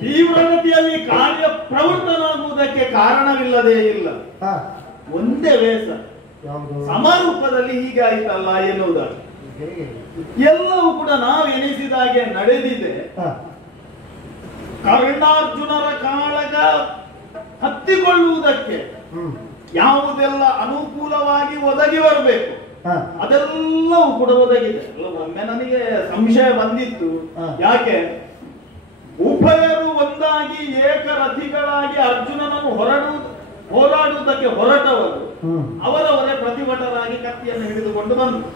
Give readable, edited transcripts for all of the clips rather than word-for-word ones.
ತೀವ್ರಗತಿಯಲ್ಲಿ ಕಾರ್ಯ ಪ್ರವೃತ್ತನಾಗುವುದಕ್ಕೆ ಕಾರಣವಿಲ್ಲದೇ ಇಲ್ಲ. ಒಂದೇ ವೇಷ ಸಮಾರೂಪದಲ್ಲಿ ಹೀಗೆ ಆಯ್ತಲ್ಲ ಎನ್ನುವುದಾಗಿ ಎಲ್ಲವೂ ಕೂಡ ನಾವು ಎನಿಸಿದಾಗೆ ನಡೆದಿದೆ. ಕರ್ಣಾರ್ಜುನರ ಕಾಳಗ ಹತ್ತಿಕೊಳ್ಳುವುದಕ್ಕೆ ಯಾವುದೆಲ್ಲ ಅನುಕೂಲವಾಗಿ ಒದಗಿ ಬರಬೇಕು ಅದೆಲ್ಲವೂ ಕೂಡ ಒದಗಿದೆ. ಒಮ್ಮೆ ನನಗೆ ಸಂಶಯ ಬಂದಿತ್ತು. ಯಾಕೆ ಉಭಯರು ಒಂದಾಗಿ ಏಕರಥಿಗಳಾಗಿ ಅರ್ಜುನನನ್ನು ಹೋರಾಡುವುದಕ್ಕೆ ಹೊರಟವರು ಅವರವರೇ ಪ್ರತಿಭಟರಾಗಿ ಕತ್ತಿಯನ್ನು ಹಿಡಿದುಕೊಂಡು ಬಂದರು.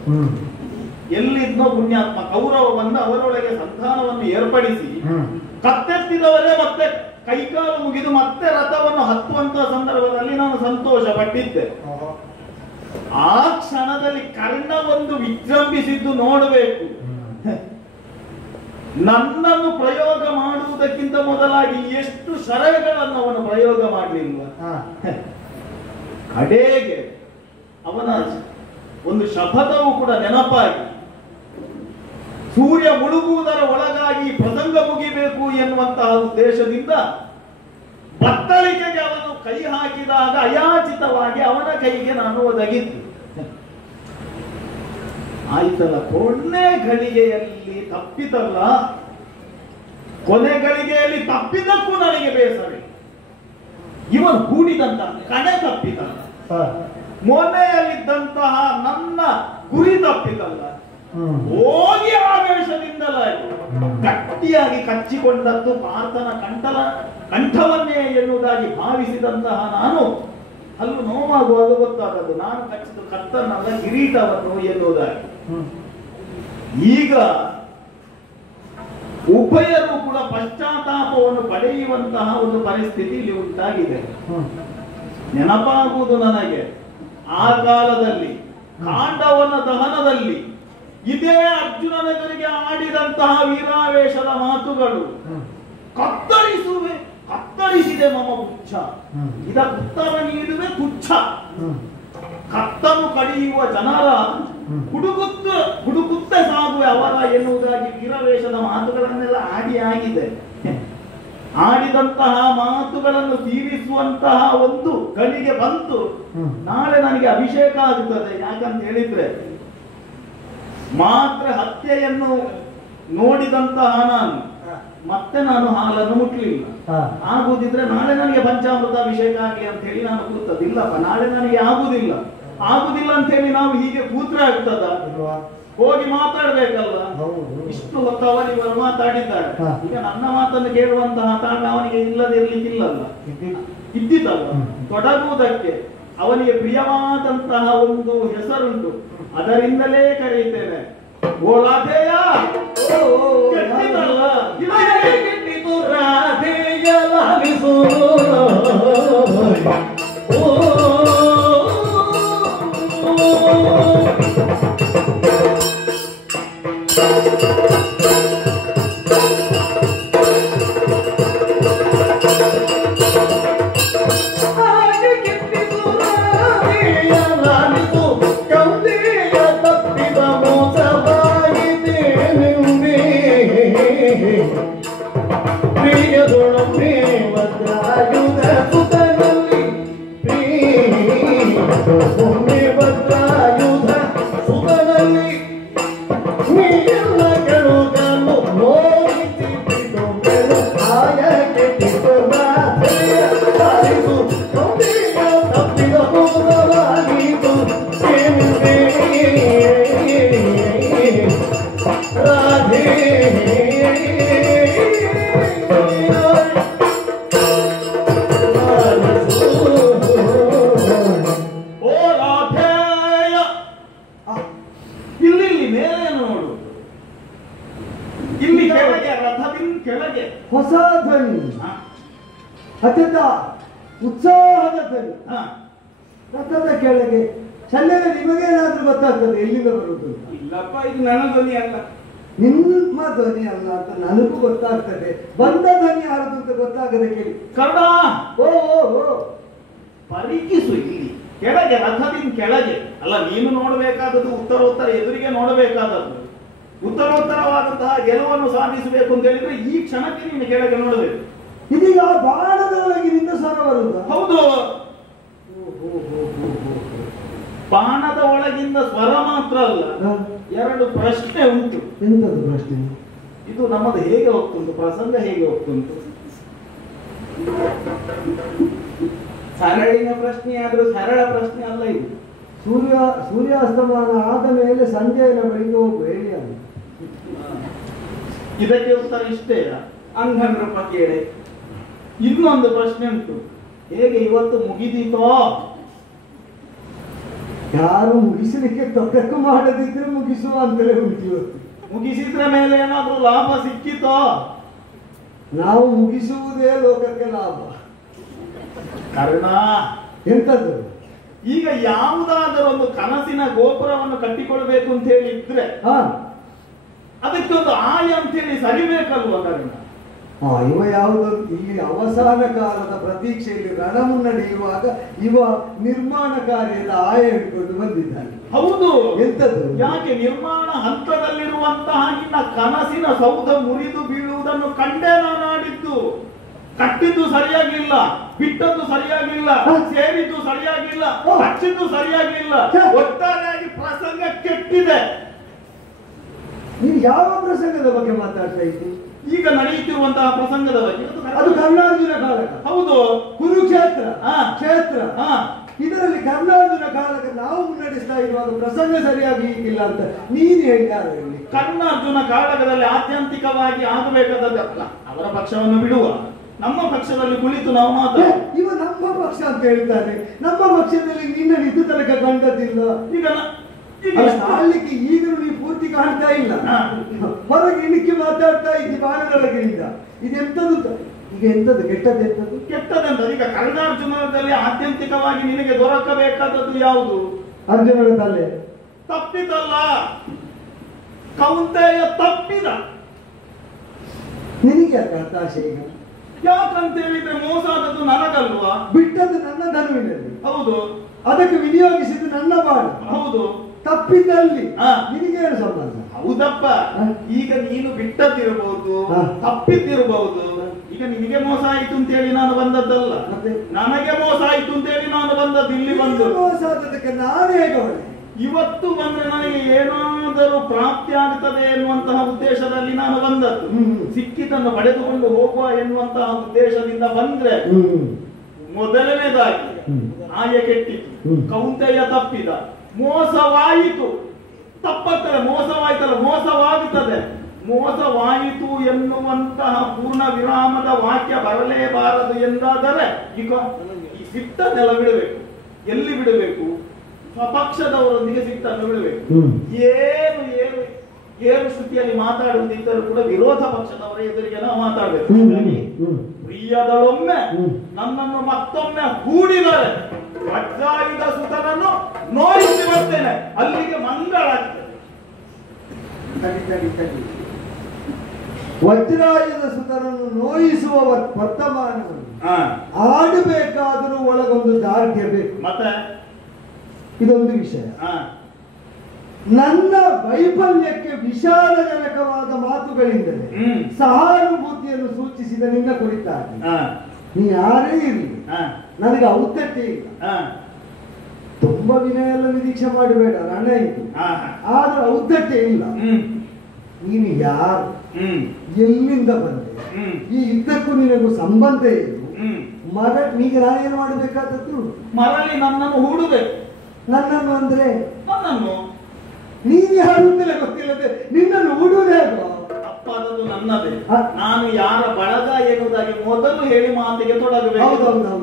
ಎಲ್ಲಿದ್ನೋ ಪುಣ್ಯಾತ್ಮ ಕೌರವ ಬಂದು ಅವರೊಳಗೆ ಸಂಧಾನವನ್ನು ಏರ್ಪಡಿಸಿ ಕತ್ತೆತ್ತಿದವರೇ ಮತ್ತೆ ಕೈಕಾಲು ಮುಗಿದು ಮತ್ತೆ ರಥವನ್ನು ಹತ್ತುವಂತಹ ಸಂದರ್ಭದಲ್ಲಿ ನಾನು ಸಂತೋಷ ಪಟ್ಟಿದ್ದೆ. ಆ ಕ್ಷಣದಲ್ಲಿ ಕರ್ಣ ಒಂದು ವಿಜೃಂಭಿಸಿದ್ದು ನೋಡಬೇಕು. ನನ್ನನ್ನು ಪ್ರಯೋಗ ಮಾಡುವುದಕ್ಕಿಂತ ಮೊದಲಾಗಿ ಎಷ್ಟು ಶರಗಳನ್ನು ಅವನು ಪ್ರಯೋಗ ಮಾಡಲಿಲ್ಲ. ಕಡೆಗೆ ಅವನ ಒಂದು ಶಪಥವು ಕೂಡ ನೆನಪಾಗಿ ಸೂರ್ಯ ಮುಳುಗುವುದರ ಒಳಗಾಗಿ ಪ್ರಸಂಗ ಮುಗಿಬೇಕು ಎನ್ನುವಂತಹ ಉದ್ದೇಶದಿಂದ ಬತ್ತಳಿಕೆಗೆ ಅವನು ಕೈ ಹಾಕಿದಾಗ ಅಯಾಚಿತವಾಗಿ ಅವನ ಕೈಗೆ ನಾನು ಒದಗಿದ್ದು. ಆಯ್ತಲ್ಲ, ಕೊನೆ ಗಳಿಗೆಯಲ್ಲಿ ತಪ್ಪಿತಲ್ಲ, ಕೊನೆ ಗಳಿಗೆಯಲ್ಲಿ ತಪ್ಪಿದಕ್ಕೂ ನನಗೆ ಬೇಸರ. ಇವನು ಹೂಡಿದಂತಹ ಕಣೆ ತಪ್ಪಿತಲ್ಲ, ಮೊನೆಯಲ್ಲಿದ್ದಂತಹ ನನ್ನ ಗುರಿ ತಪ್ಪಿತಲ್ಲ, ಹೋಗಿ ಆವೇಶದಿಂದಲೇ ಗಟ್ಟಿಯಾಗಿ ಕಚ್ಚಿಕೊಂಡದ್ದು ಪಾರ್ಥನ ಕಂಠವನ್ನೇ ಎನ್ನುವುದಾಗಿ ಭಾವಿಸಿದಂತಹ ನಾನು ಅಲ್ಲೂ ನೋವಾಗುವಾಗ ಗೊತ್ತಾದದ್ದು ನಾನು ಕಚ್ಚಿದ ಕತ್ತನ್ನಲ್ಲ ಕಿರೀಟವನ್ನು ಎನ್ನುವುದಾಗಿ. ಈಗ ಉಭಯರು ಕೂಡ ಪಶ್ಚಾತ್ತಾಪವನ್ನು ಪಡೆಯುವಂತಹ ಒಂದು ಪರಿಸ್ಥಿತಿ ಇಲ್ಲಿ ಉಂಟಾಗಿದೆ. ನೆನಪಾಗುವುದು ನನಗೆ ಆ ಕಾಲದಲ್ಲಿ ಕಾಂಡವನ ದಹನದಲ್ಲಿ ಇದೇ ಅರ್ಜುನನೆದುರಿಗೆ ಆಡಿದಂತಹ ವೀರಾವೇಶದ ಮಾತುಗಳು. ಕತ್ತರಿಸಿದೆ ಮಮ ಪುಚ್ಛ, ಇದಕ್ಕೆ ಉತ್ತರ ನೀಡುವೆ ತುಚ್ಛ. ಕತ್ತನು ಕಡಿಯುವ ಜನರ ಹುಡುಕುತ್ತ ಸಾಗುವೆ ಅವರ ಎನ್ನುವುದಾಗಿ ವೀರಾವೇಶದ ಮಾತುಗಳನ್ನೆಲ್ಲ ಆಗಿದೆ. ಆಡಿದಂತಹ ಮಾತುಗಳನ್ನು ತೀರಿಸುವಂತಹ ಒಂದು ಗಳಿಗೆ ಬಂತು. ನಾಳೆ ನನಗೆ ಅಭಿಷೇಕ ಆಗುತ್ತದೆ. ಯಾಕಂತ ಹೇಳಿದ್ರೆ ಮಾತ್ರ ಹತ್ಯೆಯನ್ನು ನೋಡಿದಂತಹ ಮತ್ತೆ ನಾನು ಹಾಲನ್ನು ಮುಟ್ಲಿಲ್ಲ. ಆಗುದಿದ್ರೆ ನಾಳೆ ನನಗೆ ಪಂಚಾಮೃತ ಅಭಿಷೇಕ ಆಗಲಿ ಅಂತ ಹೇಳಿ ನಾನು ಕೂತದ್ದು. ಇಲ್ಲಪ್ಪ, ನಾಳೆ ನನಗೆ ಆಗುದಿಲ್ಲ ಅಂತ ಹೇಳಿ ನಾವು ಹೀಗೆ ಕೂತ್ರೆ ಆಗ್ತದ? ಹೋಗಿ ಮಾತಾಡ್ಬೇಕಲ್ಲ. ಇಷ್ಟು ಹೊತ್ತು ಅವನಿವರು ಮಾತಾಡಿದ್ದಾರೆ. ಈಗ ನನ್ನ ಮಾತನ್ನು ಕೇಳುವಂತಹ ತಾಳ್ಮೆ ಅವನಿಗೆ ಇಲ್ಲದಿರ್ಲಿಕ್ಕಿಲ್ಲಲ್ಲ, ಇದ್ದಿತಲ್ಲ. ತೊಡಗುವುದಕ್ಕೆ ಅವನಿಗೆ ಪ್ರಿಯವಾದಂತಹ ಒಂದು ಹೆಸರುಂಟು, ಅದರಿಂದಲೇ ಕರೆಯುತ್ತೇನೆ. ಓ ರಾಧೇಯ, ಕೆಟ್ಟಿತಲ್ಲ ಕೆಟ್ಟಿತು ರಾಧೇಯ ಲಾಲಿಸು. ಅತ್ಯಂತ ಉತ್ಸಾಹದ ಧ್ವನಿ. ರಥದ ಕೆಳಗೆ ಚಂದನ ನಿಮಗೇನಾದ್ರೂ ಗೊತ್ತಾಗ್ತದೆ ಎಲ್ಲಿಂದ ಬರುವುದು? ಇಲ್ಲಪ್ಪ, ಇದು ನನ್ನ ಧ್ವನಿ ಅಲ್ಲ. ನಿಮ್ಮ ಧ್ವನಿ ಅಲ್ಲ ಅಂತ ನನಗೂ ಗೊತ್ತಾಗ್ತದೆ. ಬಂದ ಧ್ವನಿ ಯಾರದು ಅಂತ ಗೊತ್ತಾಗದೆ ಕೇಳಿ. ಕರ್ಣ, ಓ ಓ ಓ ಪರೀಕ್ಷಿಸು. ಇಲ್ಲಿ ಕೆಳಗೆ, ರಥದಿಂದ ಕೆಳಗೆ ಅಲ್ಲ. ನೀನು ನೋಡಬೇಕಾದದ್ದು ಉತ್ತರೋತ್ತರ ಎದುರಿಗೆ ನೋಡಬೇಕಾದದ್ದು. ಉತ್ತರೋತ್ತರವಾದಂತಹ ಗೆಲುವನ್ನು ಸಾಧಿಸಬೇಕು ಅಂತ ಹೇಳಿದ್ರೆ ಈ ಕ್ಷಣಕ್ಕೆ ನೀನು ಕೆಳಗೆ ನೋಡಬೇಕು. ಇದೀಗ ಬಾಣದ ಒಳಗಿನಿಂದ ಸ್ವರ ಬರುವುದು? ಹೌದು. ಬಾಣದ ಒಳಗಿಂದ ಸ್ವರ ಮಾತ್ರ ಅಲ್ಲ, ಎರಡು ಪ್ರಶ್ನೆ ಉಂಟು. ಎಂತದ್ದು ಪ್ರಶ್ನೆ? ಇದು ನಮ್ಮದು ಹೇಗೆ ಹೋಗ್ತುಂಟು, ಪ್ರಸಂಗ ಹೇಗೆ ಹೋಗ್ತುಂಟು. ಸರಳಿನ ಪ್ರಶ್ನೆ ಆದ್ರೂ ಸರಳ ಪ್ರಶ್ನೆ ಅಲ್ಲ ಇದು. ಸೂರ್ಯಾಸ್ತಮಾನ ಆದ ಮೇಲೆ ಸಂಜೆಯ ಬಳಿಗೆ ಹೋಗುವ ಹೇಳಿ. ಇದಕ್ಕೆ ಉತ್ತರ ಇಷ್ಟೇ. ಅಂಗನೃಪ ಕೇಳಿ ಇನ್ನೊಂದು ಪ್ರಶ್ನೆ ಉಂಟು. ಹೇಗೆ ಇವತ್ತು ಮುಗಿದೀತೋ? ಯಾರು ಮುಗಿಸಲಿಕ್ಕೆ ತೊಡಕು ಮಾಡದಿದ್ರೆ ಮುಗಿಸುವ ಅಂತಲೇ ಉಂಟು ಇವತ್ತು. ಮುಗಿಸಿದ್ರ ಮೇಲೆ ಏನಾದ್ರೂ ಲಾಭ ಸಿಕ್ಕಿತೋ? ನಾವು ಮುಗಿಸುವುದೇ ಲೋಕಕ್ಕೆ ಲಾಭ. ಕಾರಣ ಎಂತದ್ದು? ಈಗ ಯಾವುದಾದರೊಂದು ಕನಸಿನ ಗೋಪುರವನ್ನು ಕಟ್ಟಿಕೊಳ್ಬೇಕು ಅಂತ ಹೇಳಿದ್ರೆ ಅದಕ್ಕೆ ಒಂದು ಆಯ ಅಂತ ಹೇಳಿ ಸರಿಬೇಕಲ್ವ ಕಾರಣ? ಇವ ಯಾವುದೊಂದು ಇಲ್ಲಿ ಅವಸಾನ ಕಾಲದ ಪ್ರತೀಕ್ಷೆಯಲ್ಲಿ ರಣ ಮುನ್ನಡೆಯುವಾಗ ಇವ ನಿರ್ಮಾಣ ಕಾರ್ಯದ ಆಯ ಹಿಡ್ಕೊಂಡು ಬಂದಿದ್ದಾನೆ. ಹೌದು. ಎಂತದ್ದು? ಯಾಕೆ ನಿರ್ಮಾಣ ಹಂತದಲ್ಲಿರುವಂತಹ ನಿನ್ನ ಕನಸಿನ ಸೌಧ ಮುರಿದು ಬೀಳುವುದನ್ನು ಕಂಡೇ ನಾನು ಆಡಿದ್ದು. ಕಟ್ಟಿದ್ದು ಸರಿಯಾಗಿಲ್ಲ, ಬಿಟ್ಟದ್ದು ಸರಿಯಾಗಿಲ್ಲ, ಸೇರಿದ್ದು ಸರಿಯಾಗಿಲ್ಲ, ಹಚ್ಚಿದ್ದು ಸರಿಯಾಗಿಲ್ಲ, ಒಟ್ಟಾರೆಯಾಗಿ ಪ್ರಸಂಗ ಕೆಟ್ಟಿದೆ. ನೀವು ಯಾವ ಪ್ರಸಂಗದ ಬಗ್ಗೆ ಮಾತಾಡ್ತಾ ಇದ್ದೀರಿ? ಈಗ ನಡೆಯುತ್ತಿರುವಂತಹ ಪ್ರಸಂಗದ ಬಗ್ಗೆ. ಅದು ಕರ್ಣಾರ್ಜುನ ಕಾಳಗ. ಹೌದು. ಕುರುಕ್ಷೇತ್ರ ಕ್ಷೇತ್ರ. ಇದರಲ್ಲಿ ಕರ್ಣಾರ್ಜುನ ಕಾಳಗ ನಾವು ಮುನ್ನಡೆಸ್ತಾ ಇರುವಾಗ ಪ್ರಸಂಗ ಸರಿಯಾಗಿ ಈಗಿಲ್ಲ ಅಂತ ನೀನು ಹೇಳಿ. ಯಾರು ಹೇಳಿ? ಕರ್ಣಾರ್ಜುನ ಕಾಳಗದಲ್ಲಿ ಆತ್ಯಂತಿಕವಾಗಿ ಆಗಬೇಕಾದದ್ದಲ್ಲ. ಅವರ ಪಕ್ಷವನ್ನು ಬಿಡುವ, ನಮ್ಮ ಪಕ್ಷದಲ್ಲಿ ಕುಳಿತು ನಾವು ಮಾತಾಡ. ಇವ ನಮ್ಮ ಪಕ್ಷ ಅಂತ ಹೇಳ್ತಾನೆ. ನಮ್ಮ ಪಕ್ಷದಲ್ಲಿ ನಿನ್ನ ಇದು ತನಕ ಕಂಡದಿಲ್ಲ. ಈಗ ಕಾಣಲಿಕ್ಕೆ ಈಗಲೂ ನೀವು ಪೂರ್ತಿ ಕಾಣ್ತಾ ಇಲ್ಲ. ಹೊರಗೆ ಇಣಿಕೆ ಮಾತಾಡ್ತಾ ಇದ್ದಿ ಬಾಣದೊಳಗಿನಿಂದ. ಇದೆಂತದ್ದು? ಈಗ ಎಂತದ್ದು ಕೆಟ್ಟದ್ದು? ಎಂತದ್ದು ಕೆಟ್ಟದಂತ? ಈಗ ಕರ್ಣಾರ್ಜುನದಲ್ಲಿ ಆತ್ಯಂತಿಕವಾಗಿ ನಿನಗೆ ದೊರಕಬೇಕಾದದ್ದು ಯಾವುದು? ಅರ್ಜುನನ ತಲೆ ತಪ್ಪಿದಲ್ಲ, ಕೌಂತೆಯ ತಪ್ಪಿದ. ನಿನಗೆ ಯಾಕೆ ಹತಾಶೆ? ಈಗ ಯಾಕಂತ ಹೇಳಿದ್ರೆ ಮೋಸ ಆದದ್ದು ನನಗಲ್ವಾ? ಬಿಟ್ಟದ್ದು ನನ್ನ ಧನುವಿನಲ್ಲಿ. ಹೌದು. ಅದಕ್ಕೆ ವಿನಿಯೋಗಿಸಿದ್ದು ನನ್ನ ಬಾಣ. ಹೌದು. ತಪ್ಪಿದ್ದಲ್ಲಿ ನಿನಗೇನು ಸಂಬಂಧ? ಹೌದಪ್ಪ. ಈಗ ನೀನು ಬಿಟ್ಟದ್ದಿರಬಹುದು, ತಪ್ಪಿದ್ದಿರಬಹುದು. ಈಗ ನಿನಗೆ ಮೋಸ ಆಯ್ತು ಅಂತ ಹೇಳಿ ನಾನು ಬಂದದ್ದಲ್ಲ, ನನಗೆ ಮೋಸ ಆಯ್ತು ಅಂತ ಹೇಳಿ ನಾನು ಬಂದದ್ದು. ಇಲ್ಲಿ ಬಂದು ಮೋಸ ಆದದಕ್ಕೆ ನಾನು ಹೇಗೆ ಇವತ್ತು ಬಂದ್ರೆ ನನಗೆ ಏನಾದರೂ ಪ್ರಾಪ್ತಿ ಆಗ್ತದೆ ಎನ್ನುವಂತಹ ಉದ್ದೇಶದಲ್ಲಿ ನಾನು ಬಂದದ್ದು. ಸಿಕ್ಕಿದ್ದನ್ನು ಪಡೆದುಕೊಂಡು ಹೋಗುವ ಎನ್ನುವಂತಹ ಉದ್ದೇಶದಿಂದ ಬಂದ್ರೆ ಮೊದಲನೇದಾಗಿ ಆಯ ಕೆಟ್ಟಿತು, ಕೌಂತೆಯ ತಪ್ಪಿದ, ಮೋಸವಾಯಿತು. ತಪ್ಪತ್ತಲ್ಲ, ಮೋಸವಾಯ್ತಲ್ಲ, ಮೋಸವಾಗುತ್ತದೆ. ಮೋಸವಾಯಿತು ಎನ್ನುವಂತಹ ಪೂರ್ಣ ವಿರಾಮದ ವಾಕ್ಯ ಬರಲೇಬಾರದು ಎಂದಾದರೆ ಈಗ ಈ ಸಿಟ್ಟನ್ನೆಲ್ಲ ಬಿಡಬೇಕು. ಎಲ್ಲಿ ಬಿಡಬೇಕು? ಸ್ವಪಕ್ಷದವರೊಂದಿಗೆ ಸಿಟ್ಟನ್ನು ಬಿಡಬೇಕು. ಏನು ಏನು ಏನು ಶ್ರುತಿಯಲ್ಲಿ ಮಾತಾಡುವುದಿದ್ದರೂ ಕೂಡ ವಿರೋಧ ಪಕ್ಷದವರ ಎದುರಿಗೆ ನಾವು ಮಾತಾಡಬೇಕು. ಪ್ರಿಯದಳೊಮ್ಮೆ ನನ್ನನ್ನು ಮತ್ತೊಮ್ಮೆ ಹೂಡಿದರೆ ವಜ್ರಾಯುಧ ಸುತನನ್ನು ನೋಯಿಸಿ ಬರ್ತೇನೆ, ಅಲ್ಲಿಗೆ ಮಂಗಳಾಗ್ತದೆ. ವಜ್ರಾಯುಧ ಸುತನನ್ನು ನೋಯಿಸುವ ವರ್ತಮಾನವನ್ನು ಆಡಬೇಕಾದರೂ ಒಳಗೊಂದು ದಾರ್ಢ್ಯ ಬೇಕು. ಮತ್ತೆ ಇದೊಂದು ವಿಷಯ. ನನ್ನ ವೈಫಲ್ಯಕ್ಕೆ ವಿಷಾದಜನಕವಾದ ಮಾತುಗಳಿಂದಲೇ ಸಹಾನುಭೂತಿಯನ್ನು ಸೂಚಿಸಿದ ನಿನ್ನ ಕುರಿತಾಗಿ ನೀ ಯಾರೇ ಇರಲಿ ನನಗೆ ಔತಟ್ಯ ಇಲ್ಲ. ತುಂಬಾ ವಿನಯ ಎಲ್ಲ ನಿರೀಕ್ಷೆ ಮಾಡಬೇಡ, ರಣ ಇತ್ತು. ಆದ್ರೆ ಔತಟ್ಯ ಇಲ್ಲ. ನೀನು ಯಾರು, ಎಲ್ಲಿಂದ ಬಂದೆ, ಈ ಯುದ್ಧಕ್ಕೂ ನಿನಗೂ ಸಂಬಂಧ ಏನು? ಈಗ ನಾನೇನು ಮಾಡಬೇಕಾದದ್ದು? ಮರಳಿ ನನ್ನನ್ನು ಹೂಡಬೇಕು. ನನ್ನನ್ನು ಅಂದ್ರೆ ನನ್ನನ್ನು ನೀನು ಯಾರು ಅಂತಲೇ ಗೊತ್ತಿಲ್ಲದೆ ನಿನ್ನನ್ನು ಹೂಡುವುದೇ ಅಲ್ವಾ? ಅಪ್ಪಾದದ್ದು ನನ್ನದೇ. ನಾನು ಯಾರ ಬಳಗ ಎನ್ನುವುದಾಗಿ ಮೊದಲು ಹೇಳಿ ಮಾತಿಗೆ ತೊಡಗಬೇಕು.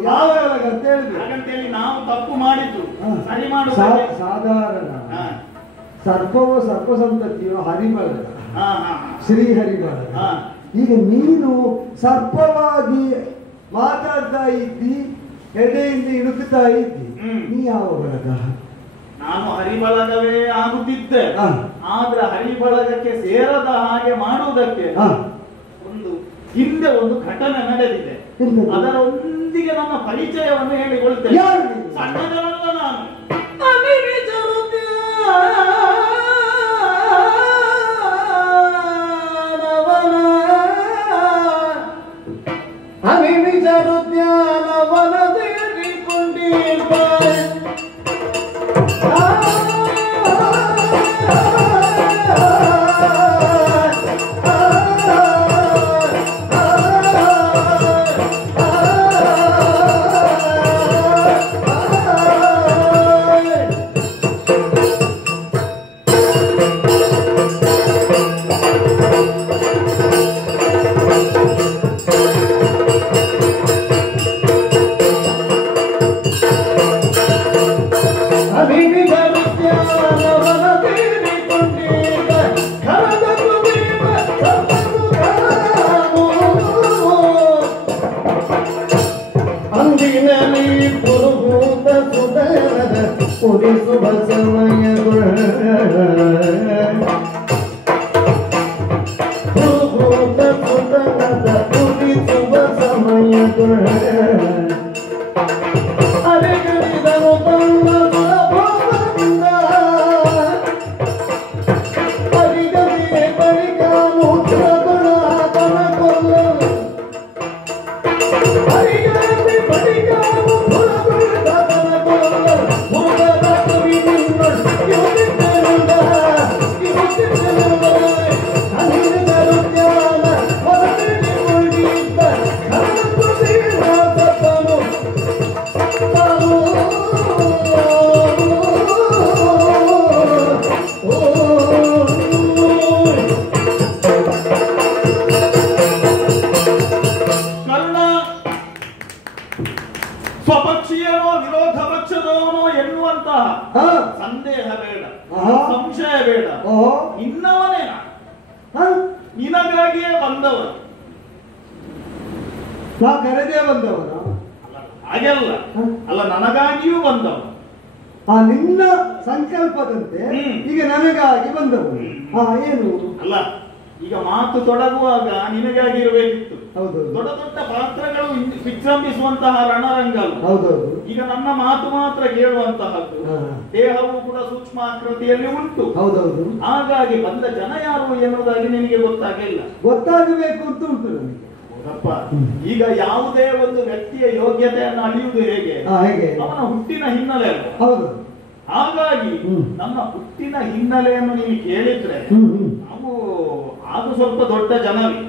ಯಾವ ಬಳಗ ಅಂತ ಹೇಳಿದ್ರೆ ಹಾಗಂತೇಳಿ ನಾವು ತಪ್ಪು ಮಾಡಿದ್ದು ಸರಿ ಮಾಡುವ ಸಾಧಾರಣ ಸರ್ಪವೋ ಸರ್ಪ ಸಂತತಿಯೋ ಹರಿಬಳಗ, ಶ್ರೀ ಹರಿಬಳಗ. ಈಗ ನೀನು ಸರ್ಪವಾಗಿ ಮಾತಾಡ್ತಾ ಇದ್ದಿ, ಎಡೆಯಿಂದ ಇಣುಕ್ತಾ ಇದ್ದಿ. ನೀ ಯಾವ ಬಳಗ? ನಾನು ಹರಿಬಳಗವೇ ಆಗುತ್ತಿದ್ದೆ. ಆದ್ರೆ ಹರಿಬಳಗಕ್ಕೆ ಸೇರದ ಹಾಗೆ ಮಾಡುವುದಕ್ಕೆ ಒಂದು ಹಿಂದೆ ಒಂದು ಘಟನೆ ನಡೆದಿದೆ. ಅದರೊಂದಿಗೆ ನನ್ನ ಪರಿಚಯವನ್ನು ಹೇಳಿಕೊಳ್ತೇನೆ. ಸಣ್ಣದರಲ್ಲ ನಾನು. ಸ್ವಪಕ್ಷೀಯನೋ ವಿರೋಧ ಪಕ್ಷದವನೋ ಎನ್ನುವಂತಹ ಸಂದೇಹ ಬೇಡ, ಸಂಶಯ ಬೇಡ. ನಿನ್ನವನೇ ನಿನಗಾಗಿಯೇ ಬಂದವನು. ನಾ ಕರೆದೇ ಬಂದವನ ಹಾಗೆಲ್ಲ ಅಲ್ಲ, ನನಗಾಗಿಯೂ ಬಂದವನು. ನಿನ್ನ ಸಂಕಲ್ಪದಂತೆ ಈಗ ನನಗಾಗಿ ಬಂದವನು. ಏನು ಅಲ್ಲ, ಈಗ ಮಾತು ತೊಡಗುವಾಗ ನಿನಗಾಗಿ ಇರಬೇಕಿತ್ತು. ದೊಡ್ಡ ದೊಡ್ಡ ಪಾತ್ರಗಳು ವಿಜೃಂಭಿಸುವಂತಹ ರಣರಂಗ. ಹೌದೌದು. ಈಗ ನನ್ನ ಮಾತು ಮಾತ್ರ ಕೇಳುವಂತಹದ್ದು. ದೇಹವು ಕೂಡ ಸೂಕ್ಷ್ಮ ಆಕೃತಿಯಲ್ಲಿ ಉಂಟು. ಹೌದೌದು. ಹಾಗಾಗಿ ಬಂದ ಜನ ಯಾರು ಎನ್ನುವುದಾಗಿ ನಿನಗೆ ಗೊತ್ತಾಗಿಲ್ಲ. ಗೊತ್ತಾಗಬೇಕು ಅಂತ ಉಂಟು ನನಗೆ. ಈಗ ಯಾವುದೇ ಒಂದು ವ್ಯಕ್ತಿಯ ಯೋಗ್ಯತೆಯನ್ನು ಅಳಿಯುವುದು ಹೇಗೆ? ಅವನ ಹುಟ್ಟಿನ ಹಿನ್ನೆಲೆ ಅಲ್ಲ. ಹೌದು. ಹಾಗಾಗಿ ನಮ್ಮ ಹುಟ್ಟಿನ ಹಿನ್ನೆಲೆಯನ್ನು ನೀನು ಕೇಳಿದ್ರೆ ನಾವು ಅದು ಸ್ವಲ್ಪ ದೊಡ್ಡ ಜನವೇ.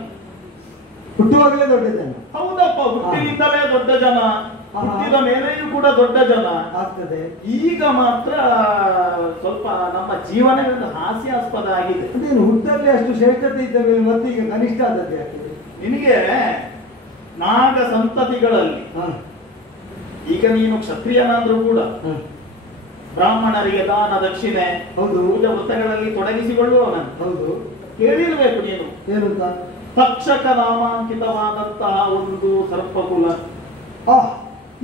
ಹುಟ್ಟುವಾಗಲೇ ದೊಡ್ಡ ಜನ. ಹೌದಪ್ಪ, ಹುಟ್ಟಿನಿಂದಲೇ ದೊಡ್ಡ ಜನ, ಹುಟ್ಟಿದ ಮೇಲೆಯೂ ಕೂಡ ದೊಡ್ಡ ಜನ ಆಗ್ತದೆ. ಈಗ ಮಾತ್ರ ಸ್ವಲ್ಪ ನಮ್ಮ ಜೀವನ ಹಾಸ್ಯಾಸ್ಪದ ಆಗಿದೆ. ಅದೇನು ಹುಟ್ಟಲ್ಲಿ ಅಷ್ಟು ಶ್ರೇಷ್ಠತೆ ಇದ್ದ ಮೇಲೆ ಮತ್ತೆ ಈಗ ಕನಿಷ್ಠ ಆದದ್ದು ಯಾಕೆ? ನಿನಗೆ ನಾಗ ಸಂತತಿಗಳಲ್ಲಿ ಈಗ ನೀನು ಕ್ಷತ್ರಿಯನಾದ್ರೂ ಕೂಡ ಬ್ರಾಹ್ಮಣರಿಗೆ ದಾನ ದಕ್ಷಿಣೆ ಪೂಜಾ ವೃತ್ತಗಳಲ್ಲಿ ತೊಡಗಿಸಿಕೊಳ್ಳುವವನ. ಹೌದು. ಕೇಳಿರ್ಬೇಕು ನೀನು ಏನಂತ? ತಕ್ಷಕ ನಾಮಾಂಕಿತವಾದಂತಹ ಒಂದು ಸರ್ಪಕುಲ,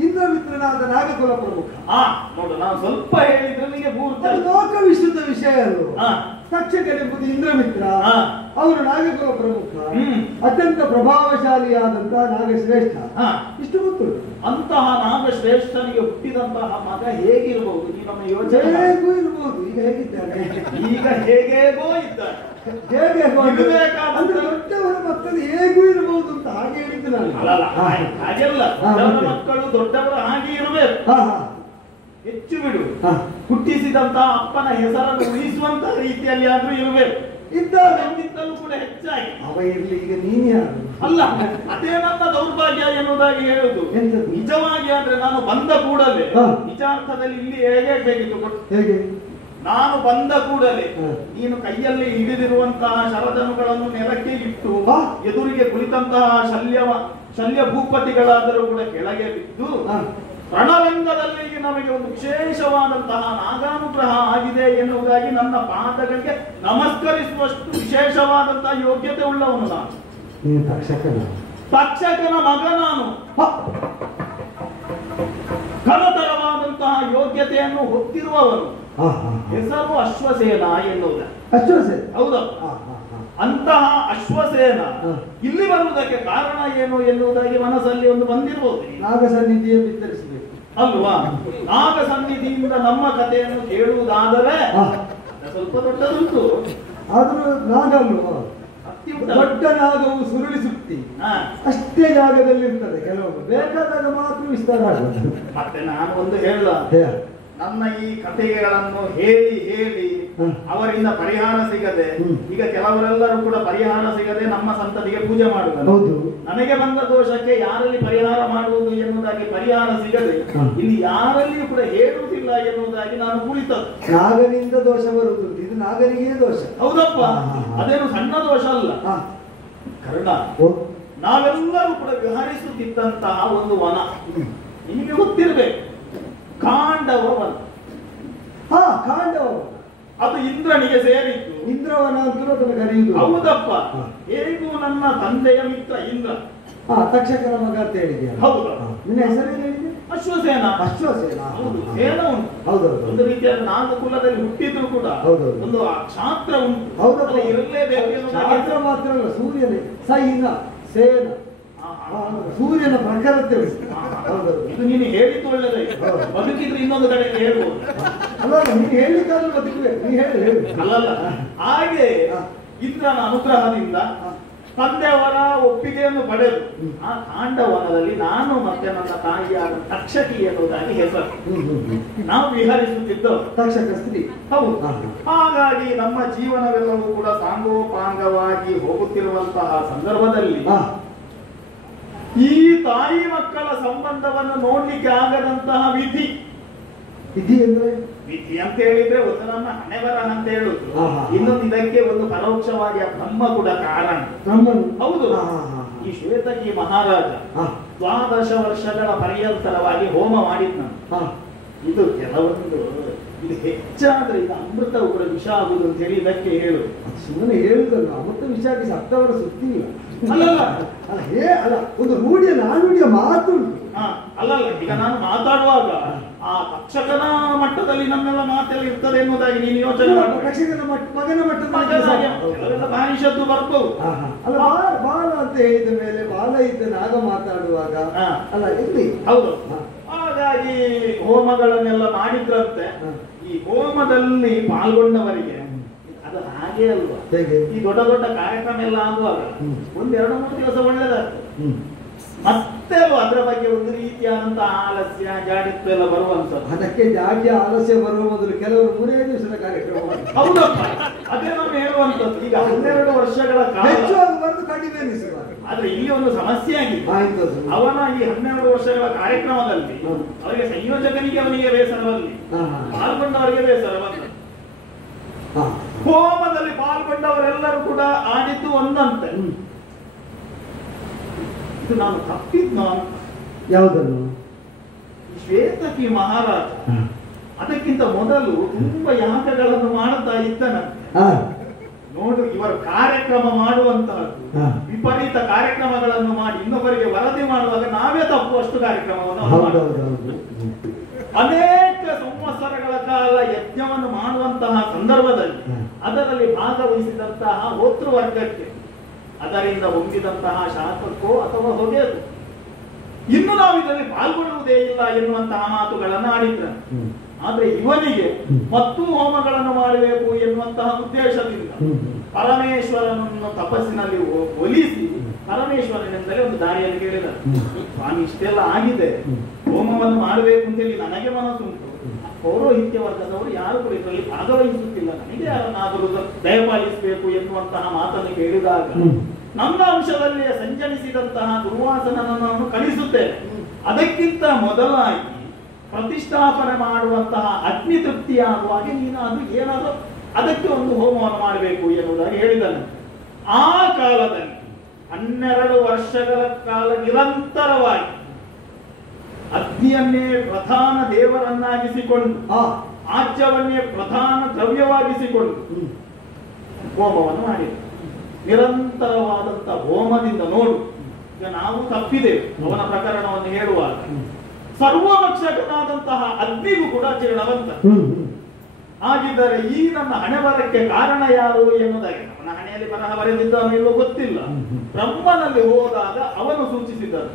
ಇಂದ್ರಮಿತ್ರನಾದ ನಾಗಕುಲ ಪ್ರಮುಖ. ನೋಡು, ನಾನು ಸ್ವಲ್ಪ ಹೇಳಿದ್ರೆ ನಿಮಗೆ ಪೂರ್ತಿ ಲೋಕ ವಿಶ್ರುತ ವಿಷಯ ಅಲ್ವ. ತಕ್ಷಕನೆಂಬುದು ಇಂದ್ರಮಿತ್ರ, ಅವರು ನಾಗಕುಲ ಪ್ರಮುಖ, ಅತ್ಯಂತ ಪ್ರಭಾವಶಾಲಿಯಾದಂತಹ ನಾಗಶ್ರೇಷ್ಠ. ಇಷ್ಟು ಗೊತ್ತು. ಅಂತಹ ನಾಗಶ್ರೇಷ್ಠನಿಗೆ ಹುಟ್ಟಿದಂತಹ ಮಗ ಹೇಗಿರಬಹುದು? ನೀನೊಮ್ಮೆ ಯೋಚನೆ. ಹೇಗೂ ಇರಬಹುದು. ಈಗ ಹೇಗಿದ್ದಾರೆ? ಈಗ ಹೇಗೇಗೋ ಇದ್ದಾರೆ. ದೊಡ್ಡವರ ಮಕ್ಕಳು ಹೇಗೂ ಇರಬಹುದು ಅಂತ ಹಾಗೆ ಹೇಳಿದ್ದು ನಾನು. ಹಾಗೆಲ್ಲ ಮಕ್ಕಳು ದೊಡ್ಡವರು ಹಾಗೆ ಇರಬೇಕು. ಹೆಚ್ಚು ಬಿಡು, ಹುಟ್ಟಿಸಿದಂತಹ ಅಪ್ಪನ ಹೆಸರನ್ನು ಉಳಿಸುವಂತಹ ರೀತಿಯಲ್ಲಿ ಆದ್ರೂ ಇರಬೇಕು. ಇದ್ದಾಗಿಂತಲೂ ಕೂಡ ಹೆಚ್ಚಾಗಿ ಅವ ಇರ್ಲಿ. ಈಗ ನೀನ್ ಯಾರು? ಅಲ್ಲ, ಅದೇ ನನ್ನ ದೌರ್ಭಾಗ್ಯ ಎನ್ನುವುದಾಗಿ ಹೇಳುದು. ನಿಜವಾಗಿ ಆದ್ರೆ ನಾನು ಬಂದ ಕೂಡಲೇ ನಿಜಾರ್ಥದಲ್ಲಿ ಇಲ್ಲಿ ಹೇಗೆ ಬೇಕಿತ್ತು. ಹೇಗೆ? ನಾನು ಬಂದ ಕೂಡಲೇ ನೀನು ಕೈಯಲ್ಲಿ ಹಿಡಿದಿರುವಂತಹ ಶರಧನುಗಳನ್ನು ನೆಲಕ್ಕೆ ಇಟ್ಟು ಎದುರಿಗೆ ಕುಳಿತಂತಹ ಶಲ್ಯ ಭೂಪತಿಗಳಾದರೂ ಕೂಡ ಕೆಳಗೆ ಬಿದ್ದು ರಣರಂಗದಲ್ಲಿ ನಮಗೆ ಒಂದು ವಿಶೇಷವಾದಂತಹ ನಾಗಾನುಗ್ರಹ ಆಗಿದೆ ಎನ್ನುವುದಾಗಿ ನನ್ನ ಪಾದಗಳಿಗೆ ನಮಸ್ಕರಿಸುವಷ್ಟು ವಿಶೇಷವಾದಂತಹ ಯೋಗ್ಯತೆ ಉಳ್ಳವನು ನಾನು. ತಕ್ಷಕನ ಮಗ ನಾನು. ಕರತರವಾದಂತಹ ಯೋಗ್ಯತೆಯನ್ನು ಹೊತ್ತಿರುವವರು. ಹೆಸರು ಅಶ್ವಸೇನ ಎನ್ನುವುದ. ಅಶ್ವಸೇನ ಹೌದಪ್ಪ. ಅಂತಹ ಅಶ್ವಸೇನ ಇಲ್ಲಿ ಬರುವುದಕ್ಕೆ ಕಾರಣ ಏನು ಎನ್ನುವುದಾಗಿ ಮನಸ್ಸಲ್ಲಿ ಒಂದು ಬಂದಿರಬಹುದು. ನಾಗ ಸನ್ನಿಧಿಯ ಬಿತ್ತರಿಸಬೇಕು ಅಲ್ವಾ? ನಾಗ ಸನ್ನಿಧಿಯಿಂದ ನಮ್ಮ ಕಥೆಯನ್ನು ಕೇಳುವುದಾದರೆ ಸ್ವಲ್ಪ ದೊಡ್ಡದುಂಟು. ಆದ್ರೂ ನಾಗ ಅಲ್ವಾ, ದೊಡ್ಡ ನಾಗವು ಸುರುಳಿ ಸುತ್ತಿ ಅಷ್ಟೇ ಜಾಗದಲ್ಲಿ ಇರ್ತದೆ. ಕೆಲವರು ಬೇಕಾದಾಗ ಮಾತ್ರ ವಿಸ್ತಾರ ಆಗುವುದು. ಮತ್ತೆ ನಾನು ಒಂದು ಹೇಳ, ನನ್ನ ಈ ಕಥೆಗಳನ್ನು ಹೇಳಿ ಹೇಳಿ ಅವರಿಂದ ಪರಿಹಾರ ಸಿಗದೆ, ಈಗ ಕೆಲವರೆಲ್ಲರೂ ಕೂಡ ಪರಿಹಾರ ಸಿಗದೆ ನಮ್ಮ ಸಂತತಿಗೆ ಪೂಜೆ ಮಾಡುವುದು. ನನಗೆ ಬಂದ ದೋಷಕ್ಕೆ ಯಾರಲ್ಲಿ ಪರಿಹಾರ ಮಾಡುವುದು ಎನ್ನುವುದಾಗಿ ಪರಿಹಾರ ಸಿಗದೆ ಇಲ್ಲಿ ಯಾರಲ್ಲಿಯೂ ಕೂಡ ಹೇಳುವುದಿಲ್ಲ ಎನ್ನುವುದಾಗಿ ನಾನು ಕುಳಿತದ್ದು. ನಾಗನಿಂದ ದೋಷ ಬರುವುದು, ಇದು ನಾಗನಿಗೆ ದೋಷ. ಹೌದಪ್ಪ, ಅದೇನು ಸಣ್ಣ ದೋಷ ಅಲ್ಲ. ಕರ್ಣ, ನಾವೆಲ್ಲರೂ ಕೂಡ ವಿಹರಿಸುತ್ತಿದ್ದಂತಹ ಒಂದು ವನ ನಿಮಗೆ ಗೊತ್ತಿರಬೇಕು, ಕಾಂಡವ ವನ. ಕಾಂಡವ ಅದು ಇಂದ್ರನಿಗೆ ಸೇರಿತ್ತು. ಇಂದ್ರವನ ಅಂತೂ ಅದನ್ನು ಕರೆಯುವುದು. ಹೌದಪ್ಪ, ಹೇಗೂ ನನ್ನ ತಂದೆಯ ಮಿತ್ರ ಇಂದ್ರ. ತಕ್ಷಕನ ಮಗ ಅಂತ ಹೇಳಿದ್ಯಾ? ಹೌದು. ನಿನ್ನ ಹೆಸರೇನು ಹೇಳಿದ್ದೆ? ಅಶ್ವಸೇನ. ಅಶ್ವಸೇನ, ಹೌದು. ಸೇನ ಉಂಟು. ಹೌದೌದು. ಒಂದು ರೀತಿಯಾದ ನಾಗಕುಲದಲ್ಲಿ ಹುಟ್ಟಿದ್ರು ಕೂಡ ಒಂದು ಕ್ಷಾತ್ರ ಉಂಟು. ಹೌದಪ್ಪ, ಇರಲೇಬೇಕು. ಕ್ಷಾತ್ರ ಮಾತ್ರ ಅಲ್ಲ, ಸೂರ್ಯನೇ ಸೈನ ಸೇನ, ಸೂರ್ಯನ ಪ್ರಖರತೆ. ಇದು ನೀನು ಹೇಳಿದ್ದು ಒಳ್ಳೆದೇ. ಬದುಕಿದ್ರೆ ಇನ್ನೊಂದು ಕಡೆಗೆ ಹೇಳ್ಬೋದು. ಅಲ್ಲ, ನೀನು ಹೇಳಿದ್ದಾದ್ರೂ ಬದುಕಬೇಕು. ನೀ ಹೇಳಿ. ಅಲ್ಲಲ್ಲ, ಹಾಗೆ ಇಂದ್ರನ ಅನುಗ್ರಹದಿಂದ ತಂದೆಯವರ ಒಪ್ಪಿಗೆಯನ್ನು ಪಡೆದು ಆ ಕಾಂಡವನದಲ್ಲಿ ನಾನು ಮತ್ತೆ ನನ್ನ ತಾಯಿಯಾದ ತಕ್ಷಕಿ ಎನ್ನುವುದಾಗಿ ಹೆಸರು ನಾವು ವಿಹರಿಸುತ್ತಿದ್ದವು. ತಕ್ಷಕ ಸ್ತ್ರೀ. ಹೌದು. ಹಾಗಾಗಿ ನಮ್ಮ ಜೀವನವೆಲ್ಲವೂ ಕೂಡ ಸಾಂಗೋಪಾಂಗವಾಗಿ ಹೋಗುತ್ತಿರುವಂತಹ ಸಂದರ್ಭದಲ್ಲಿ ಈ ತಾಯಿ ಮಕ್ಕಳ ಸಂಬಂಧವನ್ನು ನೋಡ್ಲಿಕ್ಕೆ ಆಗದಂತಹ ವಿಧಿ. ವಿಧಿ ಅಂದ್ರೆ ವಿಧಿ ಅಂತ ಹೇಳಿದ್ರೆ ಒಂದು ನಮ್ಮ ಹಣೆ ಬರಹ ಅಂತ ಹೇಳುದು, ಇನ್ನೊಂದು ಇದಕ್ಕೆ ಒಂದು ಪರೋಕ್ಷವಾಗಿ ಬ್ರಹ್ಮ ಕೂಡ ಕಾರಣ. ಹೌದು. ಈ ಶ್ವೇತಕಿ ಮಹಾರಾಜ 12 ವರ್ಷಗಳ ಪರ್ಯಂತರವಾಗಿ ಹೋಮ ಮಾಡಿದ್ನ. ಇದು ಕೆಲವೊಂದು ಇದು ಹೆಚ್ಚಾದ್ರೆ ಇದು ಅಮೃತ ಕೂಡ ವಿಷ ಆಗುದು ಅಂತ ಹೇಳಿ ಇದಕ್ಕೆ ಹೇಳು. ಸುಮ್ಮನೆ ಹೇಳುದಲ್ಲ, ಅಮೃತ ವಿಷ ಆಗಿ ಸತ್ತವರ ಸುದ್ದಿ ಇಲ್ಲ. ಅಲ್ಲಲ್ಲ, ಅಲ್ಲ, ಒಂದು ರೂಢಿಯ ನಾನುಡಿಯ ಮಾತು ಉಂಟು. ಅಲ್ಲಲ್ಲ, ಈಗ ನಾನು ಮಾತಾಡುವಾಗ ಆ ತಕ್ಷಕನ ಮಟ್ಟದಲ್ಲಿ ನನ್ನೆಲ್ಲ ಮಾತೆಲ್ಲ ಇರ್ತದೆ ಎನ್ನುವುದಾಗಿ ನೀನು ಯೋಚನೆ ಮಾಡು. ತಕ್ಷಕನ ಮಗನ ಮಟ್ಟದಲ್ಲಿ ಬಾನಿಷದ್ದು ಬರ್ಬೋದು. ಅಲ್ಲ, ಬಾಲ ಅಂತ ಹೇಳಿದ ಮೇಲೆ ಬಾಲ ಇದ್ದ ನಾಗ ಮಾತಾಡುವಾಗ ಅಲ್ಲ ಎಲ್ಲಿ. ಹೌದು. ಹಾಗಾಗಿ ಹೋಮಗಳನ್ನೆಲ್ಲ ಮಾಡಿದ್ರಂತೆ. ಈ ಹೋಮದಲ್ಲಿ ಪಾಲ್ಗೊಂಡವರಿಗೆ ಅದು ಹಾಗೆ ಅಲ್ವಾ, ಈ ದೊಡ್ಡ ದೊಡ್ಡ ಕಾರ್ಯಕ್ರಮ ಎಲ್ಲ ಆಗುವಾಗ 1-2-3 ದಿವಸ ಒಳ್ಳೆದಾಗ್ತದೆ. ಮತ್ತೆ ಅದರ ಬಗ್ಗೆ ಒಂದು ರೀತಿಯಾದಂತಹ ಆಲಸ್ಯ ಜಾಡಿತ್ವ ಎಲ್ಲ ಬರುವಂತದ್ದು. ಅದಕ್ಕೆ ಜಾಡ್ಯ ಆಲಸ್ಯ ಬರುವ ಮೊದಲು ಕೆಲವರು 3-5 ದಿವಸದ ಕಾರ್ಯಕ್ರಮ. ಹೌದಪ್ಪ, ಅದೇ ನಾವು ಹೇಳುವಂತದ್ದು. ಈಗ 12 ವರ್ಷಗಳ ಕಾಲ ಹೆಚ್ಚಾಗಿ ಬಂದು ಕಡಿಮೆ ಅನಿಸುವ. ಆದ್ರೆ ಇಲ್ಲಿ ಒಂದು ಸಮಸ್ಯೆ ಆಗಿದೆ. ಅವನ ಈ 12 ವರ್ಷಗಳ ಕಾರ್ಯಕ್ರಮದಲ್ಲಿ ಅವರಿಗೆ ಸಂಯೋಜಕನಿಗೆ ಅವನಿಗೆ ಬೇಸರವಲ್ಲಿ, ಪಾಲ್ಗೊಂಡವರಿಗೆ ಬೇಸರವಲ್ಲ. ಹೋಮದಲ್ಲಿ ಪಾಲ್ಗೊಂಡವರೆಲ್ಲರೂ ಕೂಡ ಆಡಿದ್ದು ಒಂದಂತೆ. ಇದು ನಾನು ತಪ್ಪಿದ್ನೋ ಯಾವುದನ್ನು? ಶ್ವೇತಕಿ ಮಹಾರಾಜ ಅದಕ್ಕಿಂತ ಮೊದಲು ತುಂಬಾ ಯಾಗಗಳನ್ನು ಮಾಡುತ್ತಾ ಇದ್ದನಂತೆ. ನೋಡು, ಇವರು ಕಾರ್ಯಕ್ರಮ ಮಾಡುವಂತಹದ್ದು ವಿಪರೀತ ಕಾರ್ಯಕ್ರಮಗಳನ್ನು ಮಾಡಿ ಇನ್ನೊಬ್ಬರಿಗೆ ವರದಿ ಮಾಡುವಾಗ ನಾವೇ ತಪ್ಪುವಷ್ಟು ಕಾರ್ಯಕ್ರಮವನ್ನು ಅನೇಕ ಸಂವತ್ಸರಗಳ ಕಾಲ ಯಜ್ಞವನ್ನು ಮಾಡುವಂತಹ ಸಂದರ್ಭದಲ್ಲಿ ಅದರಲ್ಲಿ ಭಾಗವಹಿಸಿದಂತಹ ಹೋತೃವರ್ಗಕ್ಕೆ ಅದರಿಂದ ಹೊಂದಿದಂತಹ ಶಾಖಕ್ಕೋ ಅಥವಾ ಹೊಗೆದು ಇನ್ನು ನಾವು ಇದರಲ್ಲಿ ಪಾಲ್ಗೊಳ್ಳುವುದೇ ಇಲ್ಲ ಎನ್ನುವಂತಹ ಮಾತುಗಳನ್ನು ಆಡಿದ್ರ. ಆದ್ರೆ ಇವನಿಗೆ ಮತ್ತು ಹೋಮಗಳನ್ನು ಮಾಡಬೇಕು ಎನ್ನುವಂತಹ ಉದ್ದೇಶದಿಂದ ಪರಮೇಶ್ವರನನ್ನು ತಪಸ್ಸಿನಲ್ಲಿ ಒಲಿಸಿ ಪರಮೇಶ್ವರನಿಂದಲೇ ಒಂದು ದಾರಿಯನ್ನು ಕೇಳಿದ. ಸ್ವಾಮಿ, ಇಷ್ಟೆಲ್ಲ ಆಗಿದೆ, ಹೋಮವನ್ನು ಮಾಡಬೇಕು ಅಂತೇಳಿ ನನಗೆ ಮನಸ್ಸುಂಟು. ಪೌರೋಹಿತ್ಯ ವರ್ಗದವರು ಯಾರು ಕೂಡ ಇದರಲ್ಲಿ ಭಾಗವಹಿಸುತ್ತಿಲ್ಲ, ನನಗೆ ಯಾರನ್ನಾದರೂ ದಯಪಾಲಿಸಬೇಕು ಎನ್ನುವಂತಹ ಮಾತನ್ನು ಕೇಳಿದಾಗ ನನ್ನ ಅಂಶದಲ್ಲಿ ಸಂಚರಿಸಿದಂತಹ ದುರ್ವಾಸನನ್ನು ಕಳಿಸುತ್ತೇನೆ. ಅದಕ್ಕಿಂತ ಮೊದಲಾಗಿ ಪ್ರತಿಷ್ಠಾಪನೆ ಮಾಡುವಂತಹ ಅಗ್ನಿ ತೃಪ್ತಿಯಾಗುವಾಗ ನೀನು ಅದು ಏನಾದರೂ ಅದಕ್ಕೆ ಒಂದು ಹೋಮವನ್ನು ಮಾಡಬೇಕು ಎನ್ನುವುದಾಗಿ ಹೇಳಿದನು. ಆ ಕಾಲದಲ್ಲಿ 12 ವರ್ಷಗಳ ಕಾಲ ನಿರಂತರವಾಗಿ ಅಗ್ನಿಯನ್ನೇ ಪ್ರಧಾನ ದೇವರನ್ನಾಗಿಸಿಕೊಂಡು ಆಜ್ಯವನ್ನೇ ಪ್ರಧಾನ ದ್ರವ್ಯವಾಗಿಸಿಕೊಂಡು ಹೋಮವನ್ನು ಮಾಡಿದರು. ನಿರಂತರವಾದಂತ ಹೋಮದಿಂದ ನೋಡು, ಈಗ ನಾವು ತಪ್ಪಿದೆವು ಅವನ ಪ್ರಕರಣವನ್ನು ಹೇಳುವಾಗ. ಸರ್ವಭಕ್ಷಕನಾದಂತಹ ಅಗ್ನಿಗೂ ಕೂಡ ಜೀರ್ಣವಂತ ಆಗಿದ್ದರೆ ಈ ನನ್ನ ಹಣೆ ಬರಕ್ಕೆ ಕಾರಣ ಯಾರು ಎನ್ನುವುದಾಗಿ ನನ್ನ ಹಣೆಯಲ್ಲಿ ಬರಹ ಬರೆದಿದ್ದಾನೋ ಇಲ್ಲೋ ಗೊತ್ತಿಲ್ಲ. ಬ್ರಹ್ಮನಲ್ಲಿ ಹೋದಾಗ ಅವನು ಸೂಚಿಸಿದ್ದರು,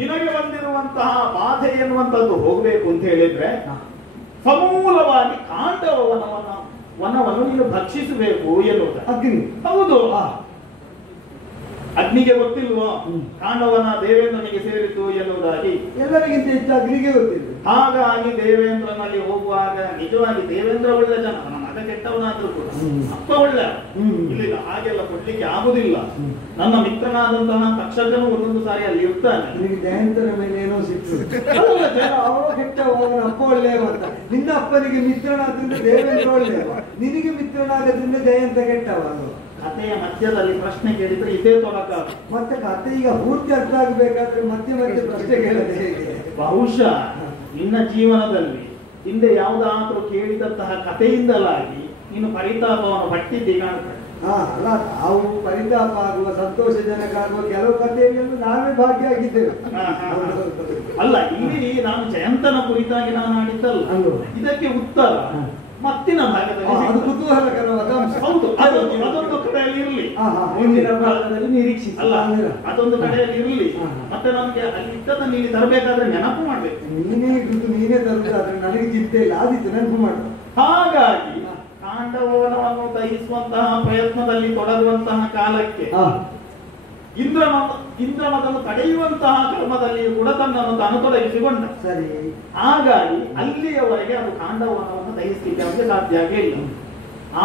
ನಿನಗೆ ಬಂದಿರುವಂತಹ ಬಾಧೆ ಎನ್ನುವಂಥದ್ದು ಹೋಗ್ಬೇಕು ಅಂತ ಹೇಳಿದ್ರೆ ಸಮೂಲವಾಗಿ ಕಾಂಡವ ವನವನ್ನು ನೀನು ಭಕ್ಷಿಸಬೇಕು ಎನ್ನುವುದು. ಅಗ್ನಿ ಹೌದು. ಅಗ್ನಿಗೆ ಗೊತ್ತಿಲ್ವೋ ಕಾಂಡವನ ದೇವೇಂದ್ರನಿಗೆ ಸೇರಿತು ಎನ್ನುವುದಾಗಿ? ಎಲ್ಲರಿಗಿಂತ ಹೆಚ್ಚು ಅಗ್ನಿಗೆ ಗೊತ್ತಿಲ್ಲ. ಹಾಗಾಗಿ ದೇವೇಂದ್ರನಲ್ಲಿ ಹೋಗುವಾಗ ನಿಜವಾಗಿ ದೇವೇಂದ್ರ ಒಳ್ಳೆ ಜನ, ಅವನ ಮಗ ಕೆಟ್ಟವನಾದ್ರೂ ಕೂಡ ಅಪ್ಪ ಒಳ್ಳೆ ಇಲ್ಲ, ಹಾಗೆಲ್ಲ ಕೊಡ್ಲಿಕ್ಕೆ ಆಗುದಿಲ್ಲ. ನನ್ನ ಮಿತ್ರನಾದಂತಹ ತಕ್ಷಕನು ಒಂದೊಂದು ಸಾರಿ ಅಲ್ಲಿ ಇರ್ತಾನೆ. ನಿನಗೆ ಜಯಂತನ ಮೇಲೆ ಏನೋ ಸಿಕ್ತು, ಅವ ಕೆಟ್ಟವ, ಅವನ ಅಪ್ಪ ಒಳ್ಳೆಯವ ಅಂತ. ನಿನ್ನ ಅಪ್ಪನಿಗೆ ಮಿತ್ರನಾದ್ರಿಂದ ದೇವೇಂದ್ರ ಒಳ್ಳೆಯವ, ನಿನಗೆ ಮಿತ್ರನಾಗದ್ರಿಂದ ಜಯಂತ ಕೆಟ್ಟವ. ಕಥೆಯ ಮಧ್ಯದಲ್ಲಿ ಪ್ರಶ್ನೆ ಕೇಳಿದ್ರೆ ಇದೇ ತೊಡಕ. ಮತ್ತೆ ಕಥೆ ಈಗ ಪೂರ್ತಿ ಅರ್ಥ ಆಗ್ಬೇಕಾದ್ರೆ ಮತ್ತೆ ಮತ್ತೆ ಪ್ರಶ್ನೆ ಕೇಳದೆ ಹೇಗೆ? ಬಹುಶಃ ನಿನ್ನ ಜೀವನದಲ್ಲಿ ಹಿಂದೆ ಯಾವುದಾದ್ರೂ ಕೇಳಿದಂತಹ ಕಥೆಯಿಂದಲಾಗಿ ನೀನು ಪರಿತಾಪವನ್ನು ಪಟ್ಟಿದ್ದೆ ಕಾಣುತ್ತೆ. ಅಲ್ಲ, ನಾವು ಪರಿತಾಪ ಆಗುವ, ಸಂತೋಷಜನಕ ಆಗುವ ಕೆಲವು ಕಥೆಯನ್ನು ನಾವೇ ಭಾಗಿಯಾಗಿದ್ದೇವೆ. ಅಲ್ಲ, ಇಲ್ಲಿ ನಾನು ಜಯಂತನ ಕುರಿತಾಗಿ ನಾನು ಆಡಿದ್ದಲ್ಲ, ಇದಕ್ಕೆ ಉತ್ತರ ಮತ್ತಿನ ಭಾಗದಲ್ಲಿ. ಅದು ಕುತೂಹಲಕರವಾದ ಅಂಶ. ಹೌದು, ಅದೊಂದು ಕಡೆಯಲ್ಲಿ ಇರಲಿ, ಮುಂದಿನ ಭಾಗದಲ್ಲಿ ನಿರೀಕ್ಷಿಸಿ. ಅಲ್ಲ, ಅದೊಂದು ಕಡೆಯಲ್ಲಿ ಇರಲಿ. ಮತ್ತೆ ನಮ್ಗೆ ಅಲ್ಲಿ ಇದ್ದದನ್ನು ಇಲ್ಲಿ ತರಬೇಕಾದ್ರೆ ನೆನಪು ಮಾಡ್ಬೇಕು. ನೀನೇ ತರುದಾದ್ರೆ ನನಗೆ ಚಿಂತೆ ಇಲ್ಲ, ಆದಿತ್ತು ನೆನಪು ಮಾಡು. ಹಾಗಾಗಿ ಕಾಂಡವನವನ್ನು ದಹಿಸುವಂತಹ ಪ್ರಯತ್ನದಲ್ಲಿ ತೊಡಗುವಂತಹ ಕಾಲಕ್ಕೆ ಇಂದ್ರನದನ್ನು ತಡೆಯುವಂತಹ ಕರ್ಮದಲ್ಲಿಯೂ ಕೂಡ ತನ್ನನ್ನು ತಾನು ತೊಡಗಿಸಿಕೊಂಡ. ಸರಿ. ಹಾಗಾಗಿ ಅಲ್ಲಿಯವರೆಗೆ ಅದು ಕಾಂಡವನವನ್ನು ದಹಿಸಲಿಕ್ಕೆ ಅವರಿಗೆ ಸಾಧ್ಯ ಆಗಿಲ್ಲ.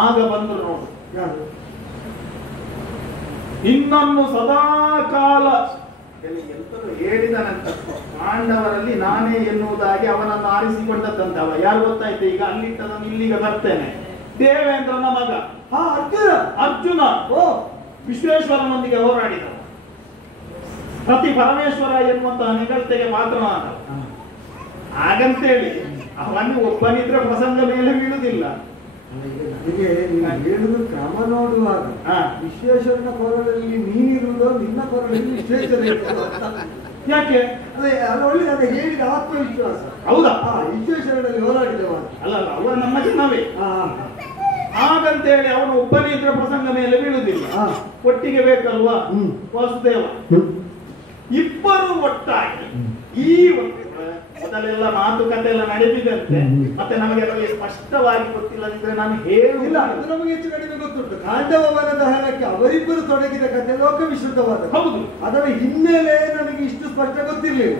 ಆಗ ಬಂದರು ನೋಡು, ಇನ್ನನ್ನು ಸದಾ ಕಾಲ ಎಂತಲೂ ಹೇಳಿದ ನಂತರ ಪಾಂಡವರಲ್ಲಿ ನಾನೇ ಎನ್ನುವುದಾಗಿ ಅವನನ್ನು ಆರಿಸಿಕೊಂಡದ್ದಂತೆ. ಅವ ಯಾರು ಗೊತ್ತಾಯ್ತು? ಈಗ ಅಲ್ಲಿಟ್ಟದನ್ನು ಇಲ್ಲಿಗೆ ಬರ್ತೇನೆ. ದೇವೇಂದ್ರನ ಮಗ ಅರ್ಜುನ ವಿಶ್ವೇಶ್ವರನೊಂದಿಗೆ ಹೋರಾಡಿದ, ಪ್ರತಿ ಪರಮೇಶ್ವರ ಎನ್ನುವಂತಹ ನಿಗಳ್ತೆಗೆ ಪಾತ್ರನಾದ. ಹಾಗಂತೇಳಿ ಅವನು ಒಬ್ಬನಿದ್ರೆ ಪ್ರಸಂಗ ಮೇಲೆ ಬೀಳುವುದಿಲ್ಲ. ನನಗೆ ನೀನು ಹೇಳುದು ಕ್ರಮ ನೋಡುವಾಗ ವಿಶ್ವೇಶ್ವರನ ಕೊರಳಲ್ಲಿ ನೀನಿರುವುದೋ ನಿನ್ನ ಕೊರಳಲ್ಲಿ ವಿಶ್ವೇಶ್ವರ ಇರುವುದೋ? ಯಾಕೆ? ಅದೇ ಒಳ್ಳೆ ಅದೇ ಹೇಳಿದ ಆತ್ಮವಿಶ್ವಾಸ. ಹೌದಾ? ವಿಶ್ವೇಶ್ವರನಲ್ಲಿ ಹೋರಾಡಿದವ ಅಲ್ಲ, ಅವರು ನಮ್ಮ ಜನವೇ. ಹಾಗಂತೇಳಿ ಅವನು ಒಬ್ಬನಿದ್ರೆ ಪ್ರಸಂಗ ಮೇಲೆ ಬೀಳುವುದಿಲ್ಲ, ಒಟ್ಟಿಗೆ ಬೇಕಲ್ವಾ? ವಾಸುದೇವ ಇಬ್ಬರು ಒಟ್ಟಾಗಿ ಈ ಮೊದಲೆಲ್ಲ ಮಾತುಕತೆ ಎಲ್ಲ ನಡೆದಿದಂತೆ. ಮತ್ತೆ ನಮಗೆ ಅದರಲ್ಲಿ ಸ್ಪಷ್ಟವಾಗಿ ಗೊತ್ತಿಲ್ಲದಿದ್ರೆ ನಾನು ಹೇಳುವುದಿಲ್ಲ. ಅದು ನಮಗೆ ಹೆಚ್ಚು ಕಡಿಮೆ ಗೊತ್ತುಂಟು. ಕಾಂಡವನ ದಹನಕ್ಕೆ ಅವರಿಬ್ಬರು ತೊಡಗಿದ ಕಥೆ ಲೋಕ ವಿಶುದ್ಧವಾದ. ಹೌದು, ಅದರ ಹಿನ್ನೆಲೆ ನನಗೆ ಇಷ್ಟು ಸ್ಪಷ್ಟ ಗೊತ್ತಿರಲಿಲ್ಲ.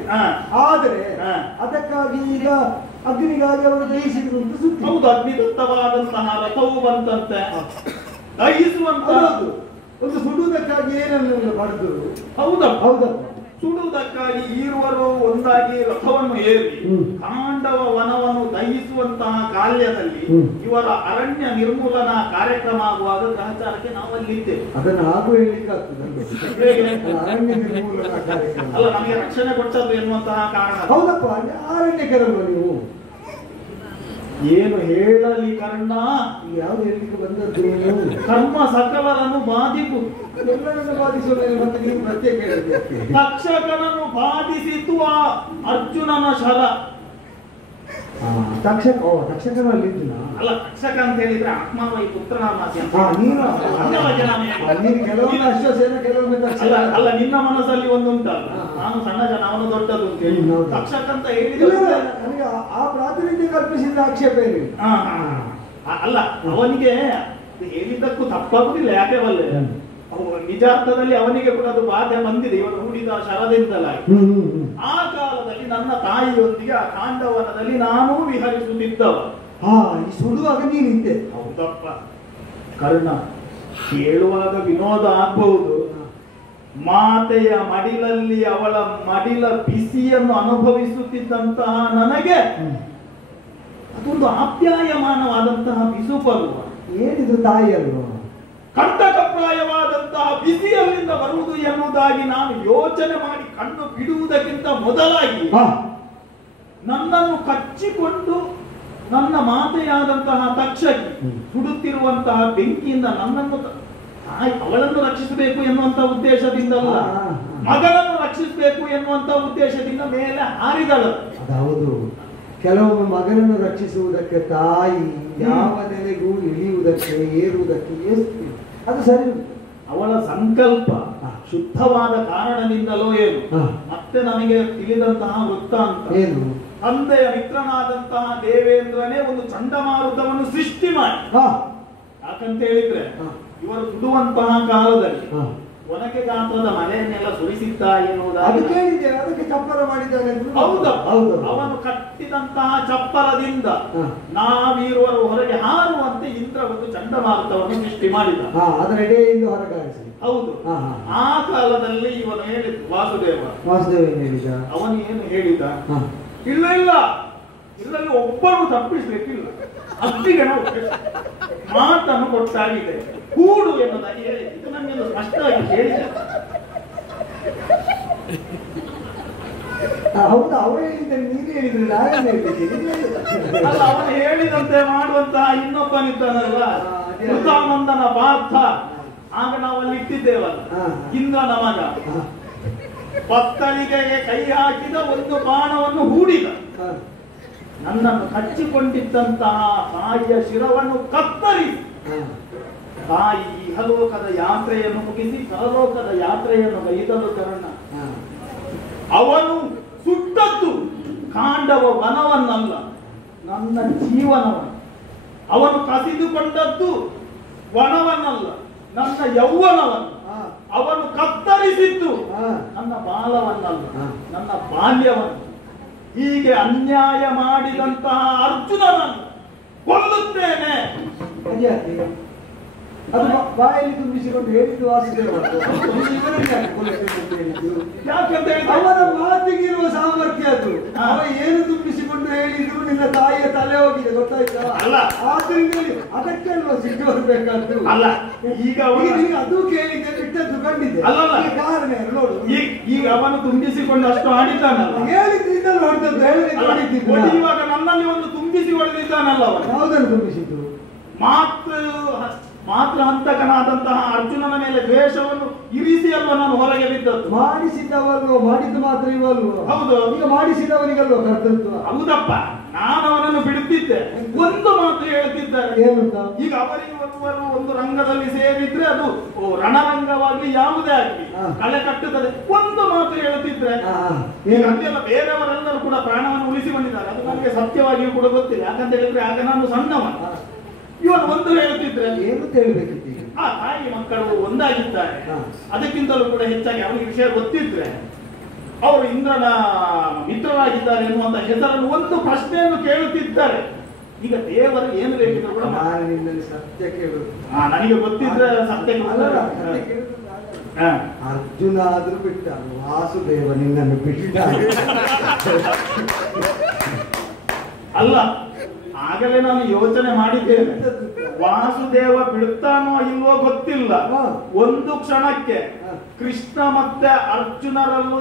ಆದರೆ ಅದಕ್ಕಾಗಿ ಈಗ ಅಗ್ನಿಗಾಗಿ ಅವರು ದಹಿಸಿದ್ರು ಅಂತ ಸುದ್ದಿ. ಹೌದು, ಅಗ್ನಿದತ್ತವಾದಂತಹ ರಥವು ಬಂತಂತೆ, ದಹಿಸುವಂತ ಒಂದು ಸುಡುವುದಕ್ಕಾಗಿ ಏನನ್ನು ಮಾಡಿದ್ರು. ಹೌದಪ್ಪ, ಹೌದಪ್ಪ. ಸುಡುವುದಕ್ಕಾಗಿ ಈರುವರು ಒಂದಾಗಿ ರಥವನ್ನು ಏರಿ ಕಾಂಡವ ವನವನ್ನು ದಹಿಸುವಂತಹ ಕಾರ್ಯದಲ್ಲಿ ಇವರ ಅರಣ್ಯ ನಿರ್ಮೂಲನಾ ಕಾರ್ಯಕ್ರಮ ಆಗುವಾಗ ಗ್ರಹಚಾರಕ್ಕೆ ನಾವಲ್ಲಿದ್ದೇವೆ. ಅದನ್ನು ಹಾಗೂ ಹೇಳಿಕ್ಕಾಗ್ತದೆ, ಅರಣ್ಯ ನಿರ್ಮೂಲನಾ ಕಾರ್ಯಕ್ರಮ. ಅಲ್ಲ, ನಮಗೆ ರಕ್ಷಣೆ ಕೊಟ್ಟದ್ದು ಎನ್ನುವಂತಹ ಕಾರಣ. ಹೌದಪ್ಪ, ಅರಣ್ಯಕರಲ್ವ ನೀವು? ಏನು ಹೇಳಲಿ ಕರ್ಣ? ಯಾವ್ದು ಹೇಳಲಿಕ್ಕೆ ಬಂದದ್ದು? ಕರ್ಮ ಸಕಲರನ್ನು ಬಾಧಿಸು, ಎಲ್ಲರನ್ನು ಬಾಧಿಸುವ ಮತ್ತೆ ನೀವು ಪ್ರತ್ಯೇಕ ಹೇಳಿದ್ದೆ. ತಕ್ಷಕನನ್ನು ಬಾಧಿಸಿತು ಆ ಅರ್ಜುನನ ಶರ. ತಕ್ಷಕನಲ್ಲಿ ಅಲ್ಲ, ತಕ್ಷಕ ಅಂತ ಹೇಳಿದ್ರೆ ಆತ್ಮವೈ ಪುತ್ರನಾಮಾಸಿ ಅಂತ. ಕೆಲವೊಂದು ಅಶ್ವಸೇನ, ಕೆಲವೊಮ್ಮೆ ಅಲ್ಲ, ನಿನ್ನ ಮನಸ್ಸಲ್ಲಿ ಒಂದುಂಟಲ್ಲ, ನಾನು ಸಣ್ಣ ಜನ ಅವನು ದೊಡ್ಡದು ಅಂತ ಹೇಳಿ ತಕ್ಷಕ ಅಂತ ಹೇಳಿದ್ರೆ ನನಗೆ ಆ ಪ್ರಾತಿನಿಧ್ಯ ಕಲ್ಪಿಸಿದ ಆಕ್ಷೇಪ ಏನಿಲ್ಲ. ಅಲ್ಲ, ಅವನಿಗೆ ಹೇಳಿದ್ದಕ್ಕೂ ತಪ್ಪಾಗುದಿಲ್ಲ. ಯಾಕೆ ಬಲ್ಲೆ, ನಿಜಾರ್ಥದಲ್ಲಿ ಅವನಿಗೆ ಕೂಡ ಅದು ಬಾಧೆ ಬಂದಿದೆ, ಇವನು ಹೂಡಿದ ಶರದಿಂದಲಾಗಿ. ಆ ಕಾಲದಲ್ಲಿ ನನ್ನ ತಾಯಿಯೊಂದಿಗೆ ಆ ಕಾಂಡವನದಲ್ಲಿ ನಾನೂ ವಿಹರಿಸುತ್ತಿದ್ದವ. ಈ ಸುಡುವಾಗ ನೀನಿದ್ದೆ. ಹೌದಪ್ಪ ಕರ್ಣ, ಕೇಳುವಾಗ ವಿನೋದ ಆಗ್ಬಹುದು. ಮಾತೆಯ ಮಡಿಲಲ್ಲಿ ಅವಳ ಮಡಿಲ ಬಿಸಿಯನ್ನು ಅನುಭವಿಸುತ್ತಿದ್ದಂತಹ ನನಗೆ ಅದೊಂದು ಆಪ್ಯಾಯಮಾನವಾದಂತಹ ಬಿಸು ಬರುವ. ಏನಿದು ತಾಯಿ ಅಲ್ವ? ಕಂಟಕಪ್ರಾಯವಾದಂತಹ ಬಿಸಿಯಲ್ಲಿಂದ ಬರುವುದು ಎನ್ನುವುದಾಗಿ ನಾನು ಯೋಚನೆ ಮಾಡಿ ಕಣ್ಣು ಬಿಡುವುದಕ್ಕಿಂತ ಮೊದಲಾಗಿ ನನ್ನನ್ನು ಕಚ್ಚಿಕೊಂಡು ನನ್ನ ಮಾತೆಯಾದಂತಹ ತಕ್ಷಕಿ ಸುಡುತ್ತಿರುವಂತಹ ಬೆಂಕಿಯಿಂದ ನನ್ನನ್ನು ಅವಳನ್ನು ರಕ್ಷಿಸಬೇಕು ಎನ್ನುವಂತಹ ಉದ್ದೇಶದಿಂದಲ್ಲ, ಮಗನನ್ನು ರಕ್ಷಿಸಬೇಕು ಎನ್ನುವಂತ ಉದ್ದೇಶದಿಂದ ಮೇಲೆ ಹಾರಿದಳು. ಅದೌದು, ಕೆಲವೊಮ್ಮೆ ಮಗನನ್ನು ರಕ್ಷಿಸುವುದಕ್ಕೆ ತಾಯಿ ಯಾವ ನೆಲೆಗೂ ಇಳಿಯುವುದಕ್ಕೆ ಏರುವುದಕ್ಕೆ ಎಷ್ಟು ಅದು ಸರಿ. ಅವಳ ಸಂಕಲ್ಪ ಶುದ್ಧವಾದ ಕಾರಣದಿಂದಲೋ ಏನು. ಮತ್ತೆ ನಮಗೆ ತಿಳಿದಂತಹ ವೃತ್ತಾಂತ ಏನು, ತಂದೆಯ ಮಿತ್ರನಾದಂತಹ ದೇವೇಂದ್ರನೇ ಒಂದು ಚಂಡಮಾರುತವನ್ನು ಸೃಷ್ಟಿ ಮಾಡಿ, ಯಾಕಂತ ಹೇಳಿದ್ರೆ ಇವರು ಸುಡುವಂತಹ ಕಾಲದಲ್ಲಿ ಒನಕೆ ಗಾತ್ರದ ಮಳೆಯನ್ನೆಲ್ಲ ಸುರಿಸಿದ್ದ ಎನ್ನುವುದಾಗಿ ಅದಕ್ಕೆ ಚಪ್ಪರ ಮಾಡಿದ್ದಾನೆ. ಹೌದು, ಅವನು ಕಟ್ಟಿದಂತಹ ಚಪ್ಪರದಿಂದ ನಾವೀರುವರು ಹೊರಗೆ ಹಾರುವಂತೆ ಇಂದ್ರ ಒಂದು ಚಂಡಮಾರುತವನ್ನು ಸೃಷ್ಟಿ ಮಾಡಿದ. ಅದರ ಎಡೆಯಿಂದ ಹೊರಗಾಯಿಸಿ. ಹೌದು, ಆ ಕಾಲದಲ್ಲಿ ಇವನು ಹೇಳಿದ ವಾಸುದೇವ ಹೇಳಿದ. ಅವನು ಏನು ಹೇಳಿದ, ಇಲ್ಲ ಇಲ್ಲ ಇದರಲ್ಲಿ ಒಬ್ಬರು ತಪ್ಪಿಸ್ಲಿಕ್ಕಿಲ್ಲ, ಅತ್ತಿಗೆ ನಾವು ಮಾತನ್ನು ಕೊಟ್ಟಾಗಿದೆ, ಕೂಡು ಎನ್ನುವುದಾಗಿ ಹೇಳಿ. ಇದು ನಮಗೆ ಸ್ಪಷ್ಟವಾಗಿ ಹೇಳಿದೆ. ಹೌದು, ಅವರು ಹೇಳಿದ್ದ ನೀನು ಹೇಳಿದ್ರಲ್ಲ, ಅಲ್ಲ, ಅವನು ಹೇಳಿದಂತೆ ಮಾಡುವಂತಹ ಇನ್ನೊಬ್ಬನಿದ್ದಾನಲ್ಲ ಕೃತಾನಂದನ ಪಾರ್ಥ. ಆಗ ನಾವಲ್ಲಿ ಇಟ್ಟಿದ್ದೇವಲ್ಲ, ಇಂದ್ರನ ಮಗ ಪತ್ತಳಿಗೆಗೆ ಕೈ ಹಾಕಿದ ಒಂದು ಬಾಣವನ್ನು ಹೂಡಿದ, ನನ್ನನ್ನು ಕಚ್ಚಿಕೊಂಡಿದ್ದಂತಹ ತಾಯಿಯ ಶಿರವನ್ನು ಕತ್ತರಿಸಿ ತಾಯಿ ಇಹಲೋಕದ ಯಾತ್ರೆಯನ್ನು ಮುಗಿಸಿ ಪರಲೋಕದ ಯಾತ್ರೆಯನ್ನು ಗೈದಲು ಕಾರಣ. ಅವನು ಸುಟ್ಟದ್ದು ಕಾಂಡವ ವನವನ್ನಲ್ಲ, ನನ್ನ ಜೀವನವನ್ನು. ಅವನು ಕಸಿದುಕೊಂಡದ್ದು ವನವನ್ನಲ್ಲ, ನನ್ನ ಯೌವನವನ್ನು. ಅವನು ಕತ್ತರಿಸಿದ್ದು ನನ್ನ ಬಾಲವನ್ನಲ್ಲ, ನನ್ನ ಬಾಲ್ಯವನ್ನು. ಹೀಗೆ ಅನ್ಯಾಯ ಮಾಡಿದಂತಹ ಅರ್ಜುನನನ್ನು ಕೊಲ್ಲುತ್ತೇನೆ. ಅದು ಬಾಯಲ್ಲಿ ತುಂಬಿಸಿಕೊಂಡು ಹೇಳಿದ್ದು ವಾಸುದೇವ. ಯಾಕಂತ ಅವನ ಮಾತಿಗಿರುವ ಸಾಮರ್ಥ್ಯ ಅದು. ಅವ ಏನು ತುಂಬಿಸಿಕೊಂಡು ಹೇಳಿದ್ರು ನಿನ್ನ ತಾಯಿಯ ತಲೆ ಹೋಗಿದೆ, ಗೊತ್ತಾಯ್ತಾ? ಅಲ್ಲ, ಆದ್ರಿಂದ ಅದಕ್ಕೆಲ್ಲ ಸಿಟ್ಟು ಬರಬೇಕಾದ್ದು. ಅಲ್ಲ, ಈಗ ಅದು ಕೇಳಿದ್ದೆ ಬಿಟ್ಟದ್ದು ಕಂಡಿದೆ. ಅಲ್ಲಲ್ಲ, ಕಾರಣ ನೋಡು, ಈಗ ಅವನು ತುಂಬಿಸಿಕೊಂಡು ಅಷ್ಟು ಆಡಿದ್ದಾನಲ್ಲ, ಹೇಳಿದ್ರಿಂದ ನೋಡಿದ್ದು ಹೇಳಿದ್ದು. ಇವಾಗ ನನ್ನಲ್ಲಿ ಒಂದು ತುಂಬಿಸಿ ಹೊಡೆದಿದ್ದಾನಲ್ಲ. ಅವನು ಯಾವುದನ್ನು ತುಂಬಿಸಿದ್ದು? ಮಾತ್ರ ಹಂತಕನಾದಂತಹ ಅರ್ಜುನನ ಮೇಲೆ ದ್ವೇಷವನ್ನು ಇರಿಸಿ ಅಲ್ವ ನಾನು ಹೊರಗೆ ಬಿದ್ದದ್ದು. ಮಾಡಿಸಿದವಲ್ವ, ಮಾಡಿದ್ದು ಮಾತ್ರ ಇವಲ್ವ? ಹೌದು, ಈಗ ಮಾಡಿಸಿದವನಿಗಲ್ವ ಕರ್ತೃತ್ವ. ಹೌದಪ್ಪ, ನಾನು ಅವನನ್ನು ಬಿಡುತ್ತಿದ್ದೆ, ಒಂದು ಮಾತು ಹೇಳ್ತಿದ್ದಾರೆ. ಏನಂತ? ಈಗ ಅವರಿವರು ಒಂದು ರಂಗದಲ್ಲಿ ಸೇರಿದ್ರೆ ಅದು ರಣರಂಗವಾಗ್ಲಿ ಯಾವುದೇ ಆಗ್ಲಿ ಕಲೆ ಕಟ್ಟುತ್ತದೆ. ಒಂದು ಮಾತು ಹೇಳುತ್ತಿದ್ರೆ ಈಗ ಅಲ್ಲೆಲ್ಲ ಬೇರೆಯವರೆಲ್ಲರೂ ಕೂಡ ಪ್ರಾಣವನ್ನು ಉಳಿಸಿಕೊಂಡಿದ್ದಾರೆ. ಅದು ನನಗೆ ಸತ್ಯವಾಗಿಯೂ ಕೂಡ ಗೊತ್ತಿಲ್ಲ. ಯಾಕಂತ ಹೇಳಿದ್ರೆ ಆಗ ನಾನು ಸಣ್ಣವ. ಇವನು ಒಂದು ಹೇಳುತ್ತಿದ್ರೆ ಏನು ಹೇಳ್ಬೇಕಿತ್ತು? ಆ ತಾಯಿ ಮಕ್ಕಳು ಒಂದಾಗಿದ್ದಾರೆ. ಅದಕ್ಕಿಂತಲೂ ಕೂಡ ಹೆಚ್ಚಾಗಿ ಅವನಿಗೆ ವಿಷಯ ಗೊತ್ತಿದ್ರೆ ಅವರು ಇಂದ್ರನ ಮಿತ್ರರಾಗಿದ್ದಾರೆ ಎನ್ನುವಂತ ಹೆಸರನ್ನು ಒಂದು ಪ್ರಶ್ನೆಯನ್ನು ಕೇಳುತ್ತಿದ್ದಾರೆ. ಈಗ ದೇವರು ಏನು ಬೇಕಿದ್ರು ಕೂಡ ಸತ್ಯ ಕೇಳುದು. ನನಗೆ ಗೊತ್ತಿದ್ರೆ ಸತ್ಯ ಅರ್ಜುನ ಆದ್ರೂ ಬಿಟ್ಟ, ವಾಸುದೇವ ನಿನ್ನನ್ನು ಬಿಟ್ಟ ಅಲ್ಲ. ಆಗಲೇ ನಾನು ಯೋಚನೆ ಮಾಡಿದ್ದೇನೆ, ವಾಸುದೇವ ಬಿಡುತ್ತಾನೋ ಇಲ್ವೋ ಗೊತ್ತಿಲ್ಲ. ಒಂದು ಕ್ಷಣಕ್ಕೆ ಕೃಷ್ಣ ಮತ್ತೆ ಅರ್ಜುನರು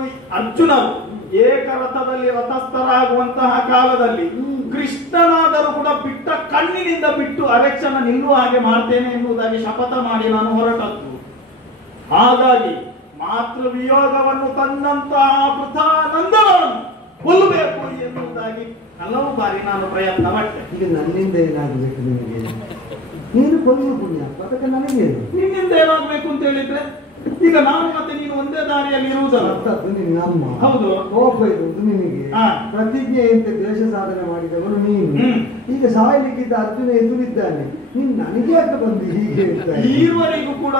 ಏಕರಥದಲ್ಲಿ ರಥಸ್ಥರಾಗುವಂತಹ ಕಾಲದಲ್ಲಿ ಕೃಷ್ಣನಾದರೂ ಕೂಡ ಬಿಟ್ಟ ಕಣ್ಣಿನಿಂದ ಬಿಟ್ಟು ಅರೆಕ್ಷಣ ನಿಲ್ಲುವ ಹಾಗೆ ಮಾಡ್ತೇನೆ ಎನ್ನುವುದಾಗಿ ಶಪಥ ಮಾಡಿ ನಾನು ಹೊರಟದ್ದು. ಹಾಗಾಗಿ ಮಾತೃವಿಯೋಗವನ್ನು ತಂದಂತಹ ವೃಥಾನಂದನನ್ನು ಕೊಲ್ಲಬೇಕು ಎನ್ನುವುದಾಗಿ ಹಲವು ಬಾರಿ ನಾನು ಪ್ರಯತ್ನ ಮಾಡಿದೆ. ಈಗ ನನ್ನಿಂದ ಏನಾಗಬೇಕು ನಿಮಗೆ? ನೀನು ಕೊಲ್ಲುವ ಪುಣ್ಯ, ಅದಕ್ಕೆ ನನಗೆ ನಿನ್ನಿಂದ ಏನಾಗಬೇಕು ಅಂತ ಹೇಳಿದ್ರೆ ಈಗ ನಾನು ಮತ್ತೆ ನೀನು ಒಂದೇ ದಾರಿಯಲ್ಲಿ ಇರುವುದಲ್ಲ. ನಮ್ಮ ಹೌದು, ಕೋಪ ಇರುವುದು ನಿನಗೆ, ಪ್ರತಿಜ್ಞೆಯಂತೆ ದೇಶ ಸಾಧನೆ ಮಾಡಿದವನು ನೀನು. ಈಗ ಸಾಯಲಿಕ್ಕಿದ್ದ ಅರ್ಜುನ ಎದುರಿದ್ದಾನೆ, ನೀನು ನನಗೆ ಯಾಕೆ ಬಂದು ಹೀಗೆ ಈವರೆಗೂ ಕೂಡ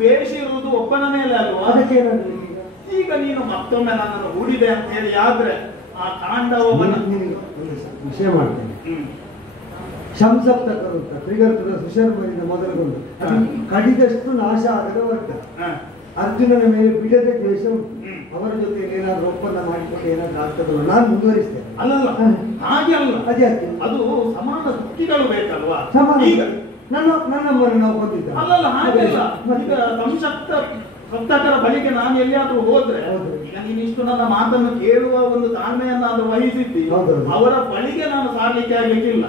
ದ್ವೇಷ ಇರುವುದು ಒಬ್ಬನ ಮೇಲೆ ಅಲ್ವಾ? ಅದಕ್ಕೆ ಈಗ ನೀನು ಮತ್ತೊಮ್ಮೆ ನನ್ನನ್ನು ಹೂಡಿದೆ ಅಂತ ಹೇಳಿ ಆದ್ರೆ ಆ ತಾಂಡವವನ್ನು ವಿಷಯ ಮಾಡ್ತೇನೆ. ಶಂಸಪ್ತಕರು ಅಂತ ತ್ರಿಗರ್ತದ ಸುಶರ್ಮರಿಂದ ಮೊದಲುಗೊಂಡು ಕಡಿದಷ್ಟು ನಾಶ ಆಗದ ವರ್ಗ. ಅರ್ಜುನನ ಮೇಲೆ ಬಿಡದೆ ದ್ವೇಷ ಉಂಟು. ಅವರ ಜೊತೆ ಏನಾದ್ರು ಒಪ್ಪಂದ ಮಾಡಿಕೊಂಡು ಏನಾದ್ರು ಆಗ್ತದಲ್ಲ, ನಾನು ಮುಂದುವರಿಸ್ತೇನೆ. ಅಲ್ಲಲ್ಲ, ಹಾಗೆ ಅಲ್ಲ, ಅದೇ ಅದು ಸಮಾನ ದುಃಖಿಗಳು ಬೇಕಲ್ವಾ? ಈಗ ನನ್ನಮ್ಮನ್ನು ನಾವು ಕೊಂದಿದ್ದ ಅಲ್ಲಲ್ಲ, ಹಾಗೆ ಅಲ್ಲ. ಈಗ ಸಂಸಪ್ತಕರ ಬಳಿಗೆ ನಾನು ಎಲ್ಲಿಯಾದ್ರೂ ಹೋದ್ರೆ ಈಗ ನೀನು ಇಷ್ಟು ನನ್ನ ಮಾತನ್ನು ಕೇಳುವ ಒಂದು ತಾಳ್ಮೆಯನ್ನಾದ್ರೂ ವಹಿಸಿದ್ದಿ, ಅವರ ಬಳಿಗೆ ನಾನು ಸಾರ್ಲಿಕ್ಕೆ ಆಗ್ಲಿಕ್ಕಿಲ್ಲ.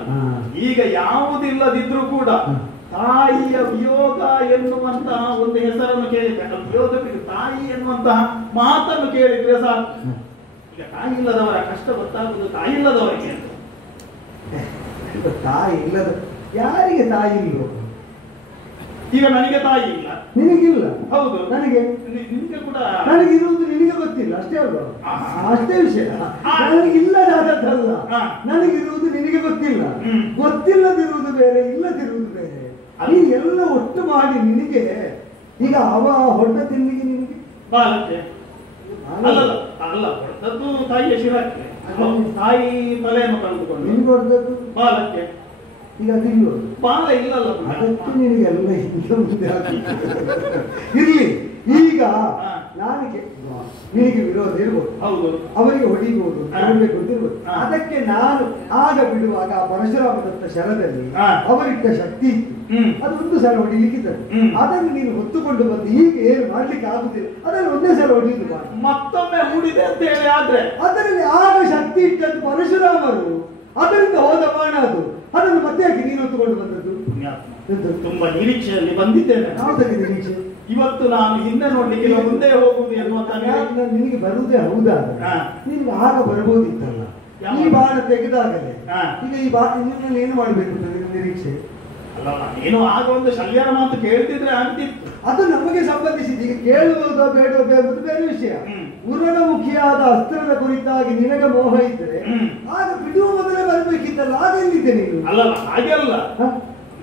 ಈಗ ಯಾವುದಿಲ್ಲದಿದ್ರು ಕೂಡ ತಾಯಿಯ ವಿಯೋಗ ಎನ್ನುವಂತಹ ಒಂದು ಹೆಸರನ್ನು ಕೇಳಿದ್ರೆ, ವಿಯೋಗ ಬಿಟ್ಟು ತಾಯಿ ಎನ್ನುವಂತಹ ಮಾತನ್ನು ಕೇಳಿದ್ರೆ ಸಾಕು. ಈಗ ತಾಯಿ ಇಲ್ಲದವರ ಕಷ್ಟ ಗೊತ್ತಾಗುವುದು ತಾಯಿ ಇಲ್ಲದವರಿಗೆ. ತಾಯಿ ಇಲ್ಲದ ಯಾರಿಗೆ ತಾಯಿ ಇಲ್ಲೋ? ಈಗ ನನಗೆ ತಾಯಿ ಇಲ್ಲ, ನಿನಗಿಲ್ಲ. ಹೌದು, ನನಗೆ ನಿಮಗೆ ಕೂಡ ನನಗಿರುವುದು ನಿನಗೆ ಗೊತ್ತಿಲ್ಲ ಅಷ್ಟೇ ಅಲ್ವಾ? ಅಷ್ಟೇ ವಿಷಯ. ನನಗಿಲ್ಲದಾದದ್ದಲ್ಲ, ನನಗಿರುವುದು ನಿನಗೆ ಗೊತ್ತಿಲ್ಲ. ಗೊತ್ತಿಲ್ಲದಿರುವುದು ಬೇರೆ, ಇಲ್ಲದಿರುವುದು ಬೇರೆ. ನೀನು ಎಲ್ಲ ಒಟ್ಟು ಮಾಡಿ ನಿನಗೆ ಈಗ ಅವ ಹೊಡೆದ ತಿನ್ನಿಗೆ ನಿನಗೆ ಬಾಲಕ್ಕೆ ಅಲ್ಲ ಹೊಡೆದದ್ದು ತಾಯಿಯ ಶಿರಕ್ಕೆ, ತಾಯಿ ತಲೆಯನ್ನು ಕಳೆದುಕೊಂಡು ನಿನ್ಗೆ ಹೊಡೆದದ್ದು ಬಾಲಕ್ಕೆ. ಈಗ ಅದಿಲ್ಲ, ಬಾಲ ಇಲ್ಲಲ್ಲ, ಅದಕ್ಕೆ ನಿನಗೆಲ್ಲ ಮುಂದೆ ಇರ್ಲಿ. ಈಗ ನಾನು ನಿನಗೆ ವಿರೋಧ ಇರ್ಬೋದು, ಹೌದು, ಅವರಿಗೆ ಹೊಡಿಬಹುದು, ಮಾಡಬೇಕು ಅಂತ ಇರ್ಬೋದು. ಅದಕ್ಕೆ ನಾನು ಆಗ ಬಿಡುವಾಗ ಪರಶುರಾಮ ದತ್ತ ಶರದಲ್ಲಿ ಅವರಿಟ್ಟ ಶಕ್ತಿ ಇತ್ತು, ಅದು ಒಂದು ಸಲ ಹೊಡಿಲಿಕ್ಕಿದ್ದರು. ಅದನ್ನು ನೀನು ಹೊತ್ತುಕೊಂಡು ಬಂದು ಈಗ ಏನು ಮಾಡ್ಲಿಕ್ಕೆ ಆಗುದಿಲ್ಲ, ಅದನ್ನು ಒಂದೇ ಸಲ ಹೊಡೆಯುದು ಮತ್ತೊಮ್ಮೆ ಹೂಡಿದೆ ಅಂತ ಹೇಳಿ ಆದ್ರೆ ಅದರಲ್ಲಿ ಆಗ ಶಕ್ತಿ ಇಟ್ಟದ್ದು ಪರಶುರಾಮರು, ಅದರಿಂದ ಹೋದ ಬಾಣ ಅದು. ಅದನ್ನು ಮತ್ತೆ ಯಾಕೆ ನೀನು ಹೊತ್ತುಕೊಂಡು ಬಂದದ್ದು? ತುಂಬಾ ನಿರೀಕ್ಷೆಯಲ್ಲಿ ಬಂದಿದ್ದೇನೆ. ಯಾವುದಕ್ಕೆ ನಿರೀಕ್ಷೆ? ಇವತ್ತು ನಾನು ಹಿಂದೆ ನೋಡ್ಲಿಕ್ಕೆ ಮುಂದೆ ಹೋಗುವುದು ಎನ್ನುವಂತ ನಿನಗೆ ಬರುವುದೇ ಹೌದಾ? ನಿನ್ಗೆ ಆಗ ಬರ್ಬೋದಿತ್ತಲ್ಲ, ಈ ಬಾಣ ತೆಗೆದಾಗಲೇ. ಈಗ ಈ ಬಾಣ ನಿನ್ನಲ್ಲಿ ಏನು ಮಾಡ್ಬೇಕು ಅಂತ ನಿರೀಕ್ಷೆ ಅಲ್ಲ, ಏನು ಆಗ ಒಂದು ಶಲ್ಯರ ಮಾತು ಕೇಳ್ತಿದ್ರೆ ಆಗ್ತಿತ್ತು. ಅದು ನಮಗೆ ಸಂಬಂಧಿಸಿದ. ಈಗ ಕೇಳುವುದೋ ಬೇಡೋ ಬೇಡುವುದು ಬೇರೆ ವಿಷಯ. ಉರಗಮುಖಿಯಾದ ಅಸ್ತ್ರದ ಕುರಿತಾಗಿ ನಿನಗೆ ಮೋಹ ಇದ್ರೆ ಆಗ ಬಿಡುವ ಮೊದಲೇ ಬರ್ಬೇಕಿತ್ತಲ್ಲ, ಅದೆಲ್ಲಿದ್ದೆ ನೀನು? ಅಲ್ಲ ಹಾಗೆ ಅಲ್ಲ,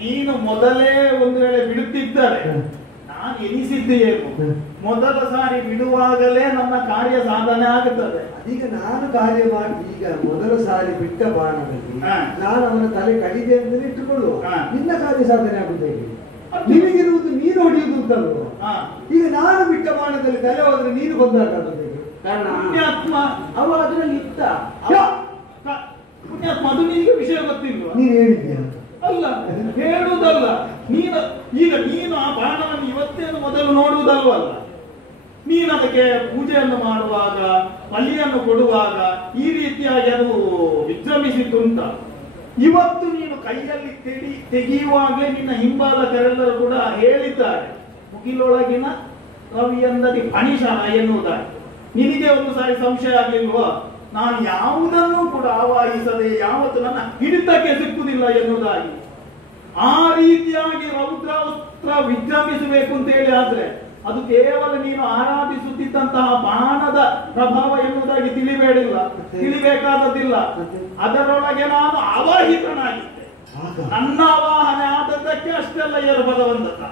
ನೀನು ಮೊದಲೇ ಒಂದು ವೇಳೆ ಬಿಡುತ್ತಿದ್ದರೆ ನಾನು ಎನಿಸಿದ್ದು ಏನು, ಮೊದಲ ಸಾರಿ ಬಿಡುವಾಗಲೇ ನನ್ನ ಕಾರ್ಯ ಸಾಧನೆ ಆಗುತ್ತದೆ. ಅದೀಗ ನಾನು ಕಾರ್ಯ ಮಾಡಿ ಈಗ ಮೊದಲ ಸಾರಿ ಬಿಟ್ಟ ಬಾಣದಲ್ಲಿ ನಾನು ಅವನ ತಲೆ ಕಡಿದೆ ಅಂತ ಇಟ್ಟುಕೊಳ್ಳುವ, ನಿನ್ನ ಕಾರ್ಯ ಸಾಧನೆ ಆಗುದೇ? ನಿನಗಿರುವುದು ನೀನು ಹೊಡೆಯುವುದು ಅಂತಲ್ವ? ಈಗ ನಾನು ಬಿಟ್ಟ ಬಾಣದಲ್ಲಿ ತಲೆ ಹೋದ್ರೆ ನೀನು ಬಂದಾಗುತ್ತದೆ. ಪುಣ್ಯಾತ್ಮ ಅವ ಅದರಲ್ಲಿ ಇದ್ದ, ಪುಣ್ಯಾತ್ಮ ಅದು ನಿನಗೆ ವಿಷಯ ಗೊತ್ತಿಲ್ವ? ನೀನು ಹೇಳಿದ್ಯಾ? ಅಲ್ಲ, ಹೇಳುವುದಲ್ಲ. ನೀನು ಆ ಬಾಣವನ್ನು ಇವತ್ತೇನು ಮೊದಲು ನೋಡುವುದಲ್ವಲ್ಲ, ನೀನು ಅದಕ್ಕೆ ಪೂಜೆಯನ್ನು ಮಾಡುವಾಗ, ಬಲಿಯನ್ನು ಕೊಡುವಾಗ ಈ ರೀತಿಯಾಗಿ ಅದು ವಿಜೃಂಭಿಸಿದ್ದುಂಟ. ಇವತ್ತು ನೀನು ಕೈಯಲ್ಲಿ ತೆಗೆಯುವಾಗಲೇ ನಿನ್ನ ಹಿಂಬಾಲಕರೆಲ್ಲರೂ ಕೂಡ ಹೇಳಿದ್ದಾರೆ, ಮುಗಿಲೊಳಗಿನ ರವಿಯಂದದಿ ಫಣಿಶನ ಎನ್ನುವುದಾಗಿ. ನಿನಗೆ ಒಂದು ಸಾರಿ ಸಂಶಯ ಆಗಿಲ್ವಾ? ನಾನು ಯಾವುದನ್ನು ಕೂಡ ಆವಾಹಿಸದೆ ಯಾವತ್ತು ನನ್ನ ಹಿಡಿತಕ್ಕೆ ಸಿಕ್ಕುವುದಿಲ್ಲ ಎನ್ನುವುದಾಗಿ. ಆ ರೀತಿಯಾಗಿ ರೌದ್ರಾಸ್ತ್ರ ವಿಜೃಂಭಿಸಬೇಕು ಅಂತ ಹೇಳಿ ಆದ್ರೆ ಅದು ಕೇವಲ ನೀನು ಆರಾಧಿಸುತ್ತಿದ್ದಂತಹ ಬಾಣದ ಪ್ರಭಾವ ಎನ್ನುವುದಾಗಿ ತಿಳಿಬೇಕಾದದ್ದಿಲ್ಲ. ಅದರೊಳಗೆ ನಾನು ಆವಾಹಿತನಾಗಿದ್ದೆ, ನನ್ನ ಆವಾಹನೆ ಆದದ್ದಕ್ಕೆ ಅಷ್ಟೆಲ್ಲ ಏರ್ಪದ ಬಂದದ.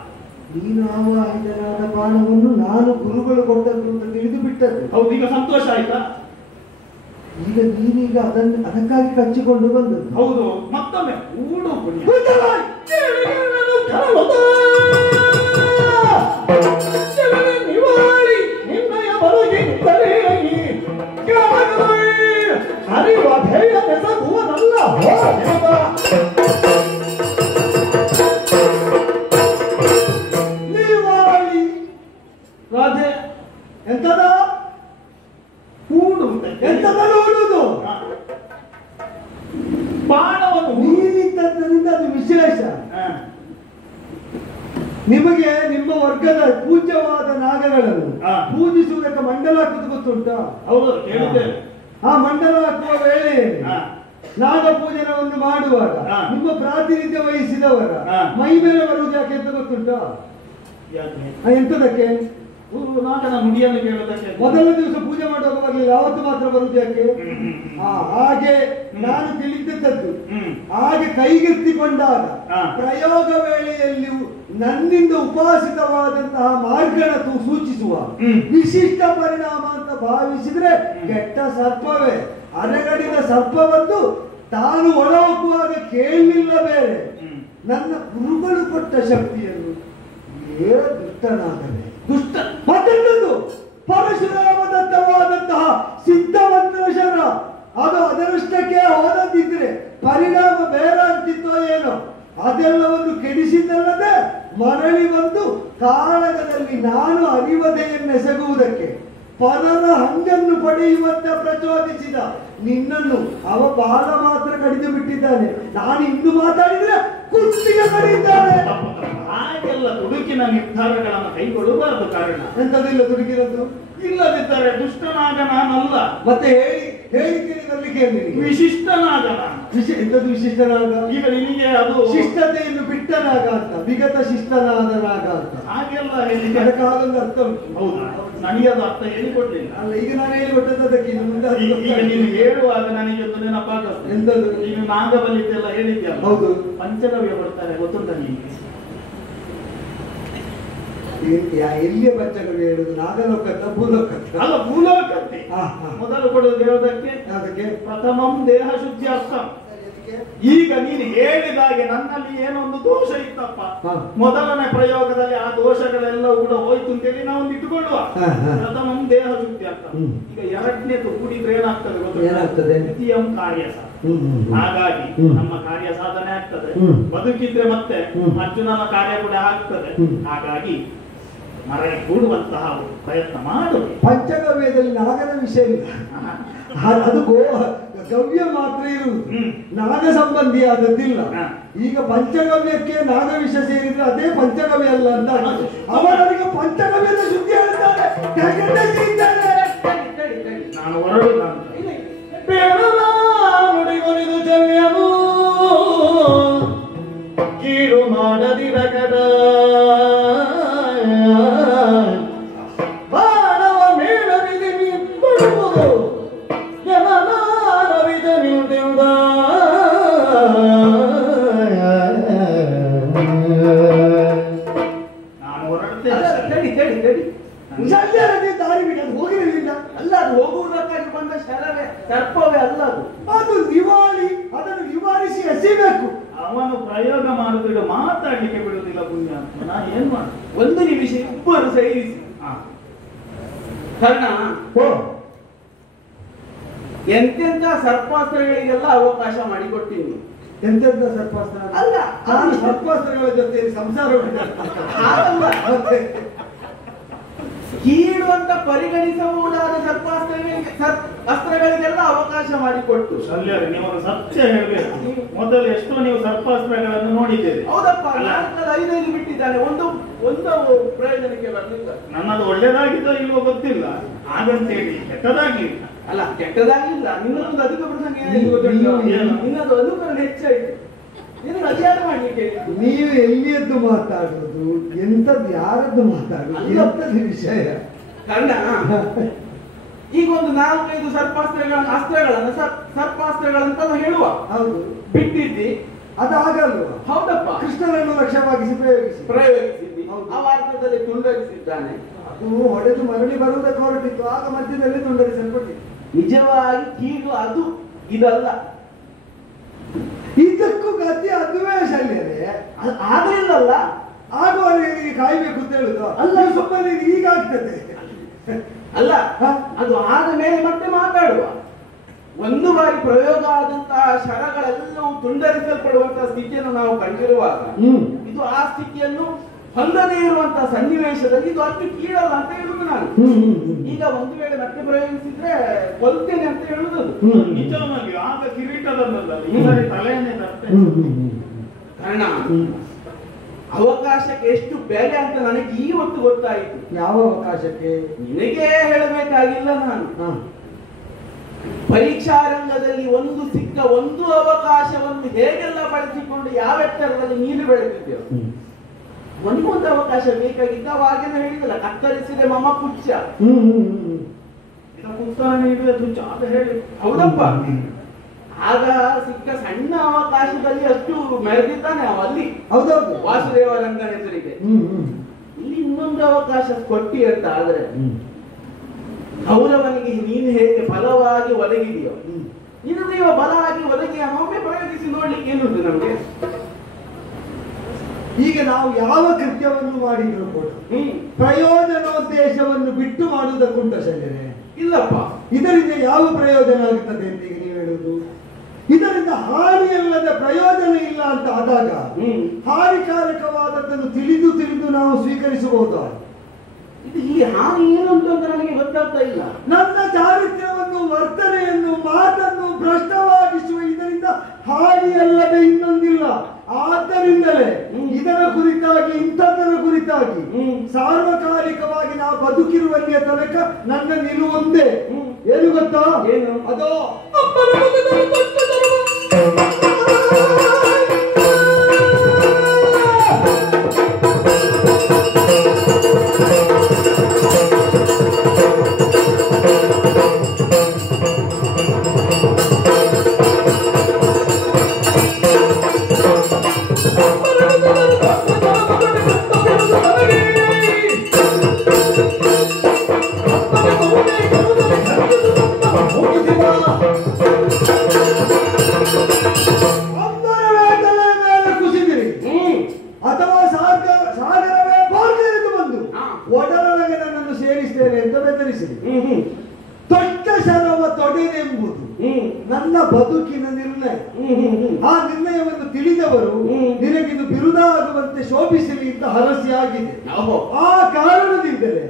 ನೀನು ಆವಾಹಿತನಾದ ಬಾಣವನ್ನು ನಾನು ಗುರುಗಳು ಕೊಟ್ಟದ್ದು ಅಂತ ತಿಳಿದು ಬಿಟ್ಟದ್ದು. ಹೌದು, ಈಗ ಸಂತೋಷ ಆಯ್ತಾ? ಈಗ ನೀನೀಗ ಅದಕ್ಕಾಗಿ ಕಚ್ಚಿಕೊಂಡು ಬಂದದ್ದು. ಹೌದು, ಮತ್ತೊಮ್ಮೆ ಊಡು ನಿವಾಳಿ ನಿನ್ನಯ ಬರುಗಿದ್ದರೆ ಅರಿವ ಭೇಯ ಬೆಸಗುವನಲ್ಲ. ನಿವಾಳಿ ರಾಧೆ ಎಂತದ ಕೂಡು, ಎಂತದ ನೋಡುವುದು? ಬಾಣವನ್ನು ನೀನಿದ್ದದ್ದರಿಂದ ಅದು ವಿಶೇಷ. ನಿಮಗೆ ನಿಮ್ಮ ವರ್ಗದ ಪೂಜ್ಯವಾದ ನಾಗಗಳನ್ನು ಪೂಜಿಸುವುದಕ್ಕೆ ಮಂಡಲ ಹಾಕುವುದು ಗೊತ್ತುಂಟಾ? ಹೌದು, ಕೇಳಿದ್ದೇನೆ. ಆ ಮಂಡಲ ಹಾಕುವ ವೇಳೆಯಲ್ಲಿ ನಾಗ ಪೂಜನವನ್ನು ಮಾಡುವಾಗ ನಿಮ್ಮ ಪ್ರಾತಿನಿಧ್ಯ ವಹಿಸಿದವರ ಮೈ ಮೇಲೆ ಬರುವುದು ಯಾಕೆ ಅಂತ ಗೊತ್ತುಂಟಾ? ಎಂತದಕ್ಕೆ? ನಾಗನ ನುಡಿಯನ್ನು ಕೇಳುವುದಕ್ಕೆ. ಮೊದಲ ದಿವಸ ಪೂಜೆ ಮಾಡುವಾಗ ಬರಲಿಲ್ಲ, ಅವತ್ತು ಮಾತ್ರ ಬರುವುದು ಯಾಕೆ? ಹಾಗೆ ನಾನು ತಿಳಿದಿದ್ದದ್ದು. ಹಾಗೆ ಕೈಗೆತ್ತಿಕೊಂಡಾಗ ಪ್ರಯೋಗ ವೇಳೆಯಲ್ಲಿ ನನ್ನಿಂದ ಉಪಾಸಿತವಾದಂತಹ ಮಾರ್ಗಣ ಸೂಚಿಸುವ ವಿಶಿಷ್ಟ ಪರಿಣಾಮ ಅಂತ ಭಾವಿಸಿದ್ರೆ ಕೆಟ್ಟ ಸರ್ಪವೇ. ಅರೆಗಡಿದ ಸರ್ಪವನ್ನು ತಾನು ಒಳ ಹೋಗುವಾಗ ಕೇಳಲಿಲ್ಲ ಬೇರೆ, ನನ್ನ ಗುರುಗಳು ಕೊಟ್ಟ ಶಕ್ತಿಯನ್ನು ದುಷ್ಟನಾಗಲೇ ದುಷ್ಟ. ಮತ್ತೊಂದು ಪರಶುರಾಮದತ್ತವಾದಂತಹ ಸಿದ್ಧವಂತರ ಶರ, ಅದು ಅದರಷ್ಟಕ್ಕೆ ಹೋದದಿದ್ರೆ ಪರಿಣಾಮ ಬೇರೆ ಆಗ್ತಿತ್ತೋ ಏನೋ. ಅದೆಲ್ಲವನ್ನು ಕೆಡಿಸಿದ್ದಲ್ಲದೆ ಮರಳಿ ಬಂದು ಕಾಳಗದಲ್ಲಿ ನಾನು ಅರಿವದೆಯನ್ನೆಸಗುವುದಕ್ಕೆ ಪರರ ಹಂಗನ್ನು ಪಡೆಯುವಂತೆ ಪ್ರಚೋದಿಸಿದ ನಿನ್ನನ್ನು ಅವ ಬಾಲ ಮಾತ್ರ ಕಡಿದು ಬಿಟ್ಟಿದ್ದಾನೆ. ನಾನು ಇಂದು ಮಾತಾಡಿದ್ರೆ ಕುತ್ತಿಗೆ ಕಡಿತಾರೆ. ಹಾಗೆಲ್ಲ ದುಡುಕಿನ ನಿರ್ಧಾರಗಳನ್ನು ಕೈಗೊಳ್ಳಬಾರದು. ಕಾರಣ ಎಂತದಿಲ್ಲ ದುಡುಕಿರದ್ದು. ಇಲ್ಲದಿದ್ದರೆ ದುಷ್ಟನಾಗ ನಾನಲ್ಲ, ಮತ್ತೆ ಹೇಳಿ ಕೇಳಿ ಬರ್ಲಿಕ್ಕೆ ವಿಶಿಷ್ಟನಾಗ ನಾನು. ಎಂತದ್ದು ವಿಶಿಷ್ಟನಾಗ? ಈಗ ನಿನಗೆ ಅದು ಶಿಷ್ಟತೆಯನ್ನು ಬಿಟ್ಟನಾಗ ಅಂತ, ವಿಗತ ಶಿಷ್ಟನಾದನಾಗ ಅಂತ ಹಾಗೆಲ್ಲ ಹೇಳಿಕೆ ಅದಕ್ಕೆ ಹಾಗೊಂದು ಅರ್ಥ ಉಂಟು. ಹೌದಾ? ನನಗೆ ಅದು ಅರ್ಥ ಹೇಳಿಕೊಡ್ಲಿಲ್ಲ. ಅಲ್ಲ, ಈಗ ನಾನು ಹೇಳಿಕೊಟ್ಟದಕ್ಕೆ ಮುಂದೆ ಈಗ ನೀನು ಹೇಳುವಾಗ ನನಗೆ ಒಂದು ನೆನಪಾಗ್ತದೆ. ಎಂತದ್ದು? ನೀನು ನಾಗಬಲಿದ್ದೆಲ್ಲ ಹೇಳಿದ್ಯಲ್ಲ. ಹೌದು. ಪಂಚಗವ್ಯ ಬರ್ತಾರೆ ಗೊತ್ತುಂಟ ನಿಮಗೆ? ಎಲ್ಲಿಯ ಪಂಚಗವ್ಯ ಹೇಳುದು? ನಾಗಲೋಕದ ಭೂಲೋಕದ? ಅಲ್ಲ, ಭೂಲೋಕಕ್ಕೆ ಮೊದಲು ಕೊಡುವುದು ಹೇಳೋದಕ್ಕೆ ಅದಕ್ಕೆ ಪ್ರಥಮಂ ದೇಹ ಶುದ್ಧಿ ಅರ್ಥ. ಈಗ ನೀನು ಹೇಳಿದಾಗೆ ನನ್ನಲ್ಲಿ ಏನೊಂದು ದೋಷ ಇತ್ತಪ್ಪ, ಮೊದಲನೇ ಪ್ರಯೋಗದಲ್ಲಿ ಆ ದೋಷಗಳೆಲ್ಲವೂ ಕೂಡ ಹೋಯ್ತು ಅಂತೇಳಿ ನಾವು ಇಟ್ಟುಕೊಳ್ಳುವ. ಪ್ರಥಮಂ ದೇಹ ಶುದ್ಧಿ ಅರ್ಥ. ಈಗ ಎರಡನೇದು ಕೂಡಿದ್ರೆ ಏನಾಗ್ತದೆ ಏನಾಗ್ತದೆ? ದ್ವಿತೀಯಂ ಕಾರ್ಯ ಸಾಧನೆ. ಹಾಗಾಗಿ ನಮ್ಮ ಕಾರ್ಯ ಸಾಧನೆ ಆಗ್ತದೆ. ಬದುಕಿದ್ರೆ ಮತ್ತೆ ಅರ್ಜುನನ ಕಾರ್ಯ ಕೂಡ ಆಗ್ತದೆ. ಹಾಗಾಗಿ ಮರಳಿ ಕೂಡುವಂತಹ ಪ್ರಯತ್ನ ಮಾಡು. ಪಂಚಗವ್ಯದಲ್ಲಿ ನಾಗನ ವಿಷಯ ಇಲ್ಲ, ಅದು ಗವ್ಯ ಮಾತ್ರ ಇರುವುದು, ನಾಗ ಸಂಬಂಧಿ ಆದದ್ದಿಲ್ಲ. ಈಗ ಪಂಚಗವ್ಯಕ್ಕೆ ನಾಗ ವಿಷಯ ಸೇರಿದ್ರೆ ಅದೇ ಪಂಚಗವ್ಯ ಅಲ್ಲ ಅಂತ ಅವರಿಗೆ ಪಂಚಗವ್ಯದ ಸುದ್ದಿ ಹೇಳ್ತಾರೆ. ನಾನು ಹೊರಡುದ ನುಡಿಗೊಲಿದು ಜಲ್ಯನು ಕೀಳು ಮಾಡದಿರ ಕಡ ಬಾಣವ ಮೇಳವಿದೆ ಕೊಡುವುದು ಜನನಾನವಿದ ನಿಂದ ನಾನು ಹೊರಡ್ತೇನೆ. ದಾರಿ ಬಿಡೋದು ಹೋಗಿರಲಿಲ್ಲ ಅಲ್ಲ, ಅದು ಹೋಗುವುದಕ್ಕಾಗಿ ಬಂದ ಶರವೇ ಸರ್ಪವೇ ಅಲ್ಲ. ಅದು ನಿವಾಳಿ, ಅದನ್ನು ನಿವಾರಿಸಿ ಎಸಿಬೇಕು. ಅವನು ಪ್ರಯೋಗ ಮಾಡುತ್ತಿಲ್ಲ, ಮಾತಾಡ್ಲಿಕ್ಕೆ ಬಿಡುವುದಿಲ್ಲ. ಪುಣ್ಯ ನಾ ಏನ್ ಮಾಡ? ಒಂದು ನಿಮಿಷ ಇಬ್ಬರು ಸೈರಿಸಿ ಕರ್ಣ ಎಂತೆಂತ ಸರ್ಪಾಸ್ತ್ರಗಳಿಗೆಲ್ಲ ಅವಕಾಶ ಮಾಡಿಕೊಡ್ತೀನಿ. ಎಂತೆಂತ ಸರ್ಪಾಸ್ತ್ರ ಅಲ್ಲ, ನಾನು ಸರ್ಪಾಸ್ತ್ರಗಳ ಜೊತೆ ಸಂಸಾರ ಕೀಳು ಅಂತ ಪರಿಗಣಿಸಬಹುದಾದ ಅಸ್ತ್ರಗಳಿಗೆಲ್ಲ ಅವಕಾಶ ಮಾಡಿಕೊಟ್ಟು. ನೀವು ಸತ್ಯ ಹೇಳ್ಬೇಕು. ಮೊದಲು ಎಷ್ಟೋ ನೀವು ಸರ್ಪಾಸ್ತ್ರಗಳನ್ನು ನೋಡಿದ್ದೇವೆ. ಹೌದಪ್ಪ, 4-5 ಬಿಟ್ಟಿದ್ದಾನೆ, ಒಂದು ಪ್ರಯೋಜನಕ್ಕೆ ಬರಲಿಲ್ಲ. ನನ್ನದು ಒಳ್ಳೇದಾಗಿದ್ದೋ ಇಲ್ವೋ ಗೊತ್ತಿಲ್ಲ, ಹಾಗಂತೇಳಿ ಕೆಟ್ಟದಾಗ್ಲಿಲ್ಲ. ಅಲ್ಲ, ಕೆಟ್ಟದಾಗಿಲ್ಲ. ನಿನ್ನದೊಂದು ಅಧಿಕ ಪ್ರಸಂಗ ನಿನ್ನದು ಅನುಕರಣ ಹೆಚ್ಚಾಯಿತು. ಅಧ್ಯಯನ ಮಾಡ್ಲಿಕ್ಕೆ ನೀವು ಎಲ್ಲಿಯದ್ದು ಮಾತಾಡುವುದು, ಎಂತದ್ದು ಯಾರದ್ದು ಮಾತಾಡುವುದು, ಎಂತದ್ದು ವಿಷಯ? ಕಾರಣ ಈಗ ಒಂದು 4-5 ಸರ್ಪಾಸ್ತ್ರಗಳಂತ ಹೇಳುವ. ಹೌದು, ಬಿಟ್ಟಿದ್ದಿ, ಅದಾಗಲ್ವ? ಹೌದಪ್ಪ, ಕೃಷ್ಣನನ್ನು ಲಕ್ಷ್ಯವಾಗಿಸಿ ಪ್ರಯೋಗಿಸಿದ್ದಿ. ಆ ಅರ್ಥದಲ್ಲಿ ತುಂಡರಿಸಿದ್ದಾನೆ. ಅದು ಹೊಡೆದು ಮರಳಿ ಬರುವುದಕ್ಕೆ ಹೊರಟಿತ್ತು, ಆಗ ಮಧ್ಯದಲ್ಲಿ ತುಂಡರಿಸಲ್ಪಟ್ಟಿತ್ತು. ನಿಜವಾಗಿ ಕೀಳು ಅದು ಇದಲ್ಲ. ಇದಕ್ಕೂ ಗತಿ ಅದುವೇ ಶಲ್ಯರೇ. ಆಗಲಿಲ್ಲಲ್ಲ, ಆಗುವವರೆಗೆ ಕಾಯ್ಬೇಕು ಅಂತ ಹೇಳುದು ಅಲ್ಲ. ಸುಮ್ಮನೆ ಈಗ ಆಗ್ತದೆ ಅಲ್ಲ, ಅದು ಆದ ಮೇಲೆ ಮತ್ತೆ ಮಾತಾಡುವ. ಒಂದು ಬಾರಿ ಪ್ರಯೋಗ ಆದಂತಹ ಶರಗಳೆಲ್ಲವೂ ತುಂಡರಿಸಲ್ಪಡುವಂತಹ ಸ್ಥಿತಿಯನ್ನು ನಾವು ಕಂಡಿರುವಾಗ ಇದು ಆ ಸ್ಥಿತಿಯನ್ನು ಹೊಂದದೇ ಇರುವಂತಹ ಸನ್ನಿವೇಶದಲ್ಲಿ ಇದು ಅಷ್ಟು ಕೀಳಲ್ಲ ಅಂತ ಹೇಳುದು ನಾನು. ಈಗ ಒಂದು ವೇಳೆ ಮತ್ತೆ ಪ್ರಯೋಗಿಸಿದ್ರೆ ಕೊಲ್ತೇನೆ ಅಂತ ಹೇಳುದು. ನಿಜವಾಗಿ ಆಗ ಕಿರೀಟದಲ್ಲ, ತಲೆಯನ್ನೇ ತರ್ತೇನೆ. ಕಾರಣ ಅವಕಾಶಕ್ಕೆ ಎಷ್ಟು ಬೆಲೆ ಅಂತ ನನಗೆ ಇವತ್ತು ಗೊತ್ತಾಯಿತು. ಯಾವ ಅವಕಾಶಕ್ಕೆ? ನಿನಗೆ ಹೇಳಬೇಕಾಗಿಲ್ಲ ನಾನು. ಪರೀಕ್ಷಾ ರಂಗದಲ್ಲಿ ಸಿಕ್ಕ ಒಂದು ಅವಕಾಶವನ್ನು ಹೇಗೆಲ್ಲ ಬಳಸಿಕೊಂಡು ಯಾವ ಎತ್ತರದಲ್ಲಿ ನೀನು ಬೆಳೆದಿದ್ದೇವೆ. ಒಂದೊಂದು ಅವಕಾಶ ಬೇಕಾಗಿದ್ದ ಅವಾಗೇನು ಹೇಳಿದಲ್ಲ, ಕತ್ತರಿಸಿದೆ ಮಮ ಪುಚ್ಚ, ಹೌದಪ್ಪ. ಆಗ ಸಿಕ್ಕ ಸಣ್ಣ ಅವಕಾಶದಲ್ಲಿ ಅಷ್ಟು ಮೆರೆದಿದ್ದಾನೆ ಅಲ್ಲಿ. ಹೌದೌದು, ವಾಸುದೇವ ರಂಗನ ಹೆಸರಿಗೆ. ಇಲ್ಲಿ ಇನ್ನೊಂದು ಅವಕಾಶ ಕೊಟ್ಟಿ ಅಂತ ಆದ್ರೆ ಕೌರವನಿಗೆ ನೀನು ಹೇಗೆ ಬಲವಾಗಿ ಒದಗಿದೆಯೋ ಇದು ನೀವು ಬಲವಾಗಿ ಒದಗಿ ಒಮ್ಮೆ ಪ್ರಯೋಗಿಸಿ ನೋಡ್ಲಿಕ್ಕೆ ಏನುಂಟು ನಮ್ಗೆ. ಈಗ ನಾವು ಯಾವ ಕೃತ್ಯವನ್ನು ಮಾಡಿದ್ರು ಕೂಡ ಪ್ರಯೋಜನೋದ್ದೇಶವನ್ನು ಬಿಟ್ಟು ಮಾಡುವುದಕ್ಕುಂಟ ಶಲ್ಯರೇ? ಇಲ್ಲಪ್ಪ. ಇದರಿಂದ ಯಾವ ಪ್ರಯೋಜನ ಆಗುತ್ತದೆ ಅಂತ ಈಗ ನೀವು ಹೇಳುವುದು? ಇದರಿಂದ ಹಾನಿಯಲ್ಲದ ಪ್ರಯೋಜನ ಇಲ್ಲ ಅಂತ ಆದಾಗ ಹಾನಿಕಾರಕವಾದದ್ದನ್ನು ತಿಳಿದು ನಾವು ಸ್ವೀಕರಿಸಬಹುದು. ಇದು ಈ ಹಾನಿ ಏನು ಅಂತ ನನಗೆ ಗೊತ್ತಾಗ್ತಾ ಇಲ್ಲ. ನನ್ನ ಚಾರಿತ್ರ್ಯವನ್ನು, ವರ್ತನೆಯನ್ನು, ಮಾತನ್ನು ಭ್ರಷ್ಟವಾಗಿಸುವ ಇದರಿಂದ ಹಾನಿಯಲ್ಲದೆ ಇನ್ನೊಂದಿಲ್ಲ. ಆದ್ದರಿಂದಲೇ ಇದರ ಕುರಿತಾಗಿ ಇಂಥದ್ದರ ಕುರಿತಾಗಿ ಸಾರ್ವಕಾಲಿಕವಾಗಿ ನಾ ಬದುಕಿರುವಲ್ಲಿಯ ತನಕ ನನ್ನ ನಿಲುವೊಂದೇ. ಏನು ಗೊತ್ತಾ? ಅದೋ ಅಥವಾ ಸಾಗರವೇ ಬೋರ್ಗರೆದು ಬಂದು ಒಡಲೊಳಗೆ ನನ್ನನ್ನು ಸೇರಿಸ್ತೇನೆ ಅಂತ ಬೆದರಿಸಿದೆ. ದೊಡ್ಡ ಶರವ ತೊಡೆದೆಂಬುದು ನನ್ನ ಬದುಕಿನ ನಿರ್ಣಯ. ಆ ನಿರ್ಣಯವನ್ನು ತಿಳಿದವರು ನಿನಗಿದು ಬಿರುದ ಆಗುವಂತೆ ಶೋಭಿಸಲಿ ಅಂತ ಹರಸಿ ಆಗಿದೆ. ಆ ಕಾರಣದಿಂದಲೇ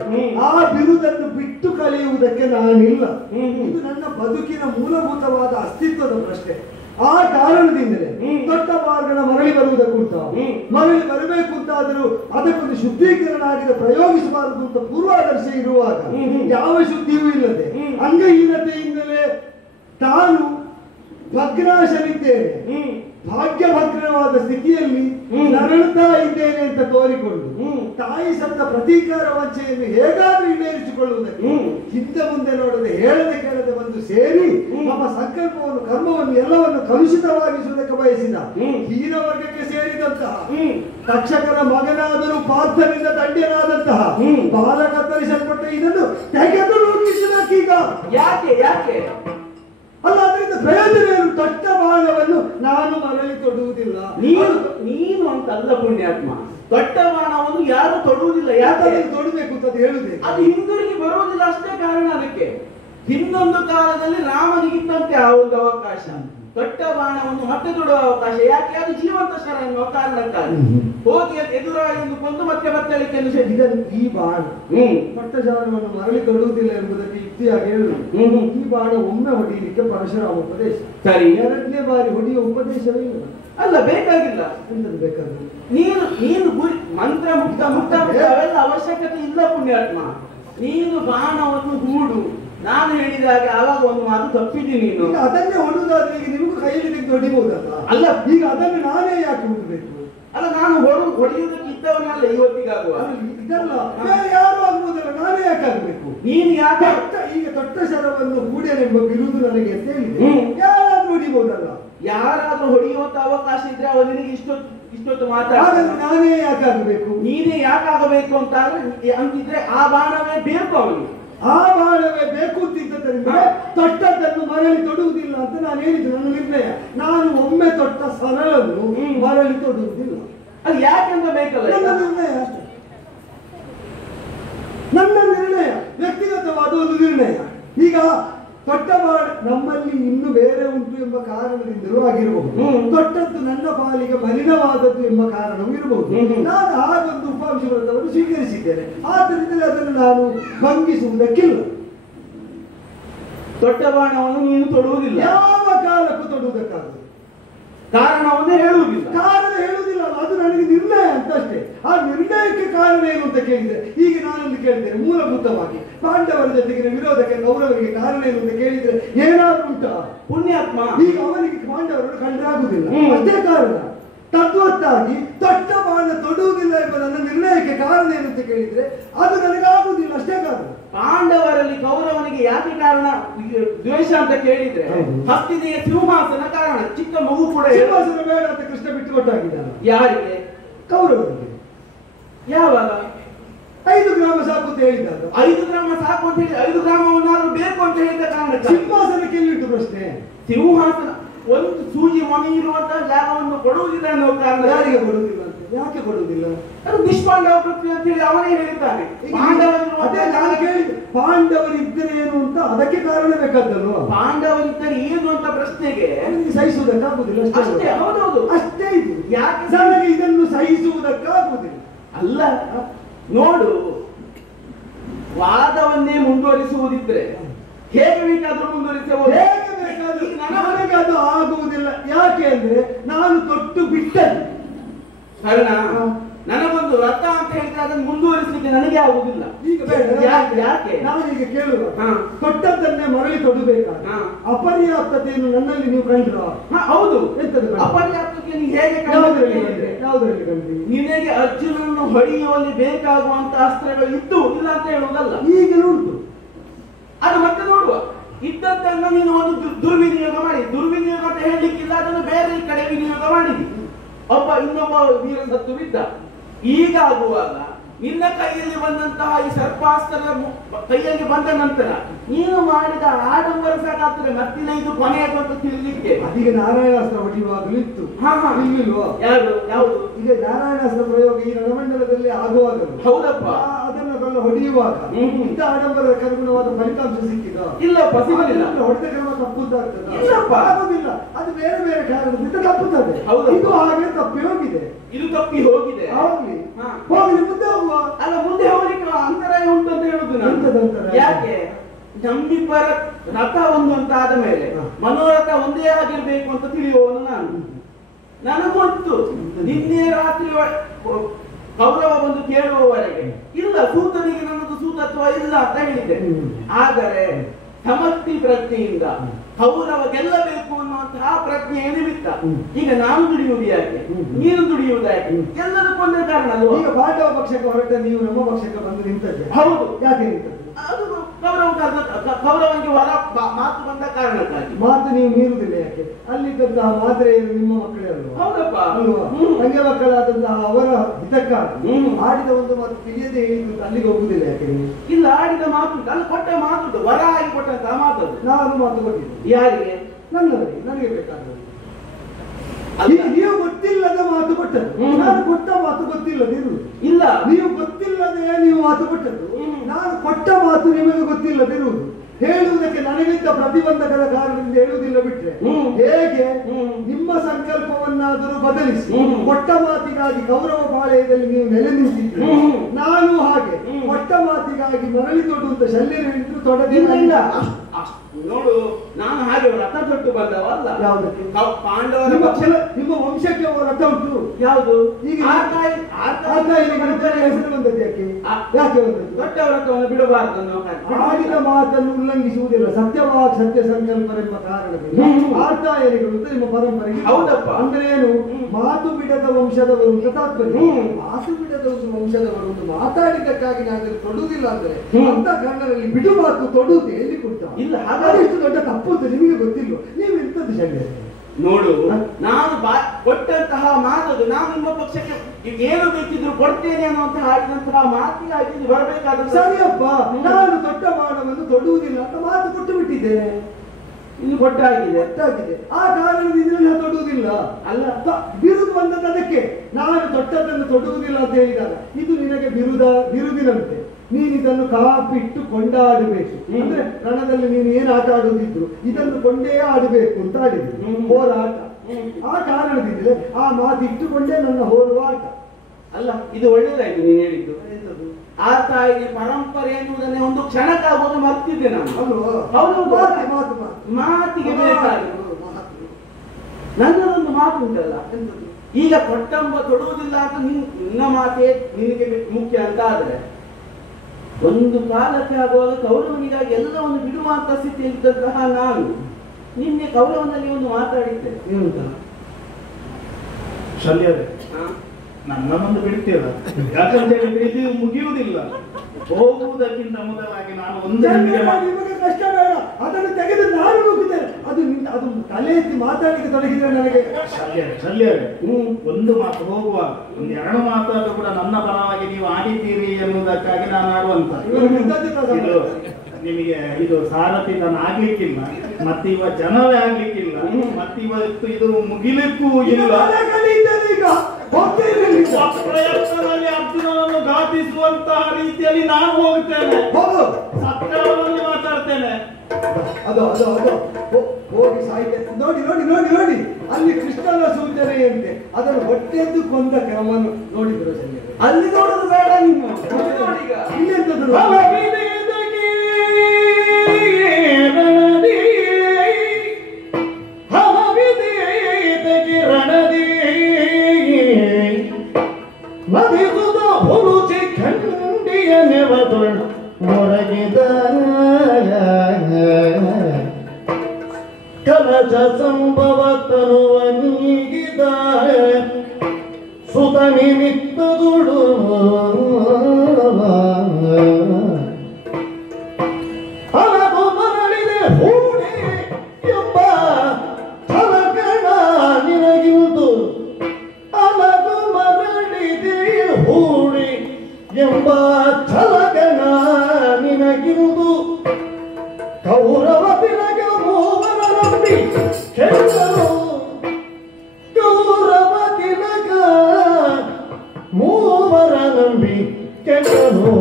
ಆ ಬಿರುದನ್ನು ಬಿಟ್ಟು ಕಳೆಯುವುದಕ್ಕೆ ನಾನಿಲ್ಲ. ಇದು ನನ್ನ ಬದುಕಿನ ಮೂಲಭೂತವಾದ ಅಸ್ತಿತ್ವದ ಪ್ರಶ್ನೆ. ಆ ಕಾರಣದಿಂದಲೇ ದೊಡ್ಡ ಮಾರ್ಗಣ ಮರಳಿ ಬರುವುದಕ್ಕುಂಟ, ಮರಳಿ ಬರಬೇಕು ಅಂತಾದರೂ ಅದಕ್ಕೊಂದು ಶುದ್ಧೀಕರಣ ಆಗಿದೆ, ಪ್ರಯೋಗಿಸಬಾರದು ಅಂತ ಪೂರ್ವಾದರ್ಶ ಇರುವಾಗ ಯಾವ ಶುದ್ಧಿಯೂ ಇಲ್ಲದೆ ಅಂಗಹೀನತೆಯಿಂದಲೇ ತಾನು ಭಗ್ನಾಶನಿದ್ದೇನೆ, ಭಾಗ್ಯ ಭಗ್ನವಾದ ಸ್ಥಿತಿಯಲ್ಲಿ ನರಳುತ್ತಾ ಇದ್ದೇನೆ ಅಂತ ತೋರಿಕೊಂಡು ತಾಯಿ ಸತ್ತ ಪ್ರತೀಕಾರ ವಂಚೆಯನ್ನು ಹೇಗಾದ್ರೂ ಈಡೇರಿಸಿಕೊಳ್ಳುವುದಕ್ಕೆ ಹಿಂದೆ ಮುಂದೆ ನೋಡದೆ ಹೇಳದೆ ಕೇಳದೆ ಬಂದು ಸೇರಿ ನಮ್ಮ ಸಂಕಲ್ಪವನ್ನು ಕರ್ಮವನ್ನು ಎಲ್ಲವನ್ನು ಕಲುಷಿತವಾಗಿಸುವುದಕ್ಕೆ ಬಯಸಿದ ಹೀನ ವರ್ಗಕ್ಕೆ ಸೇರಿದಂತಹ ತಕ್ಷಕರ ಮಗನಾದರೂ ಪಾರ್ಥನಿಂದ ದಂಡ್ಯನಾದಂತಹ ಬಾಲ ಕತ್ತರಿಸಲ್ಪಟ್ಟ ಇದನ್ನು ತೆಗೆದು ರೂಪಿಸಬೇಕೀಗ. ಯಾಕೆ ಯಾಕೆ ಅಲ್ಲ, ಅದರಿಂದ ಪ್ರಯೋಜನ ಏನು? ದೊಡ್ಡ ಬಾಣವನ್ನು ನಾನು ಮರಳಿ ತೊಡುವುದಿಲ್ಲ. ನೀನು ಅಂತಲ್ಲ ಪುಣ್ಯಾತ್ಮ, ದೊಡ್ಡ ಬಾಣವನ್ನು ಯಾರು ತೊಡುವುದಿಲ್ಲ. ಯಾಕೆ ತೊಡಬೇಕು ಅಂತ ಹೇಳುದೇ? ಅದು ಹಿಂದಿರುಗಿ ಬರುವುದಿಲ್ಲ, ಅಷ್ಟೇ ಕಾರಣ. ಅದಕ್ಕೆ ಹಿಂದೊಂದು ಕಾಲದಲ್ಲಿ ರಾಮನಿಗಿತ್ತಂತೆ ಆ ಒಂದು ಅವಕಾಶ, ದೊಡ್ಡ ಬಾಣವನ್ನು ಮತ್ತೆ ತೊಡುವ ಅವಕಾಶ. ಯಾಕೆ? ಅದು ಜೀವಂತ ಶರ ಎನ್ನುವ ಕಾರಣಕ್ಕಾಗಿ ಹೋಗಿ ಎದುರಾಗಿ ಒಂದು ಕೊಂದು ಮತ್ತೆ ಬತ್ತಳಿಕೆಯನ್ನು ಇದನ್ನು ಈ ಬಾಣ ದೊಡ್ಡ ಶಾಲವನ್ನು ಮರಳಿ ತೊಡುವುದಿಲ್ಲ ಎಂಬುದಕ್ಕೆ ಯುಕ್ತಿಯಾಗಿ ಹೇಳುವುದು. ಈ ಬಾಣ ಒಮ್ಮೆ ಹೊಡೆಯಲಿಕ್ಕೆ ಪರಶುರಾಮ ಉಪದೇಶ ಸರಿ, ಎರಡನೇ ಬಾರಿ ಹೊಡೆಯುವ ಉಪದೇಶವೇ ಇಲ್ಲ. ಅಲ್ಲ, ಬೇಕಾಗಿಲ್ಲ. ಎಂತದ್ದು ಬೇಕಾಗಿಲ್ಲ? ನೀನು ಗುರಿ ಮಂತ್ರ ಮುಕ್ತ ಅವೆಲ್ಲ ಅವಶ್ಯಕತೆ ಇಲ್ಲ ಪುಣ್ಯಾತ್ಮ. ನೀನು ಬಾಣವನ್ನು ಹೂಡು, ನಾನು ಹೇಳಿದಾಗ ಆವಾಗ ಒಂದು ಮಾತು ತಪ್ಪಿದ್ದೀನಿ. ನೀನು ಅದನ್ನೇ ಹೊಡುವುದಾದ್ರೆ ಈಗ ನಿಮಗೂ ಕೈಯಲ್ಲಿ ತೆಗೆದು ಹೊಡಿಬಹುದಲ್ಲ? ಅಲ್ಲ, ಈಗ ಅದನ್ನು ನಾನೇ ಯಾಕೆ ಹುಡುಗಬೇಕು? ಅಲ್ಲ, ನಾನು ಹೊಡೆಯುವುದಕ್ಕೆ ಇದ್ದವನಲ್ಲ ಇವತ್ತಿಗಾಗುವ. ಇದಲ್ಲ, ಯಾರು ಆಗ್ಬೋದಲ್ಲ, ನಾನೇ ಯಾಕೆ ಆಗ್ಬೇಕು? ನೀನು ಯಾಕೆ ಈಗ ದೊಡ್ಡ ಶರವನ್ನು ಹೂಡನೆಂಬ ಬಿರುದು ನನಗೆ ಅಂತ ಹೇಳಿದೆ, ಯಾರಾದ್ರೂ ಹೊಡಿಬಹುದಲ್ಲ? ಯಾರಾದ್ರೂ ಹೊಡೆಯುವಂತ ಅವಕಾಶ ಇದ್ರೆ ಅವನು ನಿನಗೆ ಇಷ್ಟೊತ್ತು ಮಾತಾಡ, ನಾನೇ ಯಾಕೆ ಆಗಬೇಕು? ನೀನೇ ಯಾಕಾಗಬೇಕು ಅಂತ ಅಂತಿದ್ರೆ ಆ ಬಾಣವೇ ಬೇಕು ಅವನಿಗೆ. ಆ ಬಾಣವೇ ಬೇಕು ಅಂತಿದ್ದರಿಂದ ತೊಟ್ಟದ್ದನ್ನು ಮರಳಿ ತೊಡುವುದಿಲ್ಲ ಅಂತ ನಾನು ಹೇಳಿದ್ದು ನನ್ನ ನಿರ್ಣಯ. ನಾನು ಒಮ್ಮೆ ತೊಟ್ಟ ಸರಳನ್ನು ಮರಳಿ ತೊಡುವುದಿಲ್ಲ. ಅದು ಯಾಕೆಂತ ಬೇಕಲ್ಲ, ನನ್ನ ನಿರ್ಣಯ ಅಷ್ಟೇ. ನನ್ನ ನಿರ್ಣಯ ವ್ಯಕ್ತಿಗತವಾದ ಒಂದು ನಿರ್ಣಯ. ಈಗ ತೊಟ್ಟ ಬಾಣ ನಮ್ಮಲ್ಲಿ ಇನ್ನು ಬೇರೆ ಉಂಟು ಎಂಬ ಕಾರಣದಿಂದಲೂ ಆಗಿರಬಹುದು, ತೊಟ್ಟದ್ದು ನನ್ನ ಪಾಲಿಗೆ ಮಲಿನವಾದದ್ದು ಎಂಬ ಕಾರಣವೂ ಇರಬಹುದು. ನಾನು ಹಾಗೊಂದು ಉಪಾಂಶಗಳನ್ನು ಸ್ವೀಕರಿಸಿದ್ದೇನೆ, ಆದ್ದರಿಂದ ಅದನ್ನು ನಾನು ಭಂಗಿಸುವುದಕ್ಕಿಲ್ಲ. ದೊಡ್ಡ ಬಾಣವನ್ನು ನೀನು ತೊಡುವುದಿಲ್ಲ, ಯಾವ ಕಾಲಕ್ಕೂ ತೊಡುವುದಕ್ಕಾಗುವುದು. ಕಾರಣವನ್ನು ಹೇಳುವುದಿಲ್ಲ. ಕಾರಣ ಹೇಳುವುದಿಲ್ಲ, ಅದು ನನಗೆ ನಿರ್ಣಯ ಅಂತ ಅಷ್ಟೇ. ಆ ನಿರ್ಣಯಕ್ಕೆ ಕಾರಣ ಏನು ಅಂತ ಕೇಳಿದ್ರೆ ಈಗ ನಾನೊಂದು ಕೇಳ್ತೇನೆ, ಮೂಲಭೂತವಾಗಿ ಪಾಂಡವರ ಜೊತೆಗಿನ ವಿರೋಧಕ್ಕೆ ಕೌರವರಿಗೆ ಕಾರಣ ಏನು ಅಂತ ಕೇಳಿದ್ರೆ ಏನಾದ್ರೂ ಉಂಟಾ? ಪುಣ್ಯಾತ್ಮ, ಈಗ ಅವನಿಗೆ ಪಾಂಡವರನ್ನು ಕಂಡಾಗುವುದಿಲ್ಲ, ಅಷ್ಟೇ ಕಾರಣ. ತದ್ವತ್ತಾಗಿ ದೊಡ್ಡ ಬಾಣ ತೊಡುವುದಿಲ್ಲ ಎಂಬ ನನ್ನ ನಿರ್ಣಯಕ್ಕೆ ಕಾರಣ ಏನು ಅಂತ ಕೇಳಿದ್ರೆ ಅದು ನನಗಾಗುವುದಿಲ್ಲ, ಅಷ್ಟೇ ಕಾರಣ. ಪಾಂಡವರಲ್ಲಿ ಕೌರವನಿಗೆ ಯಾಕೆ ಕಾರಣ ದ್ವೇಷ ಅಂತ ಕೇಳಿದ್ರೆ ಹತ್ತಿದೆಯ ಸಿಂಹಾಸನ ಕಾರಣ. ಚಿಕ್ಕ ಮಗು ಕೂಡ ಸಿಂಹಾಸನ ಬೇಡ ಅಂತ ಕೃಷ್ಣ ಬಿಟ್ಟು ಕೊಟ್ಟಾಗಿದ್ದಾನೆ. ಯಾರಿಗೆ? ಕೌರವನಿಗೆ. ಯಾವಾಗ? 5 ಗ್ರಾಮ ಸಾಕು ಅಂತ ಹೇಳಿದಾಗ. 5 ಗ್ರಾಮ ಸಾಕು ಅಂತ ಹೇಳಿ 5 ಗ್ರಾಮವನ್ನಾದ್ರೂ ಬೇಕು ಅಂತ ಹೇಳಿದ ಕಾರಣ ಸಿಂಹಾಸನಕ್ಕೆ ಎಲ್ಲಿಟ್ಟು ಪ್ರಶ್ನೆ? ಸಿಂಹಾಸನ ಒಂದು ಸೂಜಿ ಮೊನೆ ಇರುವಂತಹ ಜಾಗವನ್ನು ಕೊಡುವುದಿಲ್ಲ ಅನ್ನೋ ಕಾರಣ. ಯಾರಿಗೆ ಕೊಡುವುದಿಲ್ಲ ಅಂತ? ಯಾಕೆ ಕೊಡುವುದಿಲ್ಲ? ಅದು ನಿಷ್ಪಾಂಡವ ಪೃಥ್ವಿ ಅಂತ ಹೇಳಿ ಅವನೇ ಹೇಳಿದ್ದಾನೆ. ಅದೇ ನಾನು ಕೇಳಿದೆ, ಪಾಂಡವರಿದ್ದರೆ ಏನು ಅಂತ ಅದಕ್ಕೆ ಕಾರಣ ಬೇಕಾದಲ್ವ? ಪಾಂಡವರಿದ್ದರೆ ಏನು ಅಂತ ಪ್ರಶ್ನೆಗೆ ಸಹಿಸುವುದಕ್ಕಾಗುದಿಲ್ಲ, ಅಷ್ಟೇ. ಹೌದೌದು, ಅಷ್ಟೇ. ಇದು ಯಾಕೆ ನನಗೆ ಇದನ್ನು ಸಹಿಸುವುದಕ್ಕಾಗುವುದಿಲ್ಲ. ಅಲ್ಲ, ನೋಡು, ವಾದವನ್ನೇ ಮುಂದುವರಿಸುವುದಿದ್ರೆ ಹೇಗೆ ಬೇಕಾದ್ರೂ ಮುಂದುವರಿಸಬಹುದು, ಹೇಗೆ ಬೇಕಾದ್ರೂ. ನನಗೆ ಅದು ಆಗುವುದಿಲ್ಲ. ಯಾಕೆ ಅಂದ್ರೆ ನಾನು ತೊಟ್ಟು ಬಿಟ್ಟದ್ದು ಕಾರಣ ನನಗೊಂದು ವ್ರತ ಅಂತ ಹೇಳಿದ್ರೆ ಅದನ್ನು ಮುಂದುವರಿಸಲಿಕ್ಕೆ ನನಗೆ ಆಗುದಿಲ್ಲ. ಈಗ ಯಾಕೆ ನಾನೀಗ ಕೇಳುವ, ತೊಟ್ಟದ್ದನ್ನೇ ಮರಳಿ ತೊಡಬೇಕಾದ ಅಪರ್ಯಾಪ್ತತೆಯನ್ನು ನನ್ನಲ್ಲಿ ನೀವು ಕಂಡ್ರ? ಹೌದು. ಎಂತದ್ದು ಅಪರ್ಯಾಪ್ತತೆಯನ್ನು ಹೇಗೆ ಯಾವುದರಲ್ಲಿ ಕಂಡ್ರಿ? ನಿನಗೆ ಅರ್ಜುನನ್ನು ಹೊಡೆಯುವಲ್ಲಿ ಬೇಕಾಗುವಂತ ಅಸ್ತ್ರಗಳು ಇದ್ದು ಇಲ್ಲ ಅಂತ ಹೇಳುವುದಲ್ಲ, ಈಗಲೂ ಉಂಟು. ಅದು ಮತ್ತೆ ನೋಡುವ. ಇದ್ದದ್ದನ್ನು ನೀನು ಒಂದು ದುರ್ವಿನಿಯೋಗ ಮಾಡಿ, ದುರ್ವಿನಿಯೋಗ ಅಂತ ಹೇಳಲಿಕ್ಕಿಲ್ಲ, ಅದನ್ನು ಬೇರೆ ಈ ಕಡೆ ವಿನಿಯೋಗ ಮಾಡಿದಿ. ಇನ್ನೊಬ್ಬ ವೀರ ಸತ್ತು ಬಿದ್ದ. ಈಗಾಗುವಾಗ ನಿನ್ನ ಕೈಯಲ್ಲಿ ಬಂದಂತಹ ಈ ಸರ್ಪಾಸ್ತ್ರ ಕೈಯಲ್ಲಿ ಬಂದ ನಂತರ ನೀನು ಮಾಡಿದ ಆಡಂಬರ ಸಾಕಾಗ್ತದೆ, ಮತ್ತಿನ ಇದು ಕೊನೆಯದು ಅಂತ ತಿಳಿಲಿಕ್ಕೆ. ಅದೀಗ ನಾರಾಯಣಾಸ್ತ್ರ ಹೊಡೆಯುವಾಗಲೂ ಇತ್ತು, ಇಲ್ಲಿಲ್ವಾ? ಯಾವುದು ಈಗ ನಾರಾಯಣಾಸ್ತ್ರ ಪ್ರಯೋಗ ಈ ರಣಮಂಡಲದಲ್ಲಿ ಆಗುವಾಗ ಹೌದಪ್ಪ, ಅದನ್ನು ಹೊಡೆಯುವಾಗ ಇಂಥ ಆಡಂಬರದ ಅನುಗುಣವಾದ ಫಲಿತಾಂಶ ಸಿಕ್ಕಿದ? ಇಲ್ಲಪ್ಪ, ಸಿಗಲಿಲ್ಲ. ಹೊಡೆದ ಕ್ರಮ ತಪ್ಪುತ್ತಾಗ್ತದೆ? ಇಲ್ಲಪ್ಪ, ಆಗುದಿಲ್ಲ. ಅದು ಬೇರೆ ಬೇರೆ ಕಾರಣದಿಂದ ತಪ್ಪುತ್ತದೆ. ಇದು ಹಾಗೆ ತಪ್ಪಿ ಹೋಗಿದೆ, ಇದು ತಪ್ಪಿ ಹೋಗಿದೆ. ಹೋಗ್ಲಿ ಹೋಗ್ಲಿ, ಮುಂದೆ ಹೋಗುವ. ಅಲ್ಲ, ಮುಂದೆ ಹೋಗ್ಲಿಕ್ಕೆ ಅಂತರಾಯ ಉಂಟು ಅಂತ ಹೇಳುದು ನಾನು. ಯಾಕೆ? ನಂಬಿಬ್ಬರ ರಥ ಒಂದು ಅಂತ ಆದ ಮೇಲೆ ಮನೋರಥ ಒಂದೇ ಆಗಿರ್ಬೇಕು ಅಂತ ತಿಳಿಯುವವನು ನಾನು. ನನಗೊತ್ತು ನಿನ್ನೆ ರಾತ್ರಿ ಕೌರವ ಬಂದು ಕೇಳುವವರೆಗೆ ಇಲ್ಲ, ಸೂತನಿಗೆ ನನ್ನದು ಸೂತತ್ವ ಇಲ್ಲ ಅಂತ ಹೇಳಿದ್ದೆ. ಆದರೆ ಸಮಷ್ಟಿ ಪ್ರಜ್ಞೆಯಿಂದ ಕೌರವ ಗೆಲ್ಲಬೇಕು ಅನ್ನುವಂತಹ ಪ್ರಜ್ಞೆಯ ನಿಮಿತ್ತ ಈಗ ನಾನು ದುಡಿಯುವುದು ಯಾಕೆ, ನೀನು ದುಡಿಯುವುದು ಯಾಕೆ, ಎಲ್ಲದಕ್ಕೊಂದೇ ಕಾರಣ. ಈಗ ಪಾಂಡವ ಪಕ್ಷಕ್ಕೆ ಹೊರಟ ನೀವು ನಮ್ಮ ಪಕ್ಷಕ್ಕೆ ಬಂದು ನಿಂತದ್ದೆ. ಹೌದು. ಯಾಕೆ ನಿಂತದ್ದು? ಅದು ಕೌರವನಿಗೆ ಹೊರ ಮಾತು ಬಂದ ಕಾರಣಕ್ಕಾಗಿ. ಮಾತು ನೀವು ಮೀರುವುದಿಲ್ಲ ಯಾಕೆ? ಅಲ್ಲಿದ್ದಂತಹ ಮಾತ್ರೆಯರು ನಿಮ್ಮ ಮಕ್ಕಳೇ ಅಲ್ವಾ? ಹೌದಪ್ಪ, ಅಲ್ವಾ? ತಂಗೆ ಮಕ್ಕಳಾದಂತಹ ಅವರ ಹಿತಕ್ಕಾಗಿ ಆಡಿದ ಒಂದು ಮಾತು ತಿಳಿಯದೆ ಹೇಳಿದ್ದು ಅಲ್ಲಿಗೆ ಹೋಗುದಿಲ್ಲ ಯಾಕೆ? ಇಲ್ಲ, ಆಡಿದ ಮಾತು ಅಲ್ಲಿ ಕೊಟ್ಟ ಮಾತು ವರ ಆಗಿ ಕೊಟ್ಟಂತಹ ಮಾತು. ನಾನು ಮಾತು ಕೊಟ್ಟಿದ್ದೆ ಯಾರಿಗೆ? ನನ್ನವರಿಗೆ, ನನಗೆ ಬೇಕಾದವರು. ನೀವು ಗೊತ್ತಿಲ್ಲದ ಮಾತು ಕೊಟ್ಟದ್ದು, ನಾನು ಕೊಟ್ಟ ಮಾತು ಗೊತ್ತಿಲ್ಲದಿರುವುದು. ಇಲ್ಲ, ನೀವು ಗೊತ್ತಿಲ್ಲದೆ ನೀವು ಮಾತು ಕೊಟ್ಟದ್ದು, ನಾನು ಕೊಟ್ಟ ಮಾತು ನಿಮಗೆ ಗೊತ್ತಿಲ್ಲದಿರುವುದು. ಹೇಳುವುದಕ್ಕೆ ನನಗಿಂತ ಪ್ರತಿಬಂಧಕದ ಕಾರಣದಿಂದ ಹೇಳುವುದಿಲ್ಲ ಬಿಟ್ರೆ ಹೇಗೆ ನಿಮ್ಮ ಸಂಕಲ್ಪವನ್ನಾದರೂ ಬದಲಿಸಿ ಕೊಟ್ಟ ಮಾತಿಗಾಗಿ ಕೌರವ ಪಾಳೆಯದಲ್ಲಿ ನೀವು ನೆಲೆ ನಿಂತಿದ್ದೀರಿ. ನಾನು ಹಾಗೆ ಕೊಟ್ಟ ಮಾತಿಗಾಗಿ ಮರಳಿ ತೊಡುವಂತ ಶಲ್ಯರು ತೊಡದಿಲ್ಲ. ನೋಡು, ನಾನು ಹಾಗೆ ರಥ ತೊಟ್ಟು ಬಂದವಲ್ಲ. ಯಾವುದಕ್ಕೆ? ಪಾಂಡವರ ನಿಮ್ಮ ವಂಶಕ್ಕೆ ರಥ ಉಂಟು. ಯಾವುದು? ಈಗ ಹೆಸರು ಬಂದದ್ದು ಯಾಕೆ? ಯಾಕೆ ಬಂದದ್ದು? ದೊಡ್ಡ ವ್ರತವನ್ನು ಬಿಡಬಾರದು. ಆಡಿದ ಮಾತನ್ನು ಉಲ್ಲಂಘಿಸುವುದಿಲ್ಲ. ಸತ್ಯವಾಗ್ ಸತ್ಯ ಸಂಕಲ್ಪರೆಂಬ ಕಾರಣದಿಂದ ಆರ್ತಾಯನಿಗಳು ಅಂತ ನಿಮ್ಮ ಪರಂಪರೆಗೆ. ಹೌದಪ್ಪ. ಅಂದ್ರೆ ಏನು? ಮಾತು ಬಿಡದ ವಂಶದವರು ಅಂತ ತಾತ್ಪರ್ಯ. ಮಾತು ಬಿಡದ ಒಂದು ವಂಶದವರು ಒಂದು ಮಾತಾಡಿದ್ದಕ್ಕಾಗಿ ನಾನು ತೊಡುವುದಿಲ್ಲ ಅಂದ್ರೆ ಅಂತ ಕನ್ನಡದಲ್ಲಿ ಬಿಡು ಮಾತು ತೊಡುವುದು ಎಲ್ಲಿ ಕೊಡ್ತ ಇಲ್ಲ. ಎಷ್ಟು ದೊಡ್ಡ ತಪ್ಪು ಅಂತ ನಿಮಗೆ ಗೊತ್ತಿಲ್ಲ. ನೀವು ಎಂತದ್ದು ಶಲ್ಯ? ನೋಡು, ನಾನು ಕೊಟ್ಟಂತಹ ಮಾತದು ನಾನು ನಿಮ್ಮ ಪಕ್ಷಕ್ಕೆ ಏನು ಬೇಕಿದ್ರು ಕೊಡ್ತೇನೆ ಅನ್ನುವಂತಹ ಆಡಿದಂತಹ ಮಾತಿಗಾಗಿ ಬರಬೇಕಾದ. ಸರಿಯಪ್ಪ, ನಾನು ದೊಡ್ಡ ಮಾಡವನ್ನು ತೊಡುವುದಿಲ್ಲ ಅಂತ ಮಾತು ಕೊಟ್ಟು ಬಿಟ್ಟಿದ್ದೇನೆ. ಇನ್ನು ಕೊಟ್ಟಾಗಿದೆ. ಆ ಕಾರಣದಿಂದ ನಾನು ತೊಡುವುದಿಲ್ಲ. ಅಲ್ಲ, ಬಿರುದು ಬಂದದ್ದು ಅದಕ್ಕೆ. ನಾನು ತೊಟ್ಟದನ್ನು ತೊಡುವುದಿಲ್ಲ ಅಂತ ಹೇಳಿದಾಗ ಇದು ನಿನಗೆ ಬಿರುದಿನಂತೆ. ನೀನು ಇದನ್ನು ಕಾಪಿಟ್ಟು ಕೊಂಡಾಡಬೇಕು. ಅಂದ್ರೆ ರಣದಲ್ಲಿ ನೀನು ಏನು ಆಟ ಆಡುವುದಿದ್ರು ಇದನ್ನು ಕೊಂಡೇ ಆಡಬೇಕು ಅಂತ ಆಡಿದ್ರು ಹೋರಾಟ. ಆ ಕಾರಣದಿಂದಲೇ ಆ ಮಾತಿಟ್ಟುಕೊಂಡೇ ನನ್ನ ಹೋರುವ ಆಟ. ಅಲ್ಲ, ಇದು ಒಳ್ಳೆದಾಯ್ತು ನೀನು ಹೇಳಿದ್ದು. ಆ ತಾಯಿಗೆ ಪರಂಪರೆ ಎನ್ನುವುದನ್ನೇ ಒಂದು ಕ್ಷಣಕ್ಕಾಗುವುದು ಮರ್ತಿದ್ದೆ ನಾನು. ಹೌದು, ಮಾತಿಗೆ ಬೇಕಾಗಿತ್ತು. ನನ್ನದೊಂದು ಮಾತು ಉಂಟಲ್ಲ, ಈಗ ಕೊಟ್ಟಂಬ ತೊಡುವುದಿಲ್ಲ ಅಂತ ನಿನ್ನ ಮಾತೇ ನಿನಗೆ ಮುಖ್ಯ ಅಂತ ಆದ್ರೆ ಒಂದು ಕಾಲಕ್ಕೆ ಆಗುವಾಗ ಕೌರವನಿಗಾಗಿ ಎಲ್ಲವನ್ನು ಬಿಡುವಂತ ಸ್ಥಿತಿಯಲ್ಲಿದ್ದಂತಹ ನಾನು ನಿನ್ನೆ ಕೌರವನಲ್ಲಿ ಒಂದು ಮಾತಾಡಿದ್ದೇನೆ. ಶಲ್ಯರೇ, ನನ್ನ ಮುಂದೆ ಬಿಡ್ತೀರ? ಯಾಕಂತ ಹೇಳಿದ್ರೆ ಇದು ಮುಗಿಯುವುದಿಲ್ಲ. ಹೋಗುವುದಕ್ಕಿಂತ ಮೊದಲಾಗಿ ನಾನು ನಿಮಗೆ ಕಷ್ಟ ಬೇಡ, ಅದನ್ನು ತೆಗೆದು ನಾನು ಹೋಗುತ್ತೇನೆ. ಅದು ತಲೆ ಎತ್ತಿ ಮಾತಾಡಲಿಕ್ಕೆ ತೊಡಗಿದ್ರೆ ನನಗೆ. ಶಲ್ಯರೇ, ಒಂದು ಮಾತು ಹೋಗುವಾಗ ಒಂದು ಎರಡು ಮಾತಾದ್ರೂ ಕೂಡ ನನ್ನ ಪರವಾಗಿ ನೀವು ಆಡಿದ್ದೀರಿ ಎನ್ನುವುದಕ್ಕಾಗಿ ನಾನು ಆಡುವಂತ. ನಿಮಗೆ ಇದು ಸಾರಥಿ ನಾನು ಆಗ್ಲಿಕ್ಕಿಲ್ಲ, ಮತ್ತಿವ ಜನವೇ ಆಗ್ಲಿಕ್ಕಿಲ್ಲ, ಮತ್ತಿವತ್ತು ಇದು ಮುಗಿಲಿಕ್ಕೂ ಇಲ್ಲ. ಪ್ರಯತ್ನದಲ್ಲಿ ಅರ್ಜುನನನ್ನು ಘಾತಿಸುವಂತಹ ರೀತಿಯಲ್ಲಿ ನಾನು ಹೋಗ್ತೇನೆ, ಸತ್ಯವನ್ನು ಮಾತಾಡ್ತೇನೆ. ಅದು ಅದು ಅದು ಹೋಗಿ ಸಾಹಿತ್ಯ ನೋಡಿ ನೋಡಿ ನೋಡಿ ನೋಡಿ ಅಲ್ಲಿ ಕೃಷ್ಣನ ಸೂಚನೆಯಂತೆ ಅದನ್ನು ಹೊಟ್ಟೆದ್ದು ಕೊಂದ ಕ್ರಮವನ್ನು ನೋಡಿದ್ರು. ಅಲ್ಲಿ ನೋಡೋದು ಬೇಡ, ನೀವು ಇಲ್ಲೆಂತದ್ದು ಮೊರಗಿದ ಕಲಶ ಸಂಭವ ತನುವ ನೀಗಿದ ಸುತ ನಿಮಿತ್ತದುಡು ಅಲಗು ಮರಳಿದೆ ಹೂಡಿ ಎಂಬ ಛಲಗಣ ನಿನಗಿರುವುದು ಅಲಗು ಮರಳಿದೆ ಹೂಡಿ ಎಂಬ ಛಲಗಣ ನಿನಗಿರುವುದು ಕೌರವ ತಿಲಗ ಮೂವರ ನಂಬಿ ಕೆಟ್ಟರು ಕೌರವ ತಿಲಗ ಮೂವರ ನಂಬಿ ಕೆಟ್ಟರು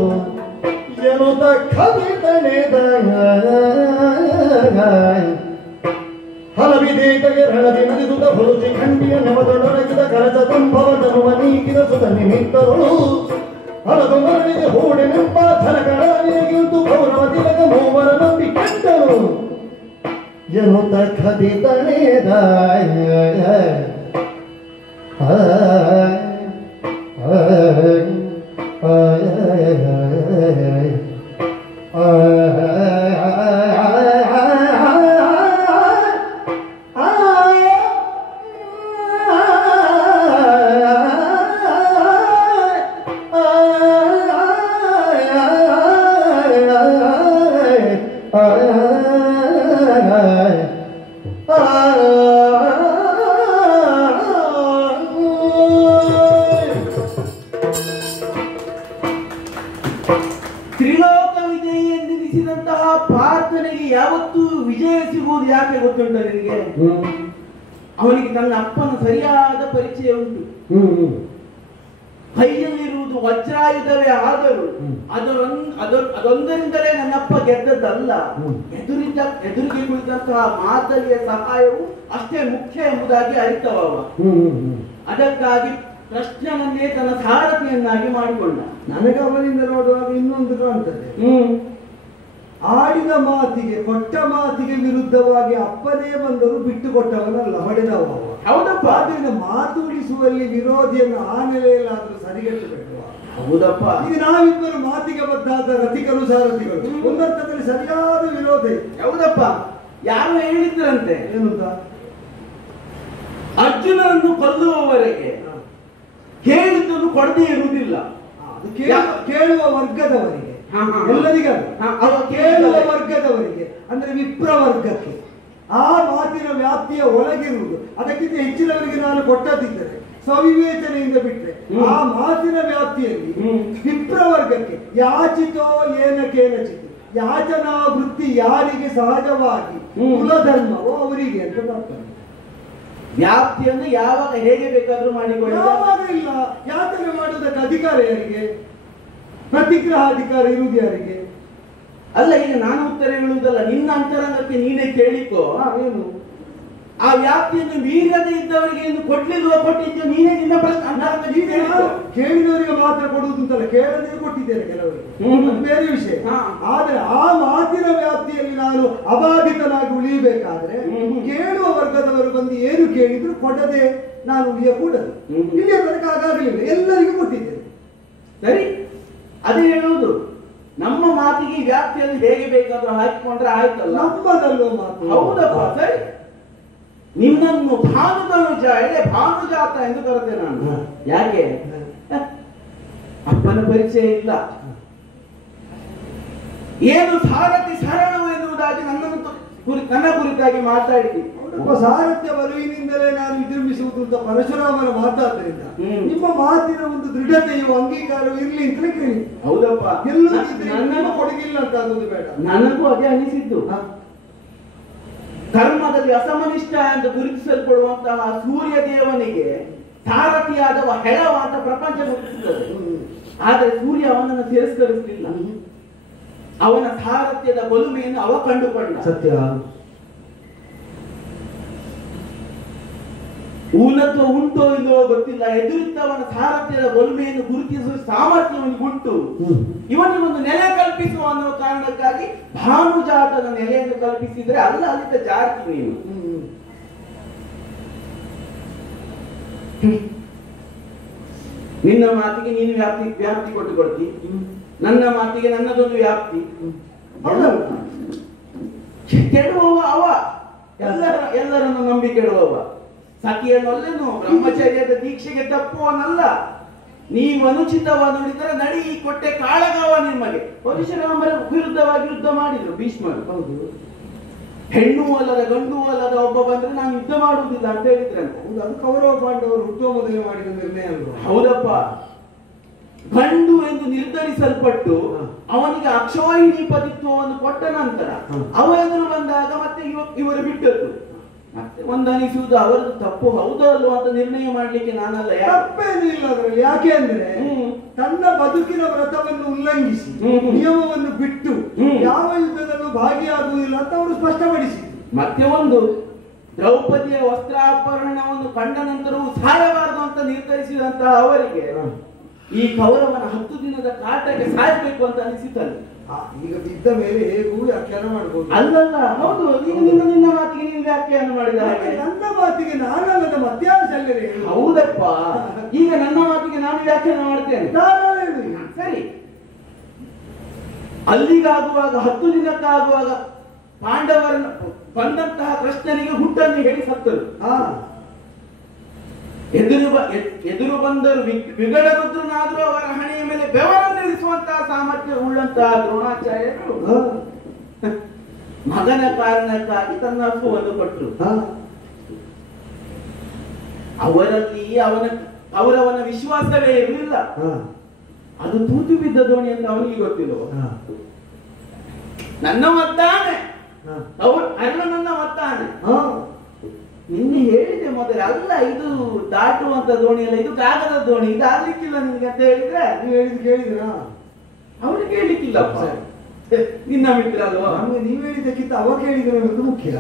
ಎನ್ನುತ್ತ ಕವಿತನೆದ ಹಲವಿದೇಕಗೆ ರಣದಿ ನದಿಸುತ್ತ ಹೊಲುಸಿ ಖಂಡಿಯ ನವದೊಡರಗಿದ ಕರಚ ಸಂಭವ ತನುವ ನೀಗಿದ ಸುತ ನಿಮಿತ್ತಗಳು ಹಲದು ಮರಳಿದೆ ಹೂಡೆನೆಂಬ ಛಲಗಳ ನಿನಗಿಂತು ಕೌರವ ತಿಲಕ ಮೂವರ ನಂಬಿ ಕೆಟ್ಟರು ಎನ್ನುತ್ತ ಕವಿತನೆದ ತ್ರಿಲೋಕ ವಿಜಯಿ ಎಂದೆನಿಸಿದಂತಹ ಪಾರ್ಥನಿಗೆ ಯಾವತ್ತೂ ವಿಜಯ ಸಿಗುವುದು ಯಾಕೆ ಗೊತ್ತುಂಟ ನಿನಗೆ? ಅವನಿಗೆ ತನ್ನ ಅಪ್ಪನ ಸರಿಯಾದ ಪರಿಚಯ ಉಂಟು. ಕೈಯಲ್ಲಿರುವುದು ವಜ್ರಾಯುಧವೇ ಆದರೂ ಅದೊಂದರಿಂದಲೇ ನನ್ನಪ್ಪ ಗೆದ್ದದ್ದಲ್ಲ. ಎದುರಿಗೆ ಕುಳಿತಂತಹ ಮಾತಲಿಯ ಸಹಾಯವು ಅಷ್ಟೇ ಮುಖ್ಯ ಎಂಬುದಾಗಿ ಅರಿತವ. ಅದಕ್ಕಾಗಿ ಕೃಷ್ಣನನ್ನೇ ತನ್ನ ಸಾರಥಿಯನ್ನಾಗಿ ಮಾಡಿಕೊಂಡ. ನನಗೆ ಅವನಿಂದ ನೋಡುವಾಗ ಇನ್ನೊಂದು ಕಾಣ್ತದೆ. ಆಡಿದ ಮಾತಿಗೆ ಕೊಟ್ಟ ಮಾತಿಗೆ ವಿರುದ್ಧವಾಗಿ ಅಪ್ಪನೇ ಬಂದರೂ ಬಿಟ್ಟು ಕೊಟ್ಟವನಲ್ಲ, ಹೊಡೆದವ. ಹೌದಪ್ಪ. ಆದ್ದರಿಂದ ಮಾತು ಉಳಿಸುವಲ್ಲಿ ವಿರೋಧಿಯನ್ನು ಆ ನೆಲೆಯಲ್ಲಾದ್ರೂ ಸರಿಗಟ್ಟಬೇಕವ. ಹೌದಪ್ಪ. ಈಗ ನಾವಿಬ್ಬರು ಮಾತಿಗೆ ಬದ್ಧಾದ ರಥಿಕರು ಸಾರಥಿಗಳು, ಒಂದರ್ಥದಲ್ಲಿ ಸರಿಯಾದ ವಿರೋಧ ಇದೆ. ಹೌದಪ್ಪ. ಯಾರು ಹೇಳಿದ್ರಂತೆ ಏನಂತ? ಅರ್ಜುನನನ್ನು ಕೊಲ್ಲುವವರೆಗೆ ಹೇಳಿದ್ದನ್ನು ಕೊಡದೇ ಇರುವುದಿಲ್ಲ. ಅದು ಕೇಳುವ ವರ್ಗದವರಿಗೆ, ಎಲ್ಲರಿಗೂ ಕೇಳುವ ವರ್ಗದವರಿಗೆ ಅಂದ್ರೆ ವಿಪ್ರ ವರ್ಗಕ್ಕೆ ಆ ಮಾತಿನ ವ್ಯಾಪ್ತಿಯ ಒಳಗಿರುವುದು. ಅದಕ್ಕಿಂತ ಹೆಚ್ಚಿನವರಿಗೆ ನಾನು ಕೊಟ್ಟದಿದ್ದರೆ ಸವಿವೇಚನೆಯಿಂದ ಬಿಟ್ಟರೆ ಆ ಮಾತಿನ ವ್ಯಾಪ್ತಿಯಲ್ಲಿ ವಿಪ್ರ ವರ್ಗಕ್ಕೆ ಯಾಚಿತೋ ಏನ ಕೇನಚಿತು, ಯಾಚನಾ ವೃತ್ತಿ ಯಾರಿಗೆ ಸಹಜವಾಗಿ ಕುಲಧರ್ಮವೋ ಅವರಿಗೆ ಅಂತ ಬರ್ತಾರೆ. ವ್ಯಾಪ್ತಿಯನ್ನು ಯಾವಾಗ ಹೇಗೆ ಬೇಕಾದ್ರೂ ಮಾಡಿಕೊಳ್ಳಿ. ಯಾವಾಗ ಇಲ್ಲ. ಯಾತನೆ ಮಾಡುವುದಕ್ಕೆ ಅಧಿಕಾರ ಯಾರಿಗೆ? ಪ್ರತಿಗ್ರಹಾಧಿಕಾರ ಇರುವುದು ಯಾರಿಗೆ? ಅಲ್ಲ, ಈಗ ನಾನು ಉತ್ತರ ಹೇಳುವುದಲ್ಲ, ನಿನ್ನ ಅಂತರಂಗಕ್ಕೆ ನೀನೇ ಕೇಳಿಕೋ. ಏನು ಆ ವ್ಯಾಪ್ತಿಯನ್ನು ಮೀರದೆ ಇದ್ದವರಿಗೆ ಇನ್ನು ಕೊಡ್ಲಿಲ್ವ ಕೊಟ್ಟಿದ್ದು ನೀನೇ ನಿನ್ನ ಪ್ರಶ್ನೆ. ಕೇಳಿದವರಿಗೆ ಮಾತ್ರ ಕೊಡುವುದು ಅಂತಲ್ಲ, ಕೇಳದೆ ಕೊಟ್ಟಿದ್ದೇನೆ ಕೆಲವರಿಗೆ, ಬೇರೆ ವಿಷಯ. ಆದ್ರೆ ಆ ಮಾತಿನ ವ್ಯಾಪ್ತಿಯಲ್ಲಿ ನಾನು ಅಬಾಧಿತನಾಗಿ ಉಳಿಯಬೇಕಾದ್ರೆ ಕೇಳುವ ವರ್ಗದವರು ಬಂದು ಏನು ಕೇಳಿದ್ರು ಕೊಡದೆ ನಾನು ಉಳಿಯಕೂಡದು. ಇಲ್ಲಿಯ ತನಕ ಹಾಗಾಗಲಿಲ್ಲ, ಎಲ್ಲರಿಗೂ ಕೊಟ್ಟಿದ್ದೇನೆ. ಸರಿ, ಅದೇ ಹೇಳುವುದು. ನಮ್ಮ ಮಾತಿಗೆ ವ್ಯಾಪ್ತಿಯಲ್ಲಿ ಹೇಗೆ ಬೇಕಾದ್ರೂ ಹಾಕಿಕೊಂಡ್ರೆ ಆಯ್ತಲ್ಲ. ನಮ್ಮದಲ್ಲೋ ಮಾತು. ಹೌದಪ್ಪ. ಸರಿ, ನಿನ್ನನ್ನು ಭಾನುಧನುಜ ಭಾನುಜಾತ ಎಂದು ಕರೆದೆ ನಾನು. ಯಾಕೆ? ಅಪ್ಪನ ಪರಿಚಯ ಇಲ್ಲ. ಏನು ಸಾರಥಿ ಸರಳವು ಎನ್ನುವುದಾಗಿ ನನ್ನ ಕುರಿತಾಗಿ ಮಾತಾಡಿದೆ. ಸಾರಥ್ಯ ಬಲುವಿನಿಂದಲೇ ನಾನು ವಿಜೃಂಭಿಸುವುದು ಅಂತ ಪರಶುರಾಮನ ಮಾತಾದ್ದರಿಂದ ನಿಮ್ಮ ಮಾತಿನ ಒಂದು ದೃಢತೆಯು ಅಂಗೀಕಾರವು ಇರ್ಲಿ ಅಂತಲೇ ಕೇಳಿ. ಹೌದಪ್ಪ. ನನ್ನ ಕೊಡಗಿಲ್ಲ ಅಂತ ಆಗುದು ಬೇಡ. ನನಗೂ ಅದೇ ಅನಿಸಿದ್ದು. ಧರ್ಮದಲ್ಲಿ ಅಸಮನಿಷ್ಠ ಎಂದು ಗುರುತಿಸಲ್ಪಡುವಂತಹ ಸೂರ್ಯ ದೇವನಿಗೆ ಸಾರಥಿಯಾದವ ಹೆಳವ ಅಂತ ಪ್ರಪಂಚ ಗುರುತಿಸುತ್ತದೆ. ಆದರೆ ಸೂರ್ಯ ಅವನನ್ನು ತಿರಸ್ಕರಿಸಲಿಲ್ಲ. ಅವನ ಸಾರಥ್ಯದ ಬಲುಮೆಯನ್ನು ಅವ ಕಂಡುಕೊಂಡ. ಸತ್ಯ. ಊನತ್ವ ಉಂಟೋ ಇಲ್ಲವೋ ಗೊತ್ತಿಲ್ಲ, ಎದುರಿದ್ದವನ ಸಾರಥ್ಯದ ಬಲುಮೆಯನ್ನು ಗುರುತಿಸುವ ಸಾಮರ್ಥ್ಯವನ್ನು ಉಂಟು. ಇವನಿಗೆ ಒಂದು ನೆಲೆ ಕಲ್ಪಿಸುವ ಅನ್ನೋ ಕಾರಣಕ್ಕಾಗಿ ಭಾನುಜಾತನ ನೆಲೆಯನ್ನು ಕಲ್ಪಿಸಿದ್ರೆ ಅಲ್ಲ ಅಲ್ಲಿದ್ದ ಜಾತಿ ನೀನು. ನಿನ್ನ ಮಾತಿಗೆ ನೀನು ವ್ಯಾಪ್ತಿ ಕೊಟ್ಟುಕೊಳ್ತಿ. ನನ್ನ ಮಾತಿಗೆ ನನ್ನದೊಂದು ವ್ಯಾಪ್ತಿ. ಕೆಡುವವ ಅವ, ಎಲ್ಲರನ್ನು ನಂಬಿ ಕೆಡುವವ. ಸಖಿಯನ್ನಲ್ಲೇನು ಬ್ರಹ್ಮಚರ್ಯದ ದೀಕ್ಷೆಗೆ ತಪ್ಪುವನಲ್ಲ. ನೀವು ಅನುಚಿತವ ನೋಡಿದರೆ ನಡಿ ಕೊಟ್ಟೆ ಕಾಳಗವ ನಿಮಗೆ. ಪರಶುರಾಮರ ವಿರುದ್ಧವಾಗಿ ಯುದ್ಧ ಮಾಡಿದ್ರು ಭೀಷ್ಮರು. ಹೌದು, ಹೆಣ್ಣು ಅಲ್ಲದ ಗಂಡು ಅಲ್ಲದ ಒಬ್ಬ ಬಂದ್ರೆ ನಾನು ಯುದ್ಧ ಮಾಡುವುದಿಲ್ಲ ಅಂತ ಹೇಳಿದ್ರಂತೆ. ಅದು ಕೌರವ ಪಾಂಡವರು ಹುಟ್ಟುವುದನ್ನು ಮಾಡಿದ ನಿರ್ಣಯ ಅಲ್ವಾ? ಹೌದಪ್ಪ. ಗಂಡು ಎಂದು ನಿರ್ಧರಿಸಲ್ಪಟ್ಟು ಅವನಿಗೆ ಅಕ್ಷವಾಹಿನಿ ಪತಿತ್ವವನ್ನು ಕೊಟ್ಟ ನಂತರ ಅವ ಎದುರು ಬಂದಾಗ ಮತ್ತೆ ಇವರು ಬಿಟ್ಟದ್ದು. ಮತ್ತೆ ಒಂದನಿಸುವುದು ಅವರದ್ದು ತಪ್ಪು ಹೌದೋ ಅಲ್ವಾ ಅಂತ ನಿರ್ಣಯ ಮಾಡ್ಲಿಕ್ಕೆ ನಾನಲ್ಲ. ತಪ್ಪೇನು ಇಲ್ಲ ಅದರಲ್ಲಿ. ಯಾಕೆ ಅಂದ್ರೆ ತನ್ನ ಬದುಕಿನ ವ್ರತವನ್ನು ಉಲ್ಲಂಘಿಸಿ ನಿಯಮವನ್ನು ಬಿಟ್ಟು ಯಾವ ಯುದ್ಧದಲ್ಲೂ ಭಾಗಿಯಾಗುವುದಿಲ್ಲ ಅಂತ ಅವರು ಸ್ಪಷ್ಟಪಡಿಸಿದ್ರು. ಮತ್ತೆ ಒಂದು ದ್ರೌಪದಿಯ ವಸ್ತ್ರಾಪರಣವನ್ನು ಕಂಡ ನಂತರವೂ ಸಾಯಬಾರದು ಅಂತ ನಿರ್ಧರಿಸಿದಂತಹ ಅವರಿಗೆ ಈ ಕೌರವನ 10 ದಿನದ ಕಾಟಕ್ಕೆ ಸಾಯಬೇಕು ಅಂತ ಅನಿಸಿತಲ್ಲ. ಈಗ ಬಿದ್ದ ಮೇಲೆ ಹೇಗೂ ವ್ಯಾಖ್ಯಾನ ಮಾಡಬಹುದು. ಅಲ್ಲಲ್ಲ, ಹೌದು. ಈಗ ನಿನ್ನ ಮಾತಿಗೆ ನೀನು ವ್ಯಾಖ್ಯಾನ ಮಾಡಿದ ಹಾಗೆ ನನ್ನ ಮಾತಿಗೆ ನಾನಲ್ಲದ ಮತ್ಯಾಸಲ್ಲೇ. ಹೌದಪ್ಪ. ಈಗ ನನ್ನ ಮಾತಿಗೆ ನಾನು ವ್ಯಾಖ್ಯಾನ ಮಾಡ್ತೇನೆ. ಸರಿ, ಅಲ್ಲಿಗಾಗುವಾಗ 10 ದಿನಕ್ಕಾಗುವಾಗ ಪಾಂಡವರನ್ನು ಬಂದಂತಹ ಕೃಷ್ಣನಿಗೆ ಹುಟ್ಟನ್ನು ಹೇಳಿ ಸತ್ತರು. ಎದುರು ಬಂದರು ವಿಗಡರುದ್ರನಾದ್ರೂ ಅವರ ಹಣೆಯ ಮೇಲೆ ಬೆವರನ್ನು ಇಳಿಸುವಂತಹ ಸಾಮರ್ಥ್ಯ ಉಳ್ಳಂತಹ ದ್ರೋಣಾಚಾರ್ಯರು ಮಗನ ಕಾರಣಕ್ಕಾಗಿ ತನ್ನ ಹಕ್ಕುವನ್ನು ಕೊಟ್ಟರು. ಅವರಲ್ಲಿ ಅವರವನ ವಿಶ್ವಾಸವೇ ಇರಲಿಲ್ಲ. ಅದು ತೂತು ಬಿದ್ದ ದೋಣಿ ಅಂತ ಅವನಿಗೆ ಗೊತ್ತಿಲ್ಲ. ನನ್ನ ಒತ್ತಾನೆ ಅಲ್ಲ, ನನ್ನ ಒತ್ತಾನೆ. ನಿನ್ನೆ ಹೇಳಿದೆ ಮೊದಲೇ, ಅಲ್ಲ ಇದು ದಾಟುವಂತ ದೋಣಿ ಅಲ್ಲ, ಇದು ಕಾಗದ ದೋಣಿ, ಇದು ಆಗ್ಲಿಕ್ಕಿಲ್ಲ ನಿನ್ಗೆ ಅಂತ ಹೇಳಿದ್ರೆ ನೀವು ಹೇಳಿದ್ ಕೇಳಿದ್ರ? ಅವ್ರಿಗೆ ಕೇಳಲಿಕ್ಕಿಲ್ಲ. ನಿನ್ನ ಮಿತ್ರ ಅಲ್ವಾ? ನಮ್ಗೆ ನೀವು ಹೇಳಿದ್ದಕ್ಕಿಂತ ಅವ ಕೇಳಿದ್ರೆ ಮುಖ್ಯ.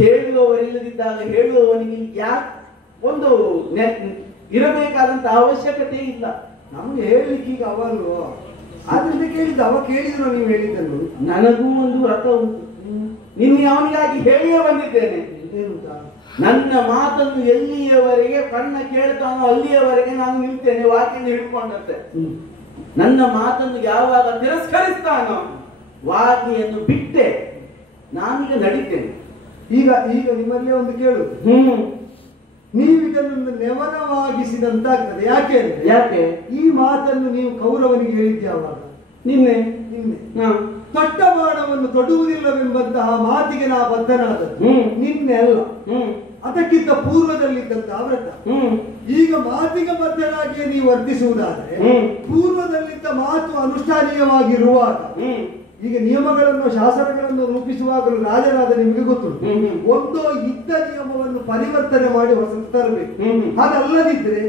ಕೇಳುವವರಿಲ್ಲದಿದ್ದಾಗ ಹೇಳುವವನಿಗೆ ಯಾಕೆ ಒಂದು ಇರಬೇಕಾದಂತ ಅವಶ್ಯಕತೆ ಇಲ್ಲ. ನಮ್ಗೆ ಹೇಳಲಿಕ್ಕೆ ಈಗ ಅವಲ್ವೋ, ಆದ್ರಿಂದ ಕೇಳಿದ್ದ. ಅವ ಕೇಳಿದ್ರು ನೀವು ಹೇಳಿದ್ದನ್ನು. ನನಗೂ ಒಂದು ವ್ರತ ಉಂಟು. ನಿನ್ನೆ ಅವನಿಗಾಗಿ ಹೇಳಿಯೇ ಬಂದಿದ್ದೇನೆ. ನನ್ನ ಮಾತನ್ನು ಎಲ್ಲಿಯವರೆಗೆ ಕಣ್ಣ ಕೇಳ್ತಾನೋ ಅಲ್ಲಿಯವರೆಗೆ ನಾನು ನಿಲ್ತೇನೆ, ವಾಕ್ಯನ ಹಿಡ್ಕೊಂಡಂತೆ. ನನ್ನ ಮಾತನ್ನು ಯಾವಾಗ ತಿರಸ್ಕರಿಸ್ತಾನೋ ವಾಕ್ಯನ್ನು ಬಿಟ್ಟೆ ನಾನೀಗ ನಡೀತೇನೆ. ಈಗ ಈಗ ನಿಮ್ಮಲ್ಲಿ ಒಂದು ಕೇಳುದು, ನೀವು ಇದನ್ನು ನೆವನವಾಗಿಸಿದಂತಾಗ್ತದೆ. ಯಾಕೆ ಈ ಮಾತನ್ನು ನೀವು ಕೌರವನಿಗೆ ಹೇಳಿದ್ಯಾವಾಗ? ನಿನ್ನೆ ತೊಟ್ಟ ಬಾಣವನ್ನು ತೊಡುವುದಿಲ್ಲವೆಂಬಂತಹ ಮಾತಿಗೆ ನಾ ಬದ್ಧನಾದದ್ದು ನಿನ್ನೆ ಅಲ್ಲ, ಅದಕ್ಕಿಂತ ಪೂರ್ವದಲ್ಲಿದ್ದಂತಹ ವ್ರತ. ಈಗ ಮಾತಿಗೆ ಬದ್ಧನಾಗಿಯೇ ನೀವು ವರ್ತಿಸುವುದಾದ್ರೆ ಪೂರ್ವದಲ್ಲಿದ್ದ ಮಾತು ಅನುಷ್ಠಾನೀಯವಾಗಿರುವಾಗ ಈಗ ನಿಯಮಗಳನ್ನು ಶಾಸನಗಳನ್ನು ರೂಪಿಸುವಾಗಲೂ ರಾಜರಾದ ನಿಮಗೆ ಗೊತ್ತುಂಟು, ಒಂದೋ ಇದ್ದ ನಿಯಮವನ್ನು ಪರಿವರ್ತನೆ ಮಾಡಿ ಹೊಸತು ತರಬೇಕು. ಹಾಗಲ್ಲದಿದ್ರೆ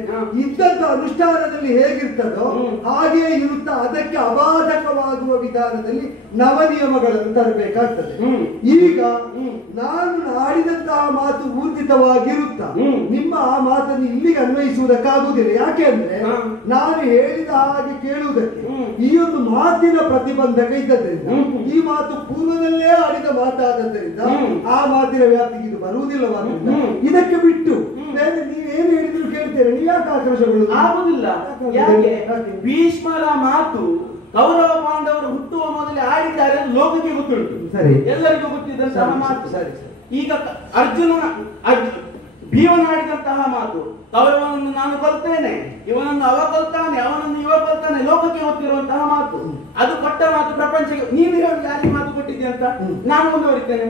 ಇದ್ದಂತ ಅನುಷ್ಠಾನದಲ್ಲಿ ಹೇಗಿರ್ತದೋ ಹಾಗೆಯೇ ಇರುತ್ತಾ ಅದಕ್ಕೆ ಅಬಾಧಕವಾಗುವ ವಿಧಾನದಲ್ಲಿ ನವ ನಿಯಮಗಳನ್ನು ತರಬೇಕಾಗ್ತದೆ. ಈಗ ನಾನು ಆಡಿದಂತಹ ಮಾತು ಊರ್ಜಿತವಾಗಿರುತ್ತಾ ನಿಮ್ಮ ಆ ಮಾತನ್ನು ಇಲ್ಲಿಗೆ ಅನ್ವಯಿಸುವುದಕ್ಕಾಗುವುದಿಲ್ಲ. ಯಾಕೆ ಅಂದ್ರೆ ನಾನು ಹೇಳಿದ ಹಾಗೆ ಕೇಳುವುದಕ್ಕೆ ಈ ಒಂದು ಮಾತಿನ ಪ್ರತಿಬಂಧಕ ಇದ್ದದ್ರಿಂದ, ಈ ಮಾತು ಪೂರ್ವದಲ್ಲೇ ಆಡಿದ ಮಾತಾದ್ದರಿಂದ ಆ ಮಾತಿನ ವ್ಯಾಪ್ತಿಗೆ ಇದು ಬರುವುದಿಲ್ಲವಾದ್ರಿಂದ ಇದಕ್ಕೆ ಬಿಟ್ಟು ಬೇರೆ ನೀವೇನು ಹೇಳಿದ್ರು ಕೇಳ್ತೇನೆ. ನೀವು ಯಾಕೆ ಆಕ್ರೋಶಗಳು? ಆಗುದಿಲ್ಲ. ಯಾಕೆ? ಭೀಷ್ಮರ ಮಾತು ಕೌರವ ಪಾಂಡವರು ಹುಟ್ಟುವ ಮೊದಲೇ ಆಡಿದ್ದಾರೆ, ಲೋಕಕ್ಕೆ ಗೊತ್ತುಂಟು, ಎಲ್ಲರಿಗೂ ಗೊತ್ತಿದ್ದಂತಹ ಮಾತು. ಈಗ ಭೀಮನ ಆಡಿದಂತಹ ಮಾತು, ಕೌರವನನ್ನು ನಾನು ಕೊಲ್ತೇನೆ, ಇವನನ್ನು ಅವ ಕೊಲ್ತಾನೆ, ಅವನನ್ನು ಇವ ಕೊಲ್ತಾನೆ, ಲೋಕಕ್ಕೆ ಗೊತ್ತಿರುವಂತಹ ಮಾತು. ಅದು ಕೊಟ್ಟ ಮಾತು ಪ್ರಪಂಚಕ್ಕೆ. ನೀವು ಹೇಳಿ ಯಾರಿಗೆ ಮಾತು ಕೊಟ್ಟಿದ್ದೆ ಅಂತ ನಾನು ಮುಂದುವರಿತೇನೆ.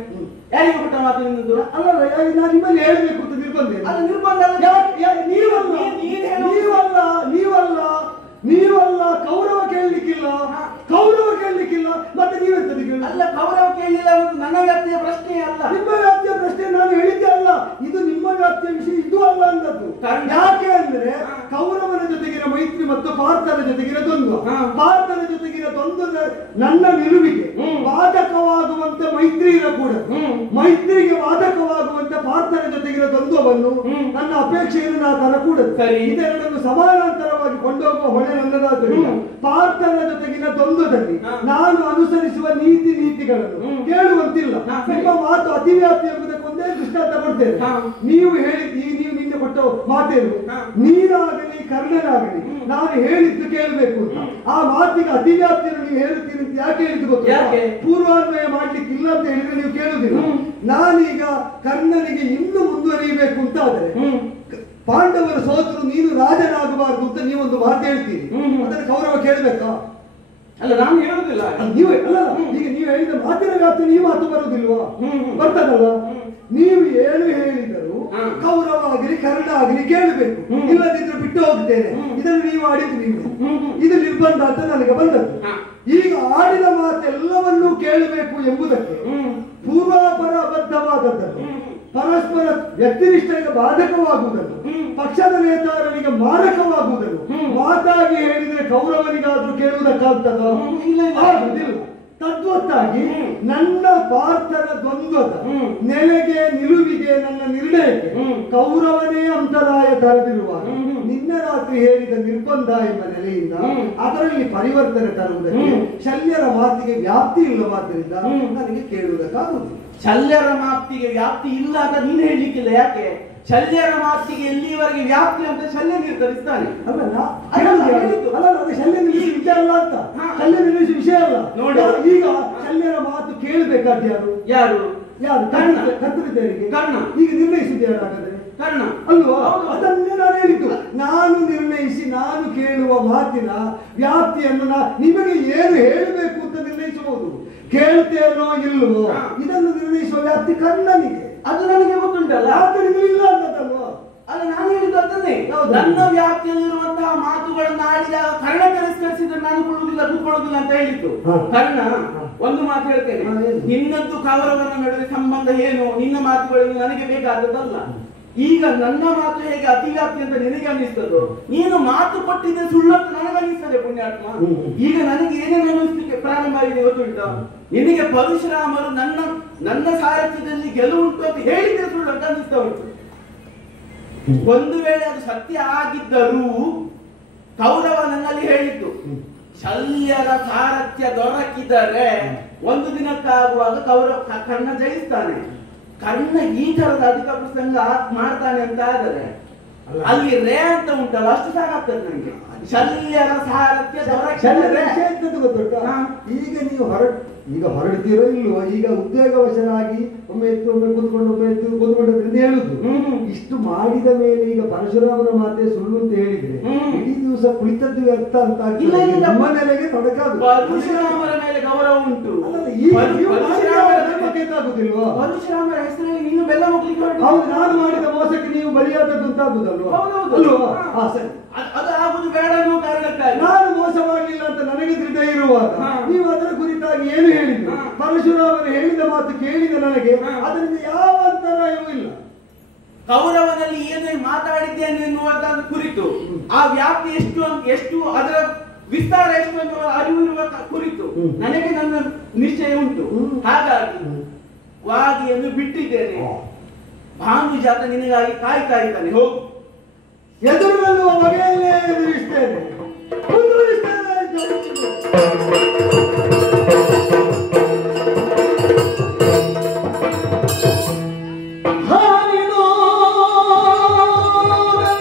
ಯಾರಿಗೆ ಕೊಟ್ಟ ಮಾತು ನಿನ್ನದು? ಅಲ್ಲ, ನಾನು ನಿಮ್ಮಲ್ಲಿ ಹೇಳ್ಬೇಕು ಅಂತ ನಿರ್ಬಂಧ. ಅದು ನಿರ್ಬಂಧ ನೀವಲ್ಲ ಕೌರವ ಕೇಳಲಿಕ್ಕಿಲ್ಲ, ಕೌರವ ಕೇಳಲಿಕ್ಕಿಲ್ಲ, ಮತ್ತೆ ನೀವೆಂತದ್ದು ಕೇಳಿ? ಅಲ್ಲ, ಕೌರವ ಕೇಳಲಿಲ್ಲ ಅನ್ನೋದು ನನ್ನ ವ್ಯಾಪ್ತಿಯ ಪ್ರಶ್ನೆ ಅಲ್ಲ. ನಿಮ್ಮ ವ್ಯಾಪ್ತಿಯ ಪ್ರಶ್ನೆ ನಾನು ಹೇಳಿದ್ದೆ ಅಲ್ಲ. ಇದು ನಿಮ್ಮ ವ್ಯಾಪ್ತಿಯ ವಿಷಯ, ಇದು ಅಲ್ಲ ಅಂದದ್ದು. ಯಾಕೆ ಅಂದ್ರೆ ಕೌರವನ ಜೊತೆಗಿನ ಮೈತ್ರಿ ಮತ್ತು ಪಾರ್ಥನ ಜೊತೆಗಿನ ದ್ವಂದ್ವ, ಪಾರ್ಥನ ಜೊತೆಗಿನ ದ್ವಂದ್ವದ ನನ್ನ ನಿಲುವಿಗೆ ಬಾಧಕವಾಗುವಂತೆ ಮೈತ್ರಿ ಇರಕೂಡದು. ಮೈತ್ರಿಗೆ ಬಾಧಕವಾಗುವಂತೆ ಪಾರ್ಥನ ಜೊತೆಗಿನ ದ್ವಂದ್ವವನ್ನು ನನ್ನ ಅಪೇಕ್ಷೆಯನ್ನು ನಾ ತರಕೂಡದು. ಇದೆರಡನ್ನು ಸಮಾನಾಂತರವಾಗಿ ಕೊಂಡೋಗುವ ಹೊಣೆ ನನ್ನದಾದ್ದರಿಂದ ಪಾರ್ಥನ ಜೊತೆಗಿನ ದ್ವಂದ್ವದಲ್ಲಿ ನಾನು ಅನುಸರಿಸುವ ನೀತಿಗಳನ್ನು ಕೇಳುವಂತಿಲ್ಲ. ನಿಮ್ಮ ಮಾತು ಅತಿವ್ಯಾಪ್ತಿ ಎಂಬುದಕ್ಕೊಂದೇ ದೃಷ್ಟಾಂತ ಕೊಡ್ತೇನೆ. ನೀವು ಹೇಳಿದ್ದು, ನೀವು ನಿನ್ನೆ ಕೊಟ್ಟ ಕೊಟ್ಟ ಮಾತೇನು? ನೀನಾಗಲಿ ಕರ್ಣನಾಗಲಿ ನಾನು ಹೇಳಿದ್ದು ಕೇಳಬೇಕು ಅಂತ. ಆ ಮಾತಿಗೆ ಅತಿವ್ಯಾಪ್ತಿಯನ್ನು ನೀವು ಹೇಳುತ್ತೀರಿ ಅಂತ ಯಾಕೆ ಹೇಳಿದ್ದು ಗೊತ್ತಾ? ಪೂರ್ವಾನ್ವಯ ಮಾಡ್ಲಿಕ್ಕೆ ಇಲ್ಲ ಅಂತ ಹೇಳಿದ್ರೆ ನೀವು ಕೇಳುದಿಲ್ಲ. ನಾನೀಗ ಕರ್ಣನಿಗೆ ಇನ್ನೂ ಮುಂದುವರಿಯಬೇಕು ಅಂತ ಆದ್ರೆ ಪಾಂಡವರು ಸೋತರು, ನೀನು ರಾಜನಾಗಬಾರದು ಅಂತ ನೀವೊಂದು ಮಾತು ಹೇಳ್ತೀರಿ. ಅದನ್ನು ಕೌರವ ಕೇಳಬೇಕಾ? ಅಲ್ಲ, ನಾನು ಹೇಳುದಿಲ್ಲ. ನೀವು ಅಲ್ಲ, ಈಗ ನೀವು ಹೇಳಿದ ಮಾತಿನ ವ್ಯಾಪ್ತಿ ನೀವು ಮಾತು ಬರುವುದಿಲ್ವಾ? ಬರ್ತದಲ್ಲ. ನೀವು ಏನು ಹೇಳಿದರು ಕೌರವ ಆಗಲಿ ಕರ್ಣ ಆಗಲಿ ಕೇಳಬೇಕು, ಇಲ್ಲದಿದ್ರೆ ಬಿಟ್ಟು ಹೋಗ್ತೇನೆ. ಇದನ್ನು ನೀವು ಆಡಿದ್ದು ನೀವು, ಇದು ನಿರ್ಬಂಧ ಅಂತ ನನಗೆ ಬಂದದ್ದು. ಈಗ ಆಡಿದ ಮಾತೆಲ್ಲವನ್ನೂ ಕೇಳಬೇಕು ಎಂಬುದಕ್ಕೆ ಪೂರ್ವಾಪರ ಅಬದ್ಧವಾದದ್ದನ್ನು, ಪರಸ್ಪರ ವ್ಯಕ್ತಿನಿಷ್ಠರಿಗೆ ಬಾಧಕವಾಗುವುದನ್ನು, ಪಕ್ಷದ ನೇತಾರರಿಗೆ ಮಾರಕವಾಗುವುದನ್ನು ಮಾತಾಗಿ ಹೇಳಿದ್ರೆ ಕೌರವನಿಗಾದ್ರೂ ಕೇಳುವುದಕ್ಕಾಗ್ತದ? ಆಗುವುದಿಲ್ಲ. ತದ್ವತ್ತಾಗಿ ನನ್ನ ಪಾರ್ಥನ ದ್ವಂದ್ವದ ನೆಲೆಗೆ ನಿಲುವಿಗೆ ನನ್ನ ನಿರ್ಣಯಕ್ಕೆ ಕೌರವನೇ ಅಂತರಾಯ ತರದಿರುವಾಗ ನಿನ್ನೆ ರಾತ್ರಿ ಹೇಳಿದ ನಿರ್ಬಂಧ ಎಂಬ ನೆಲೆಯಿಂದ ಅದರಲ್ಲಿ ಪರಿವರ್ತನೆ ತರುವುದಕ್ಕೆ ಶಲ್ಯರ ಮಾತಿಗೆ ವ್ಯಾಪ್ತಿ ಇಲ್ಲವಾದ್ದರಿಂದ ನನಗೆ ಕೇಳುವುದಕ್ಕಾಗುವುದಿಲ್ಲ. ಶಲ್ಯರ ಮಾತಿಗೆ ವ್ಯಾಪ್ತಿ ಇಲ್ಲ ಅಂತ ನೀನು ಹೇಳಲಿಕ್ಕಿಲ್ಲ. ಯಾಕೆ? ಶಲ್ಯರ ಮಾತಿಗೆ ಎಲ್ಲಿವರೆಗೆ ವ್ಯಾಪ್ತಿ ಅಂತ ಶಲ್ಯ ನಿರ್ಧರಿಸ್ತಾನೆ. ಶಲ್ಯ ನಿಲ್ಲಿಸಿ ವಿಷಯ ಅಲ್ಲ ಅಂತ, ಶಲ್ಯ ನಿಲ್ಲಿಸಿ ವಿಷಯ ಅಲ್ಲ. ನೋಡಿ, ಈಗ ಶಲ್ಯರ ಮಾತು ಕೇಳಬೇಕಾದ ಯಾರು? ಯಾರು? ಕರ್ತೃದೇವರಿಗೆ. ಕರ್ಣ. ಈಗ ನಿರ್ಣಯಿಸಿದ್ದೆ ಯಾರಾಗದ್ರೆ ಕರ್ಣ ಅಲ್ವಾ? ಅದನ್ನೇ ನಾನು ಹೇಳಿದ್ದು. ನಾನು ನಿರ್ಣಯಿಸಿ ನಾನು ಕೇಳುವ ಮಾತಿನ ವ್ಯಾಪ್ತಿಯನ್ನು ನಿಮಗೆ ಏನು ಹೇಳಬೇಕು ಅಂತ ನಿರ್ಣಯಿಸಬಹುದು. ಕೇಳ್ತೇನೋ ಇಲ್ವೋ ಇದನ್ನು ನಿರ್ಣಯಿಸುವ ವ್ಯಾಪ್ತಿ ಕರ್ಣನಿಗೆ. ಅದು ನನಗೆ ಗೊತ್ತುಂಟಲ್ಲ, ಆದ್ದರಿಂದ ಇಲ್ಲ ಅಂತದಲ್ವಾ? ಅಲ್ಲ, ನಾನು ಹೇಳಿದ್ದು ಅದನ್ನೇ. ನನ್ನ ವ್ಯಾಪ್ತಿಯಲ್ಲಿರುವಂತಹ ಮಾತುಗಳನ್ನು ಆಡಿದಾಗ ಕರ್ಣ ತಿರಸ್ಕರಿಸಿದ್ರೆ ನಾನು ಕೂತ್ಕೊಳ್ಳುವುದಿಲ್ಲ ಅಂತ ಹೇಳಿದ್ದು ಕರ್ಣ. ಒಂದು ಮಾತು ಹೇಳ್ತೇನೆ, ನಿನ್ನದ್ದು ಕೌರವನ ನಡುವೆ ಸಂಬಂಧ ಏನು? ನಿನ್ನ ಮಾತುಗಳನ್ನು ನನಗೆ ಬೇಕಾದದ್ದಲ್ಲ. ಈಗ ನನ್ನ ಮಾತು ಹೇಗೆ ಅತಿವ್ಯಾಪ್ತಿ ಅಂತ ನಿನಗೆ ಅನ್ನಿಸ್ತದೋ, ನೀನು ಮಾತು ಕೊಟ್ಟಿದ್ದೆ ಸುಳ್ಳು ಅಂತ ನನಗನ್ನಿಸ್ತದೆ ಪುಣ್ಯಾತ್ಮ. ಈಗ ನನಗೆ ಏನೇನು ಅನ್ನಿಸ್ಲಿಕ್ಕೆ ಪ್ರಾರಂಭ ಆಗಿದೆ ಗೊತ್ತುಂಟು? ನಿನಗೆ ಪರಶುರಾಮರು ನನ್ನ ಸಾರಥ್ಯದಲ್ಲಿ ಗೆಲುವುಂಟು ಅಂತ ಹೇಳಿದ್ರೆ ಸುಳ್ಳು ಅಂತ ಅನ್ನಿಸ್ತಾ ಉಂಟು. ಒಂದು ವೇಳೆ ಅದು ಸತ್ಯ ಆಗಿದ್ದರೂ ಕೌರವ ನನ್ನಲ್ಲಿ ಹೇಳಿದ್ದು ಶಲ್ಯರ ಸಾರಥ್ಯ ದೊರಕಿದರೆ ಒಂದು ದಿನಕ್ಕಾಗುವಾಗ ಕರ್ಣ ಜಯಿಸ್ತಾನೆ. ಕರ್ಣ ಈ ತರದ ಅಧಿಕ ಪ್ರಸಂಗ ಮಾಡ್ತಾನೆ ಅಂತ ಆದರೆ ಅಲ್ಲಿ ರೇ ಅಂತ ಉಂಟಲ್ಲ, ಅಷ್ಟು ಸಾಕಾಗ್ತದೆ ನನಗೆ. ಶಲ್ಯರ ಸಾರಥ್ಯ ಗೊತ್ತುಂಟ? ಈಗ ನೀವು ಹೊರಡ್ತೀರೋ ಇಲ್ವೋ? ಈಗ ಉದ್ಯೋಗವಶರಾಗಿ ಒಮ್ಮೆ ಎತ್ತು ಒಮ್ಮೆ ಕೂತ್ಕೊಂಡು ಒಮ್ಮೆ ಎತ್ತು ಕೂತ್ಕೊಂಡ್ರಿಂದ ಹೇಳುದು. ಇಷ್ಟು ಮಾಡಿದ ಮೇಲೆ ಈಗ ಪರಶುರಾಮನ ಮಾತೆ ಸುಳ್ಳು ಅಂತ ಹೇಳಿದ್ರೆ ಇಡೀ ದಿವಸ ಕುಳಿತದ್ದು ವ್ಯರ್ಥ ಅಂತ ನಮ್ಮ ನೆಲೆಗೆ ತೊಡಕಾದು. ಪರಶುರಾಮರ ಮೇಲೆ ಗೌರವ ಉಂಟು. ಆಗುದಿಲ್ವಾ? ಪರಶುರಾಮರ ಹೆಸರಲ್ಲಿ ನೀನು ಬೆಲ್ಲ ಮುಗ್ಲಿಕ್ಕೆ ಹೌದು, ನಾನು ಮಾಡಿದ ಮೋಸಕ್ಕೆ ನೀವು ಬಲಿಯಾದದ್ದು ಅಂತ ಆಗುದಲ್ವಾ? ಅಲ್ವಾ? ಸರಿ, ಅದು ಆಗುದು ಬೇಡ ಅನ್ನೋ ಕಾರಣಕ್ಕಾಗಿ ನಾನು ಮೋಸ ಮಾಡಲಿಲ್ಲ ಅಂತ ನನಗೆ ದೃಢ ಇರುವಾಗ ನೀವು ಅದರ ಕುರಿತಾಗಿ ಏನು ಹೇಳಿದ್ರು? ಪರಶುರಾಮರು ಹೇಳಿದ ಮಾತು ಕೇಳಿದ ನನಗೆ ಅದರಿಂದ ಯಾವ ಅಂತರಾಯವೂ ಇಲ್ಲ. ಕೌರವನಲ್ಲಿ ಏನು ಮಾತಾಡಿದ್ದೇನೆ ಎನ್ನುವುದರ ಕುರಿತು ಆ ವ್ಯಾಪ್ತಿ ಎಷ್ಟು ಅದರ ವಿಸ್ತಾರ ಎಷ್ಟು ಎನ್ನುವ ಅರಿವು ಇರುವ ಕುರಿತು ನನಗೆ ನನ್ನ ನಿಶ್ಚಯ ಉಂಟು. ಹಾಗಾಗಿ ವಾದಿಯನ್ನು ಬಿಟ್ಟಿದ್ದೇನೆ. ಭಾನುಜಾತ ನಿನಗಾಗಿ ಕಾಯ್ತಾ ಇದ್ದಾನೆ. ಹೋಗು. ಎದುರು ಬಗೆಯಲ್ಲೇ ಎದುರಿಸ್ತೇನೆ.